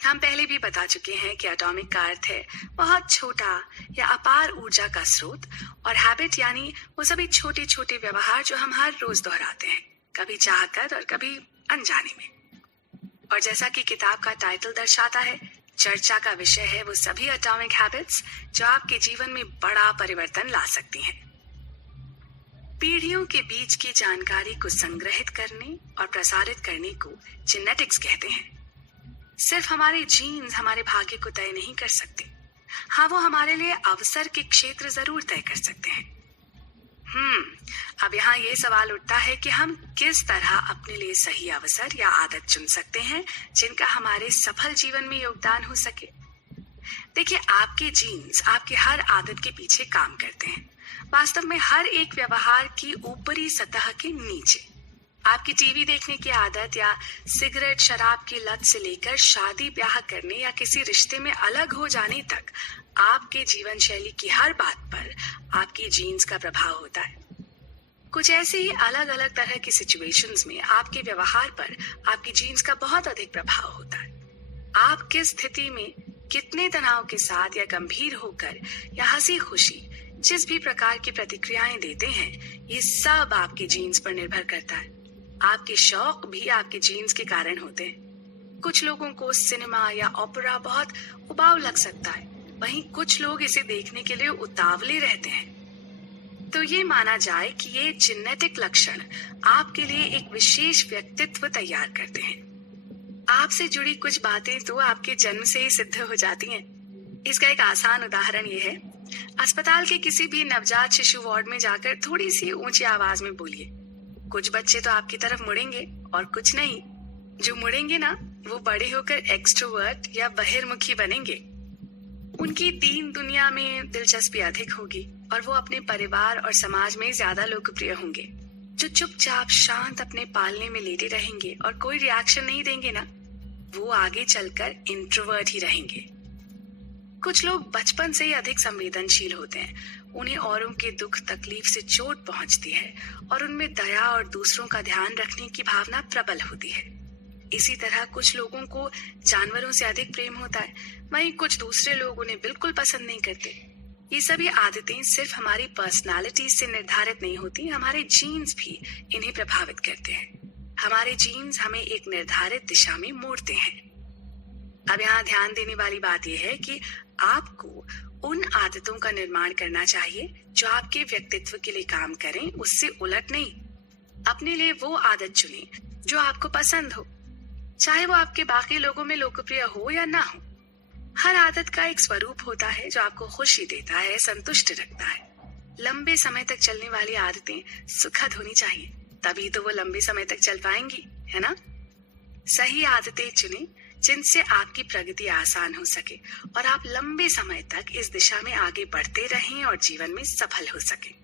हम पहले भी बता चुके हैं कि एटॉमिक का अर्थ है बहुत छोटा या अपार ऊर्जा का स्रोत, और हैबिट यानी वो सभी छोटे छोटे व्यवहार जो हम हर रोज दोहराते हैं, कभी चाहकर और कभी अनजाने में। और जैसा कि किताब का टाइटल दर्शाता है, चर्चा का विषय है वो सभी एटॉमिक हैबिट्स जो आपके जीवन में बड़ा परिवर्तन ला सकती हैं। पीढ़ियों के बीच की जानकारी को संग्रहित करने और प्रसारित करने को जेनेटिक्स कहते हैं। सिर्फ हमारे जीन्स हमारे भाग्य को तय नहीं कर सकते, हाँ वो हमारे लिए अवसर के क्षेत्र जरूर तय कर सकते हैं। अब यहाँ ये सवाल उठता है कि हम किस तरह अपने लिए सही अवसर या आदत चुन सकते हैं जिनका हमारे सफल जीवन में योगदान हो सके। देखिए, आपके जीन्स आपके हर आदत के पीछे काम करते हैं, वास्तव में हर एक व्यवहार की ऊपरी सतह के नीचे। आपकी टीवी देखने की आदत या सिगरेट शराब की लत से लेकर शादी ब्याह करने या किसी रिश्ते में अलग हो जाने तक आपके जीवन शैली की हर बात पर आपकी जीन्स का प्रभाव होता है। कुछ ऐसे ही अलग अलग तरह की सिचुएशंस में आपके व्यवहार पर आपकी जीन्स का बहुत अधिक प्रभाव होता है। आप किस स्थिति में कितने तनाव के साथ या गंभीर होकर या हंसी खुशी जिस भी प्रकार की प्रतिक्रियाएं देते हैं, ये सब आपके जीन्स पर निर्भर करता है। आपके शौक भी आपके जीन्स के कारण होते हैं। कुछ लोगों को सिनेमा या ओपेरा बहुत उबाऊ लग सकता है, वहीं कुछ लोग इसे देखने के लिए उतावले रहते हैं। तो ये माना जाए कि ये जेनेटिक लक्षण आपके लिए एक विशेष व्यक्तित्व तैयार करते हैं। आपसे जुड़ी कुछ बातें तो आपके जन्म से ही सिद्ध हो जाती हैं। इसका एक आसान उदाहरण ये है, अस्पताल के किसी भी नवजात शिशु वार्ड में जाकर थोड़ी सी ऊंची आवाज में बोलिए, कुछ बच्चे तो आपकी तरफ मुड़ेंगे और कुछ नहीं। जो मुड़ेंगे ना, वो बड़े होकर एक्सट्रोवर्ट या बहिर्मुखी बनेंगे। उनकी दीन दुनिया में दिलचस्पी अधिक होगी और वो अपने परिवार और समाज में ज्यादा लोकप्रिय होंगे। जो चुपचाप शांत अपने पालने में लेटे रहेंगे और कोई रिएक्शन नहीं देंगे ना, वो आगे चलकर इंट्रोवर्ट ही रहेंगे। कुछ लोग बचपन से ही अधिक संवेदनशील होते हैं। उन्हें औरों के दुख तकलीफ से चोट पहुंचती है और उनमें दया और दूसरों का ध्यान रखने की भावना प्रबल होती है। इसी तरह कुछ लोगों को जानवरों से अधिक प्रेम होता है, वहीं कुछ दूसरे लोग उन्हें बिल्कुल पसंद नहीं करते। ये सभी आदतें सिर्फ हमारी पर्सनालिटी से निर्धारित नहीं होती, हमारे जीन्स भी इन्हें प्रभावित करते हैं। हमारे जीन्स हमें एक निर्धारित दिशा में मोड़ते हैं। अब यहाँ ध्यान देने वाली बात यह है कि आपको उन आदतों का निर्माण करना चाहिए जो आपके व्यक्तित्व के लिए काम करें, उससे उलट नहीं। अपने लिए वो आदत चुनें जो आपको पसंद हो, चाहे वो आपके बाकी लोगों में लोकप्रिय हो या ना हो। हर आदत का एक स्वरूप होता है जो आपको खुशी देता है, संतुष्ट रखता है। लंबे समय तक चलने वाली आदतें सुखद होनी चाहिए, तभी तो वो लंबे समय तक चल पाएंगी, है ना? सही आदतें चुनें जिनसे आपकी प्रगति आसान हो सके और आप लंबे समय तक इस दिशा में आगे बढ़ते रहें और जीवन में सफल हो सके।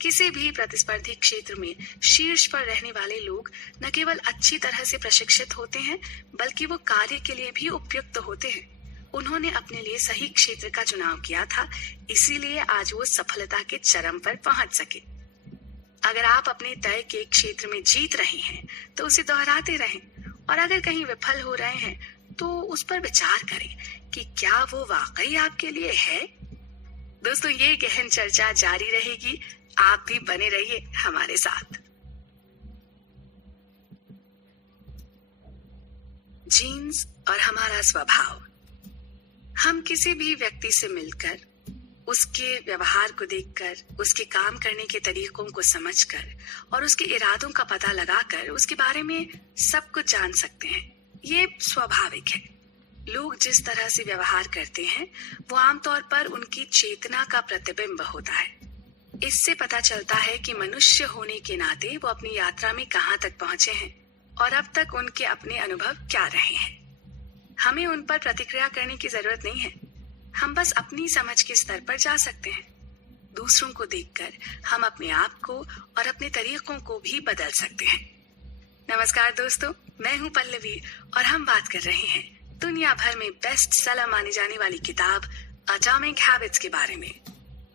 किसी भी प्रतिस्पर्धी क्षेत्र में शीर्ष पर रहने वाले लोग न केवल अच्छी तरह से प्रशिक्षित होते हैं, बल्कि वो कार्य के लिए भी उपयुक्त होते हैं। उन्होंने अपने लिए सही क्षेत्र का चुनाव किया था, इसीलिए आज वो सफलता के चरम पर पहुंच सके। अगर आप अपने तय के क्षेत्र में जीत रहे हैं तो उसे दोहराते रहें, और अगर कहीं विफल हो रहे हैं तो उस पर विचार करें कि क्या वो वाकई आपके लिए है। दोस्तों, ये गहन चर्चा जारी रहेगी, आप भी बने रहिए हमारे साथ। जीन्स और हमारा स्वभाव। हम किसी भी व्यक्ति से मिलकर, उसके व्यवहार को देखकर, उसके काम करने के तरीकों को समझकर और उसके इरादों का पता लगाकर उसके बारे में सब कुछ जान सकते हैं। ये स्वाभाविक है। लोग जिस तरह से व्यवहार करते हैं वो आमतौर पर उनकी चेतना का प्रतिबिंब होता है। इससे पता चलता है कि मनुष्य होने के नाते वो अपनी यात्रा में कहाँ तक पहुंचे हैं और अब तक उनके अपने अनुभव क्या रहे हैं। हमें उन पर प्रतिक्रिया करने की जरूरत नहीं है, हम बस अपनी समझ के स्तर पर जा सकते हैं। दूसरों को देखकर हम अपने आप को और अपने तरीकों को भी बदल सकते हैं। नमस्कार दोस्तों, मैं हूं पल्लवी और हम बात कर रहे हैं दुनिया भर में बेस्ट सेलर मानी जाने वाली किताब एटॉमिक हैबिट्स के बारे में।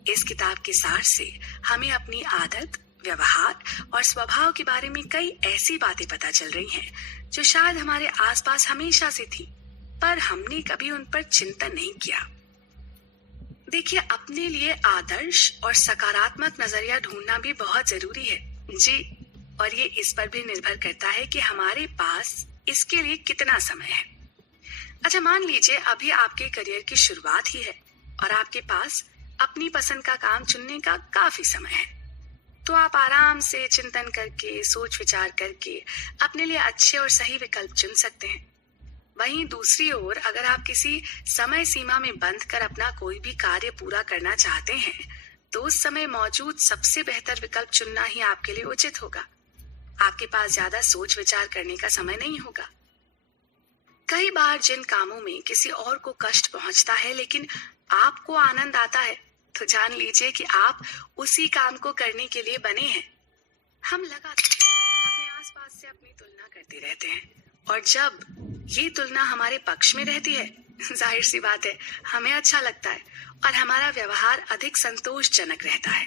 इस किताब के सार से हमें अपनी आदत, व्यवहार और स्वभाव के बारे में कई ऐसी बातें पता चल रही हैं जो शायद हमारे आसपास हमेशा से थी, पर हमने कभी उन पर चिंतन नहीं किया। देखिए, अपने लिए आदर्श और सकारात्मक नजरिया ढूंढना भी बहुत जरूरी है जी, और ये इस पर भी निर्भर करता है कि हमारे पास इसके लिए कितना समय है। अच्छा, मान लीजिए अभी आपके करियर की शुरुआत ही है और आपके पास अपनी पसंद का काम चुनने का काफी समय है, तो आप आराम से चिंतन करके, सोच विचार करके अपने लिए अच्छे और सही विकल्प चुन सकते हैं। वहीं दूसरी ओर, अगर आप किसी समय सीमा में बंध कर अपना कोई भी कार्य पूरा करना चाहते हैं, तो उस समय मौजूद सबसे बेहतर विकल्प चुनना ही आपके लिए उचित होगा। आपके पास ज्यादा सोच विचार करने का समय नहीं होगा। कई बार जिन कामों में किसी और को कष्ट पहुंचता है लेकिन आपको आनंद आता है, तो जान लीजिए कि आप उसी काम को करने के लिए बने हैं। हम लगातार अपने आसपास से अपनी तुलना करते रहते हैं, और जब ये तुलना हमारे पक्ष में रहती है, जाहिर सी बात है, हमें अच्छा लगता है और हमारा व्यवहार अधिक संतोषजनक रहता है।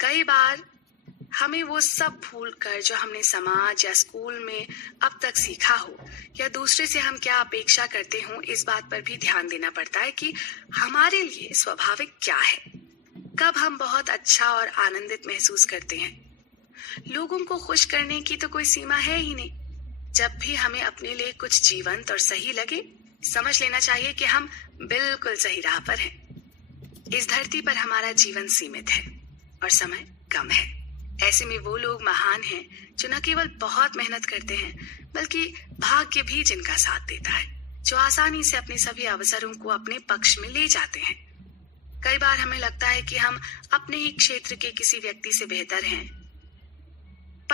कई बार हमें वो सब भूलकर जो हमने समाज या स्कूल में अब तक सीखा हो, या दूसरे से हम क्या अपेक्षा करते हो, इस बात पर भी ध्यान देना पड़ता है कि हमारे लिए स्वाभाविक क्या है। कब हम बहुत अच्छा और आनंदित महसूस करते हैं। लोगों को खुश करने की तो कोई सीमा है ही नहीं। जब भी हमें अपने लिए कुछ जीवंत और सही लगे, समझ लेना चाहिए कि हम बिल्कुल सही राह पर हैं। इस धरती पर हमारा जीवन सीमित है और समय कम है। ऐसे में वो लोग महान हैं जो न केवल बहुत मेहनत करते हैं, बल्कि भाग्य भी जिनका साथ देता है, जो आसानी से अपने सभी अवसरों को अपने पक्ष में ले जाते हैं। कई बार हमें लगता है कि हम अपने ही क्षेत्र के किसी व्यक्ति से बेहतर हैं,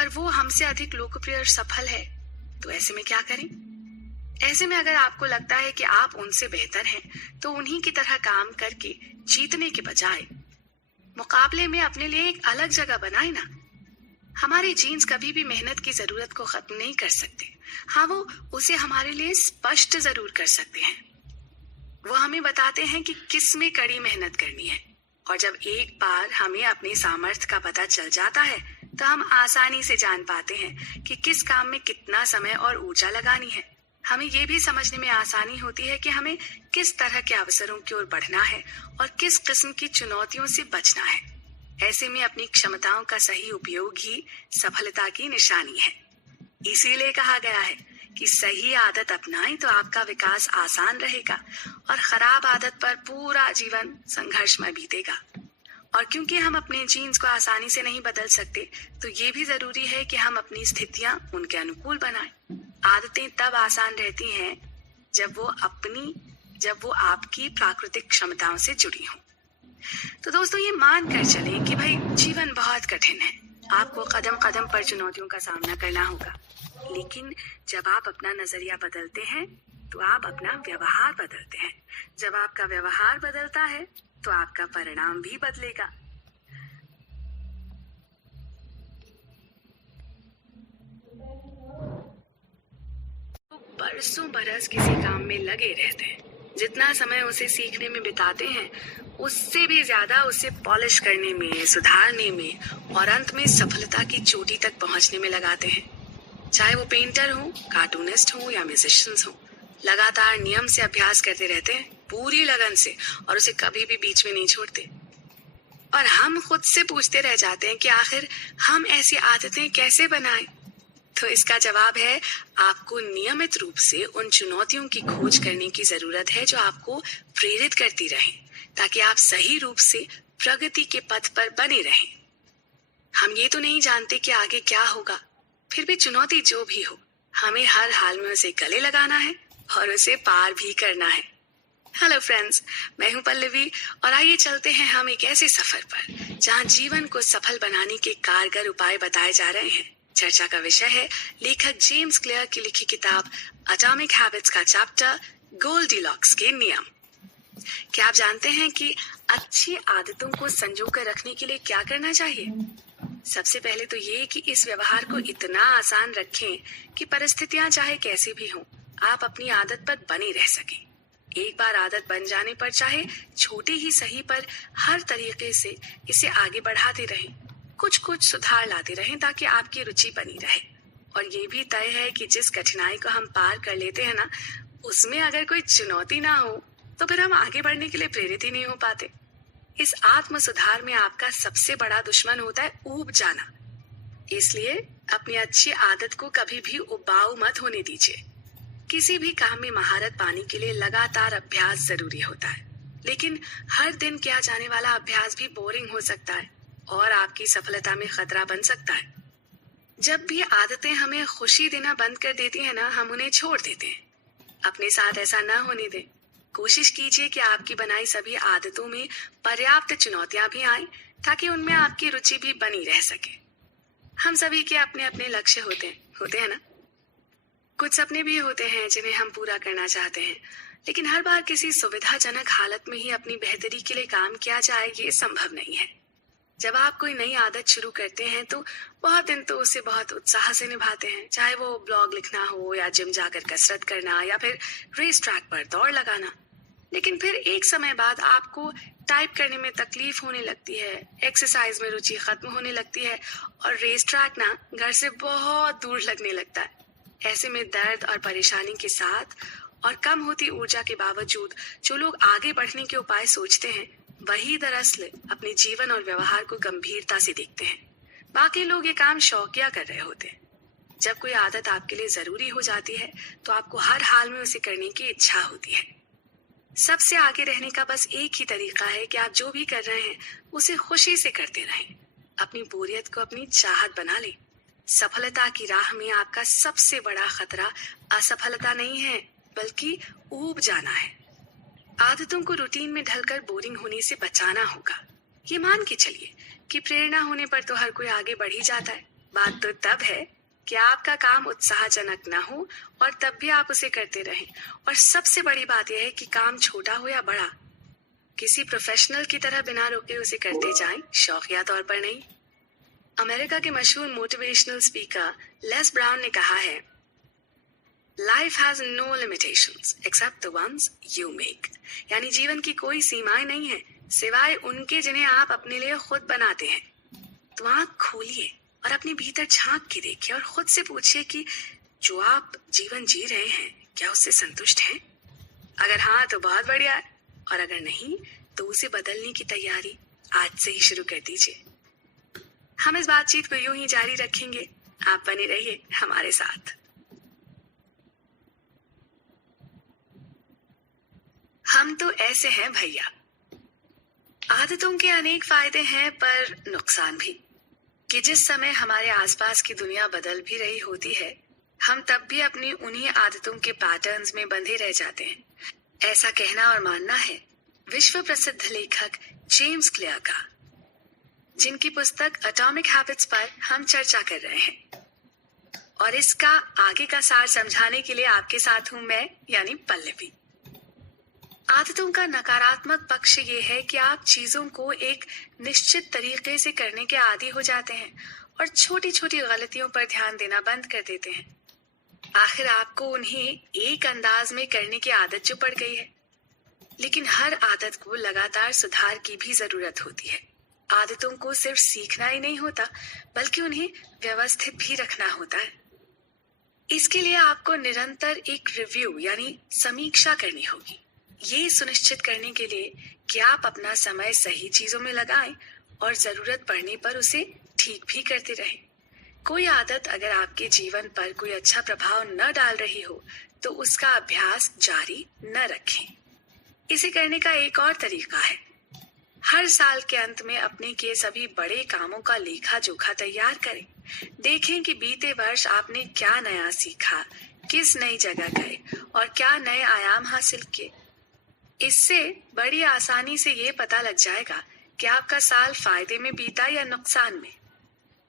पर वो हमसे अधिक लोकप्रिय और सफल है, तो ऐसे में क्या करें? ऐसे में अगर आपको लगता है कि आप उनसे बेहतर हैं, तो उन्हीं की तरह काम करके जीतने के बजाय मुकाबले में अपने लिए एक अलग जगह बनाए ना। हमारे जीन्स कभी भी मेहनत की जरूरत को खत्म नहीं कर सकते। हाँ, वो उसे हमारे लिए स्पष्ट जरूर कर सकते हैं। वो हमें बताते हैं कि किस में कड़ी मेहनत करनी है, और जब एक बार हमें अपने सामर्थ्य का पता चल जाता है, तो हम आसानी से जान पाते हैं कि किस काम में कितना समय और ऊर्जा लगानी है। हमें ये भी समझने में आसानी होती है कि हमें किस तरह के अवसरों की ओर बढ़ना है और किस किस्म की चुनौतियों से बचना है। ऐसे में अपनी क्षमताओं का सही उपयोग ही सफलता की निशानी है। इसीलिए कहा गया है कि सही आदत अपनाएं तो आपका विकास आसान रहेगा और खराब आदत पर पूरा जीवन संघर्षमय बीतेगा। और क्योंकि हम अपने जीन्स को आसानी से नहीं बदल सकते, तो ये भी जरूरी है कि हम अपनी स्थितियां उनके अनुकूल बनाएं। आदतें तब आसान रहती हैं जब वो आपकी प्राकृतिक क्षमताओं से जुड़ी हों। तो दोस्तों, ये मान कर चलें कि भाई जीवन बहुत कठिन है, आपको कदम कदम पर चुनौतियों का सामना करना होगा। लेकिन जब आप अपना नजरिया बदलते हैं, तो आप अपना व्यवहार बदलते हैं। जब आपका व्यवहार बदलता है, तो आपका परिणाम भी बदलेगा। बरसों बरस किसी काम में लगे रहते हैं, जितना समय उसे सीखने में बिताते हैं, उससे भी ज्यादा उसे पॉलिश करने में, सुधारने में और अंत में सफलता की चोटी तक पहुंचने में लगाते हैं। चाहे वो पेंटर हो, कार्टूनिस्ट हो या म्यूजिशियंस हो, लगातार नियम से अभ्यास करते रहते हैं, पूरी लगन से, और उसे कभी भी बीच में नहीं छोड़ते। और हम खुद से पूछते रह जाते हैं कि आखिर हम ऐसी आदतें कैसे बनाएं? तो इसका जवाब है, आपको नियमित रूप से उन चुनौतियों की खोज करने की जरूरत है जो आपको प्रेरित करती रहें, ताकि आप सही रूप से प्रगति के पथ पर बने रहें। हम ये तो नहीं जानते कि आगे क्या होगा, फिर भी चुनौती जो भी हो, हमें हर हाल में उसे गले लगाना है और उसे पार भी करना है। हेलो फ्रेंड्स, मैं हूं पल्लवी, और आइए चलते हैं हम एक ऐसे सफर पर जहां जीवन को सफल बनाने के कारगर उपाय बताए जा रहे हैं। चर्चा का विषय है लेखक जेम्स क्लियर की लिखी किताब एटॉमिक हैबिट्स का चैप्टर गोल्डीलॉक्स के नियम। क्या आप जानते हैं कि अच्छी आदतों को संजो कर रखने के लिए क्या करना चाहिए? सबसे पहले तो ये कि इस व्यवहार को इतना आसान रखें कि परिस्थितियां चाहे कैसी भी हों, आप अपनी आदत पर बने रह सकें। एक बार आदत बन जाने पर चाहे छोटे ही सही, पर हर तरीके से इसे आगे बढ़ाते रहें, कुछ कुछ सुधार लाते रहें, ताकि आपकी रुचि बनी रहे। और ये भी तय है कि जिस कठिनाई को हम पार कर लेते हैं ना, उसमें अगर कोई चुनौती ना हो, तो फिर हम आगे बढ़ने के लिए प्रेरित ही नहीं हो पाते। इस आत्म सुधार में आपका सबसे बड़ा दुश्मन होता है ऊब जाना। इसलिए अपनी अच्छी आदत को कभी भी उबाऊ मत होने दीजिए। किसी भी काम में महारत पाने के लिए लगातार अभ्यास जरूरी होता है, लेकिन हर दिन किया जाने वाला अभ्यास भी बोरिंग हो सकता है और आपकी सफलता में खतरा बन सकता है। जब भी आदतें हमें खुशी देना बंद कर देती है ना, हम उन्हें छोड़ देते हैं। अपने साथ ऐसा न होने दें। कोशिश कीजिए कि आपकी बनाई सभी आदतों में पर्याप्त चुनौतियां भी आएं, ताकि उनमें आपकी रुचि भी बनी रह सके। हम सभी के अपने अपने लक्ष्य होते हैं ना। कुछ सपने भी होते हैं जिन्हें हम पूरा करना चाहते हैं, लेकिन हर बार किसी सुविधाजनक हालत में ही अपनी बेहतरी के लिए काम किया जाए, ये संभव नहीं है। जब आप कोई नई आदत शुरू करते हैं, तो बहुत दिन तो उसे बहुत उत्साह से निभाते हैं, चाहे वो ब्लॉग लिखना हो या जिम जाकर कसरत करना या फिर रेस ट्रैक पर दौड़ लगाना। लेकिन फिर एक समय बाद आपको टाइप करने में तकलीफ होने लगती है, एक्सरसाइज में रुचि खत्म होने लगती है और रेस ट्रैक ना घर से बहुत दूर लगने लगता है। ऐसे में दर्द और परेशानी के साथ और कम होती ऊर्जा के बावजूद जो लोग आगे बढ़ने के उपाय सोचते हैं, वही दरअसल अपने जीवन और व्यवहार को गंभीरता से देखते हैं। बाकी लोग ये काम शौकिया कर रहे होते हैं। जब कोई आदत आपके लिए जरूरी हो जाती है, तो आपको हर हाल में उसे करने की इच्छा होती है। सबसे आगे रहने का बस एक ही तरीका है कि आप जो भी कर रहे हैं उसे खुशी से करते रहें। अपनी बोरियत को अपनी चाहत बना लें। सफलता की राह में आपका सबसे बड़ा खतरा असफलता नहीं है, बल्कि ऊब जाना है। आदतों को रूटीन में ढलकर बोरिंग होने से बचाना होगा। ये मान के चलिए कि प्रेरणा होने पर तो हर कोई आगे बढ़ ही जाता है, बात तो तब है कि आपका काम उत्साहजनक ना हो और तब भी आप उसे करते रहें। और सबसे बड़ी बात यह है कि काम छोटा हो या बड़ा, किसी प्रोफेशनल की तरह बिना रुके उसे करते जाएं, शौकिया तौर पर नहीं। अमेरिका के मशहूर मोटिवेशनल स्पीकर लेस ब्राउन ने कहा है, life has no limitations except the ones you make. यानी जीवन की कोई सीमाएं नहीं है सिवाय उनके जिन्हें आप अपने लिए खुद बनाते हैं। तो आंख खोलिए और अपने भीतर झांक के देखिए और खुद से पूछिए कि जो आप जीवन जी रहे हैं क्या उससे संतुष्ट हैं? अगर हाँ तो बहुत बढ़िया है, और अगर नहीं तो उसे बदलने की तैयारी आज से ही शुरू कर दीजिए। हम इस बातचीत को यूं ही जारी रखेंगे। आप बने रहिए हमारे साथ। हम तो ऐसे हैं भैया। आदतों के अनेक फायदे हैं पर नुकसान भी, कि जिस समय हमारे आसपास की दुनिया बदल भी रही होती है, हम तब भी अपनी उन्हीं आदतों के पैटर्न्स में बंधे रह जाते हैं। ऐसा कहना और मानना है विश्व प्रसिद्ध लेखक जेम्स क्लियर का, जिनकी पुस्तक एटॉमिक हैबिट्स पर हम चर्चा कर रहे हैं। और इसका आगे का सार समझाने के लिए आपके साथ हूं मैं, यानी पल्लवी। आदतों का नकारात्मक पक्ष ये है कि आप चीजों को एक निश्चित तरीके से करने के आदी हो जाते हैं और छोटी छोटी गलतियों पर ध्यान देना बंद कर देते हैं। आखिर आपको उन्हें एक अंदाज में करने की आदत जो पड़ गई है। लेकिन हर आदत को लगातार सुधार की भी जरूरत होती है। आदतों को सिर्फ सीखना ही नहीं होता बल्कि उन्हें व्यवस्थित भी रखना होता है। इसके लिए आपको निरंतर एक रिव्यू यानी समीक्षा करनी होगी, ये सुनिश्चित करने के लिए कि आप अपना समय सही चीजों में लगाएं और जरूरत पड़ने पर उसे ठीक भी करते रहें। कोई आदत अगर आपके जीवन पर कोई अच्छा प्रभाव न डाल रही हो तो उसका अभ्यास जारी न रखें। इसे करने का एक और तरीका है, हर साल के अंत में अपने किए सभी बड़े कामों का लेखा जोखा तैयार करें। देखें कि बीते वर्ष आपने क्या नया सीखा, किस नई जगह गए और क्या नए आयाम हासिल किए। इससे बड़ी आसानी से ये पता लग जाएगा कि आपका साल फायदे में बीता या नुकसान में।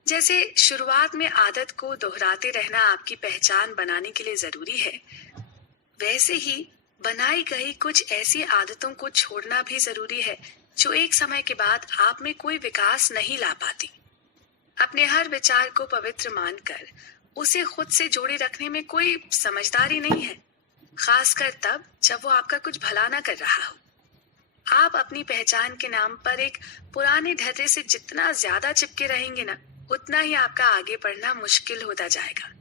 जैसे शुरुआत में आदत को दोहराते रहना आपकी पहचान बनाने के लिए जरूरी है, वैसे ही बनाई गई कुछ ऐसी आदतों को छोड़ना भी जरूरी है जो एक समय के बाद आप में कोई विकास नहीं ला पाती। अपने हर विचार को पवित्र मानकर उसे खुद से जोड़े रखने में कोई समझदारी नहीं है, खासकर तब जब वो आपका कुछ भला ना कर रहा हो। आप अपनी पहचान के नाम पर एक पुराने ढर्रे से जितना ज्यादा चिपके रहेंगे ना, उतना ही आपका आगे बढ़ना मुश्किल होता जाएगा।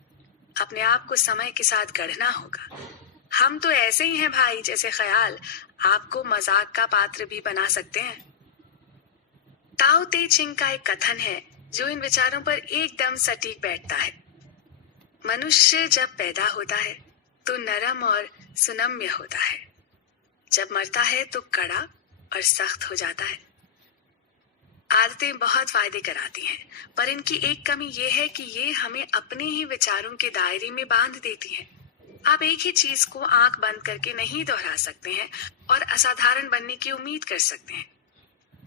अपने आप को समय के साथ गढ़ना होगा। हम तो ऐसे ही हैं भाई जैसे ख्याल आपको मजाक का पात्र भी बना सकते हैं। ताओ ते चिंग का एक कथन है जो इन विचारों पर एकदम सटीक बैठता है। मनुष्य जब पैदा होता है तो नरम और सुनम्य होता है, जब मरता है तो कड़ा और सख्त हो जाता है। आदतें बहुत फायदे कराती हैं, पर इनकी एक कमी यह है कि ये हमें अपने ही विचारों के दायरे में बांध देती हैं। आप एक ही चीज को आंख बंद करके नहीं दोहरा सकते हैं और असाधारण बनने की उम्मीद कर सकते हैं।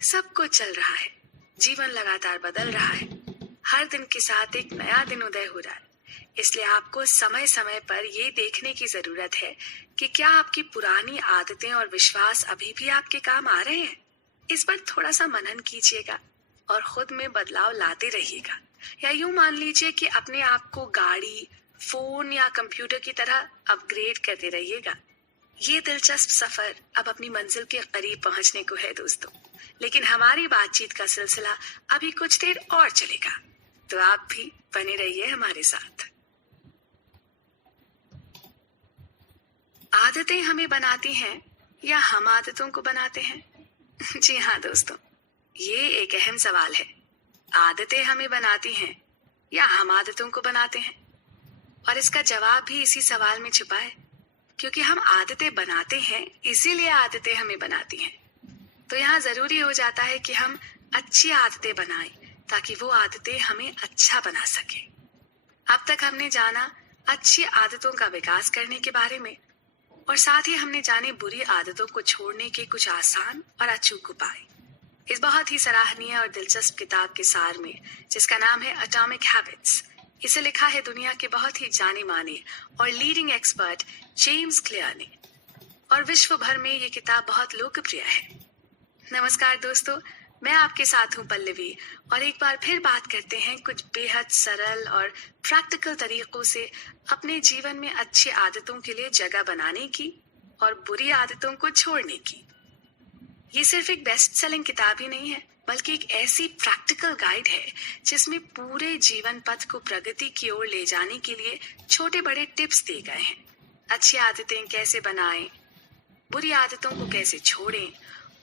सब कुछ चल रहा है, जीवन लगातार बदल रहा है, हर दिन के साथ एक नया दिन उदय हो रहा है। इसलिए आपको समय समय पर ये देखने की जरूरत है कि क्या आपकी पुरानी आदतें और विश्वास अभी भी आपके काम आ रहे हैं। इस पर थोड़ा सा मनन कीजिएगा और खुद में बदलाव लाते रहिएगा। या यूं मान लीजिए कि अपने आप को गाड़ी, फोन या कंप्यूटर की तरह अपग्रेड करते रहिएगा। ये दिलचस्प सफर अब अपनी मंजिल के करीब पहुंचने को है दोस्तों, लेकिन हमारी बातचीत का सिलसिला अभी कुछ देर और चलेगा, तो आप भी बने रहिए हमारे साथ। आदतें हमें बनाती हैं या हम आदतों को बनाते हैं? जी हाँ दोस्तों, ये एक अहम सवाल है। आदतें हमें बनाती हैं या हम आदतों को बनाते हैं? और इसका जवाब भी इसी सवाल में छिपा है, क्योंकि हम आदतें बनाते हैं इसीलिए आदतें हमें बनाती हैं। तो यहाँ जरूरी हो जाता है कि हम अच्छी आदतें बनाएं ताकि वो आदतें हमें अच्छा बना सके। अब तक हमने जाना अच्छी आदतों का विकास करने के बारे में, और साथ ही हमने जाने बुरी आदतों को छोड़ने के कुछ आसान और अचूक उपाय। इस बहुत ही सराहनीय और दिलचस्प किताब के सार में, जिसका नाम है एटॉमिक हैबिट्स, इसे लिखा है दुनिया के बहुत ही जाने माने और लीडिंग एक्सपर्ट जेम्स क्लियर ने, और विश्व भर में ये किताब बहुत लोकप्रिय है। नमस्कार दोस्तों, मैं आपके साथ हूँ पल्लवी, और एक बार फिर बात करते हैं कुछ बेहद सरल और प्रैक्टिकल तरीकों से अपने जीवन में अच्छी आदतों के लिए जगह बनाने की और बुरी आदतों को छोड़ने की। ये सिर्फ एक बेस्ट सेलिंग किताब ही नहीं है, बल्कि एक ऐसी प्रैक्टिकल गाइड है जिसमें पूरे जीवन पथ को प्रगति की ओर ले जाने के लिए छोटे बड़े टिप्स दिए गए हैं। अच्छी आदतें कैसे बनाएं, बुरी आदतों को कैसे छोड़ें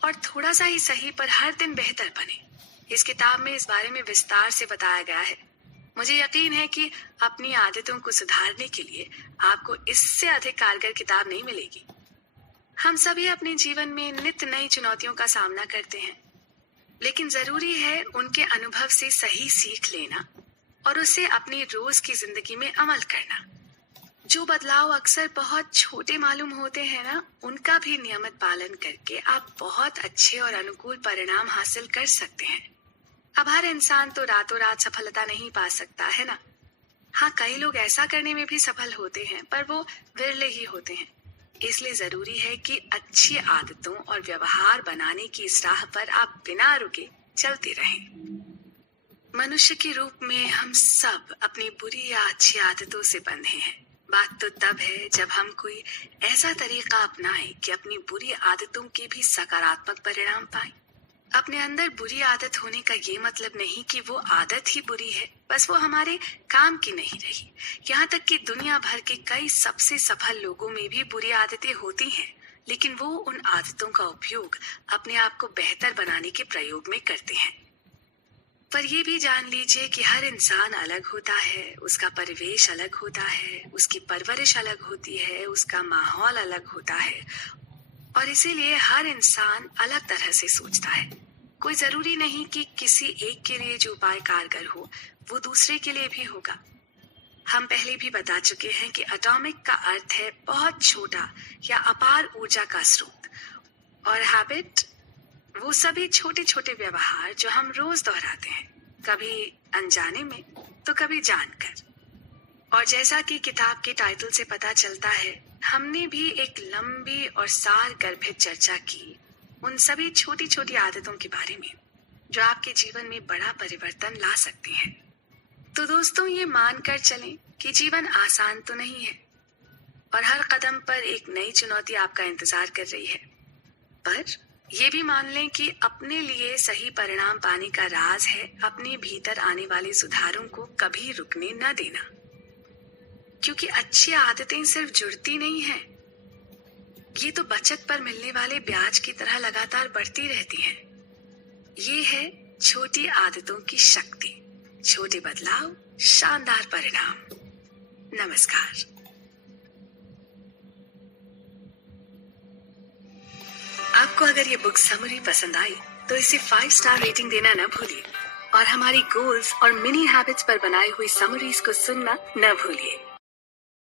और थोड़ा सा ही सही पर हर दिन बेहतर बने। इस किताब में इस बारे में विस्तार से बताया गया है। मुझे यकीन है कि अपनी आदतों को सुधारने के लिए आपको इससे अधिक कारगर किताब नहीं मिलेगी। हम सभी अपने जीवन में नित्य नई चुनौतियों का सामना करते हैं, लेकिन जरूरी है उनके अनुभव से सही सीख लेना और उसे अपनी रोज की जिंदगी में अमल करना। जो बदलाव अक्सर बहुत छोटे मालूम होते हैं ना, उनका भी नियमित पालन करके आप बहुत अच्छे और अनुकूल परिणाम हासिल कर सकते हैं। अब हर इंसान तो रातों रात सफलता नहीं पा सकता है ना। हाँ, कई लोग ऐसा करने में भी सफल होते हैं, पर वो विरले ही होते हैं। इसलिए जरूरी है कि अच्छी आदतों और व्यवहार बनाने की इस राह पर आप बिना रुके चलते रहें। मनुष्य के रूप में हम सब अपनी बुरी या अच्छी आदतों से बंधे हैं। बात तो तब है जब हम कोई ऐसा तरीका अपनाएं कि अपनी बुरी आदतों के भी सकारात्मक परिणाम पाएं। अपने अंदर बुरी आदत होने का ये मतलब नहीं कि वो आदत ही बुरी है, बस वो हमारे काम की नहीं रही। यहाँ तक कि दुनिया भर के कई सबसे सफल लोगों में भी बुरी आदतें होती हैं, लेकिन वो उन आदतों का उपयोग अपने आप को बेहतर बनाने के प्रयोग में करते हैं। पर ये भी जान लीजिए कि हर इंसान अलग होता है, उसका परिवेश अलग होता है, उसकी परवरिश अलग होती है, उसका माहौल अलग होता है, और इसीलिए हर इंसान अलग तरह से सोचता है। कोई जरूरी नहीं कि किसी एक के लिए जो उपाय कारगर हो वो दूसरे के लिए भी होगा। हम पहले भी बता चुके हैं कि एटॉमिक का अर्थ है बहुत छोटा या अपार ऊर्जा का स्रोत, और हैबिट वो सभी छोटे छोटे व्यवहार जो हम रोज दोहराते हैं, कभी अनजाने में तो कभी जानकर। और जैसा कि किताब के टाइटल से पता चलता है, हमने भी एक लंबी और सार गर्भित चर्चा की उन सभी छोटी छोटी आदतों के बारे में जो आपके जीवन में बड़ा परिवर्तन ला सकती हैं। तो दोस्तों, ये मानकर चलें कि जीवन आसान तो नहीं है और हर कदम पर एक नई चुनौती आपका इंतजार कर रही है, पर ये भी मान लें कि अपने लिए सही परिणाम पाने का राज है अपने भीतर आने वाले सुधारों को कभी रुकने न देना। क्योंकि अच्छी आदतें सिर्फ जुड़ती नहीं हैं, ये तो बचत पर मिलने वाले ब्याज की तरह लगातार बढ़ती रहती हैं। ये है छोटी आदतों की शक्ति, छोटे बदलाव, शानदार परिणाम। नमस्कार। आपको अगर ये बुक समरी पसंद आई तो इसे 5 स्टार रेटिंग देना न भूलिए, और हमारी गोल्स और मिनी हैबिट्स पर बनाई हुई समरीज को सुनना न भूलिए।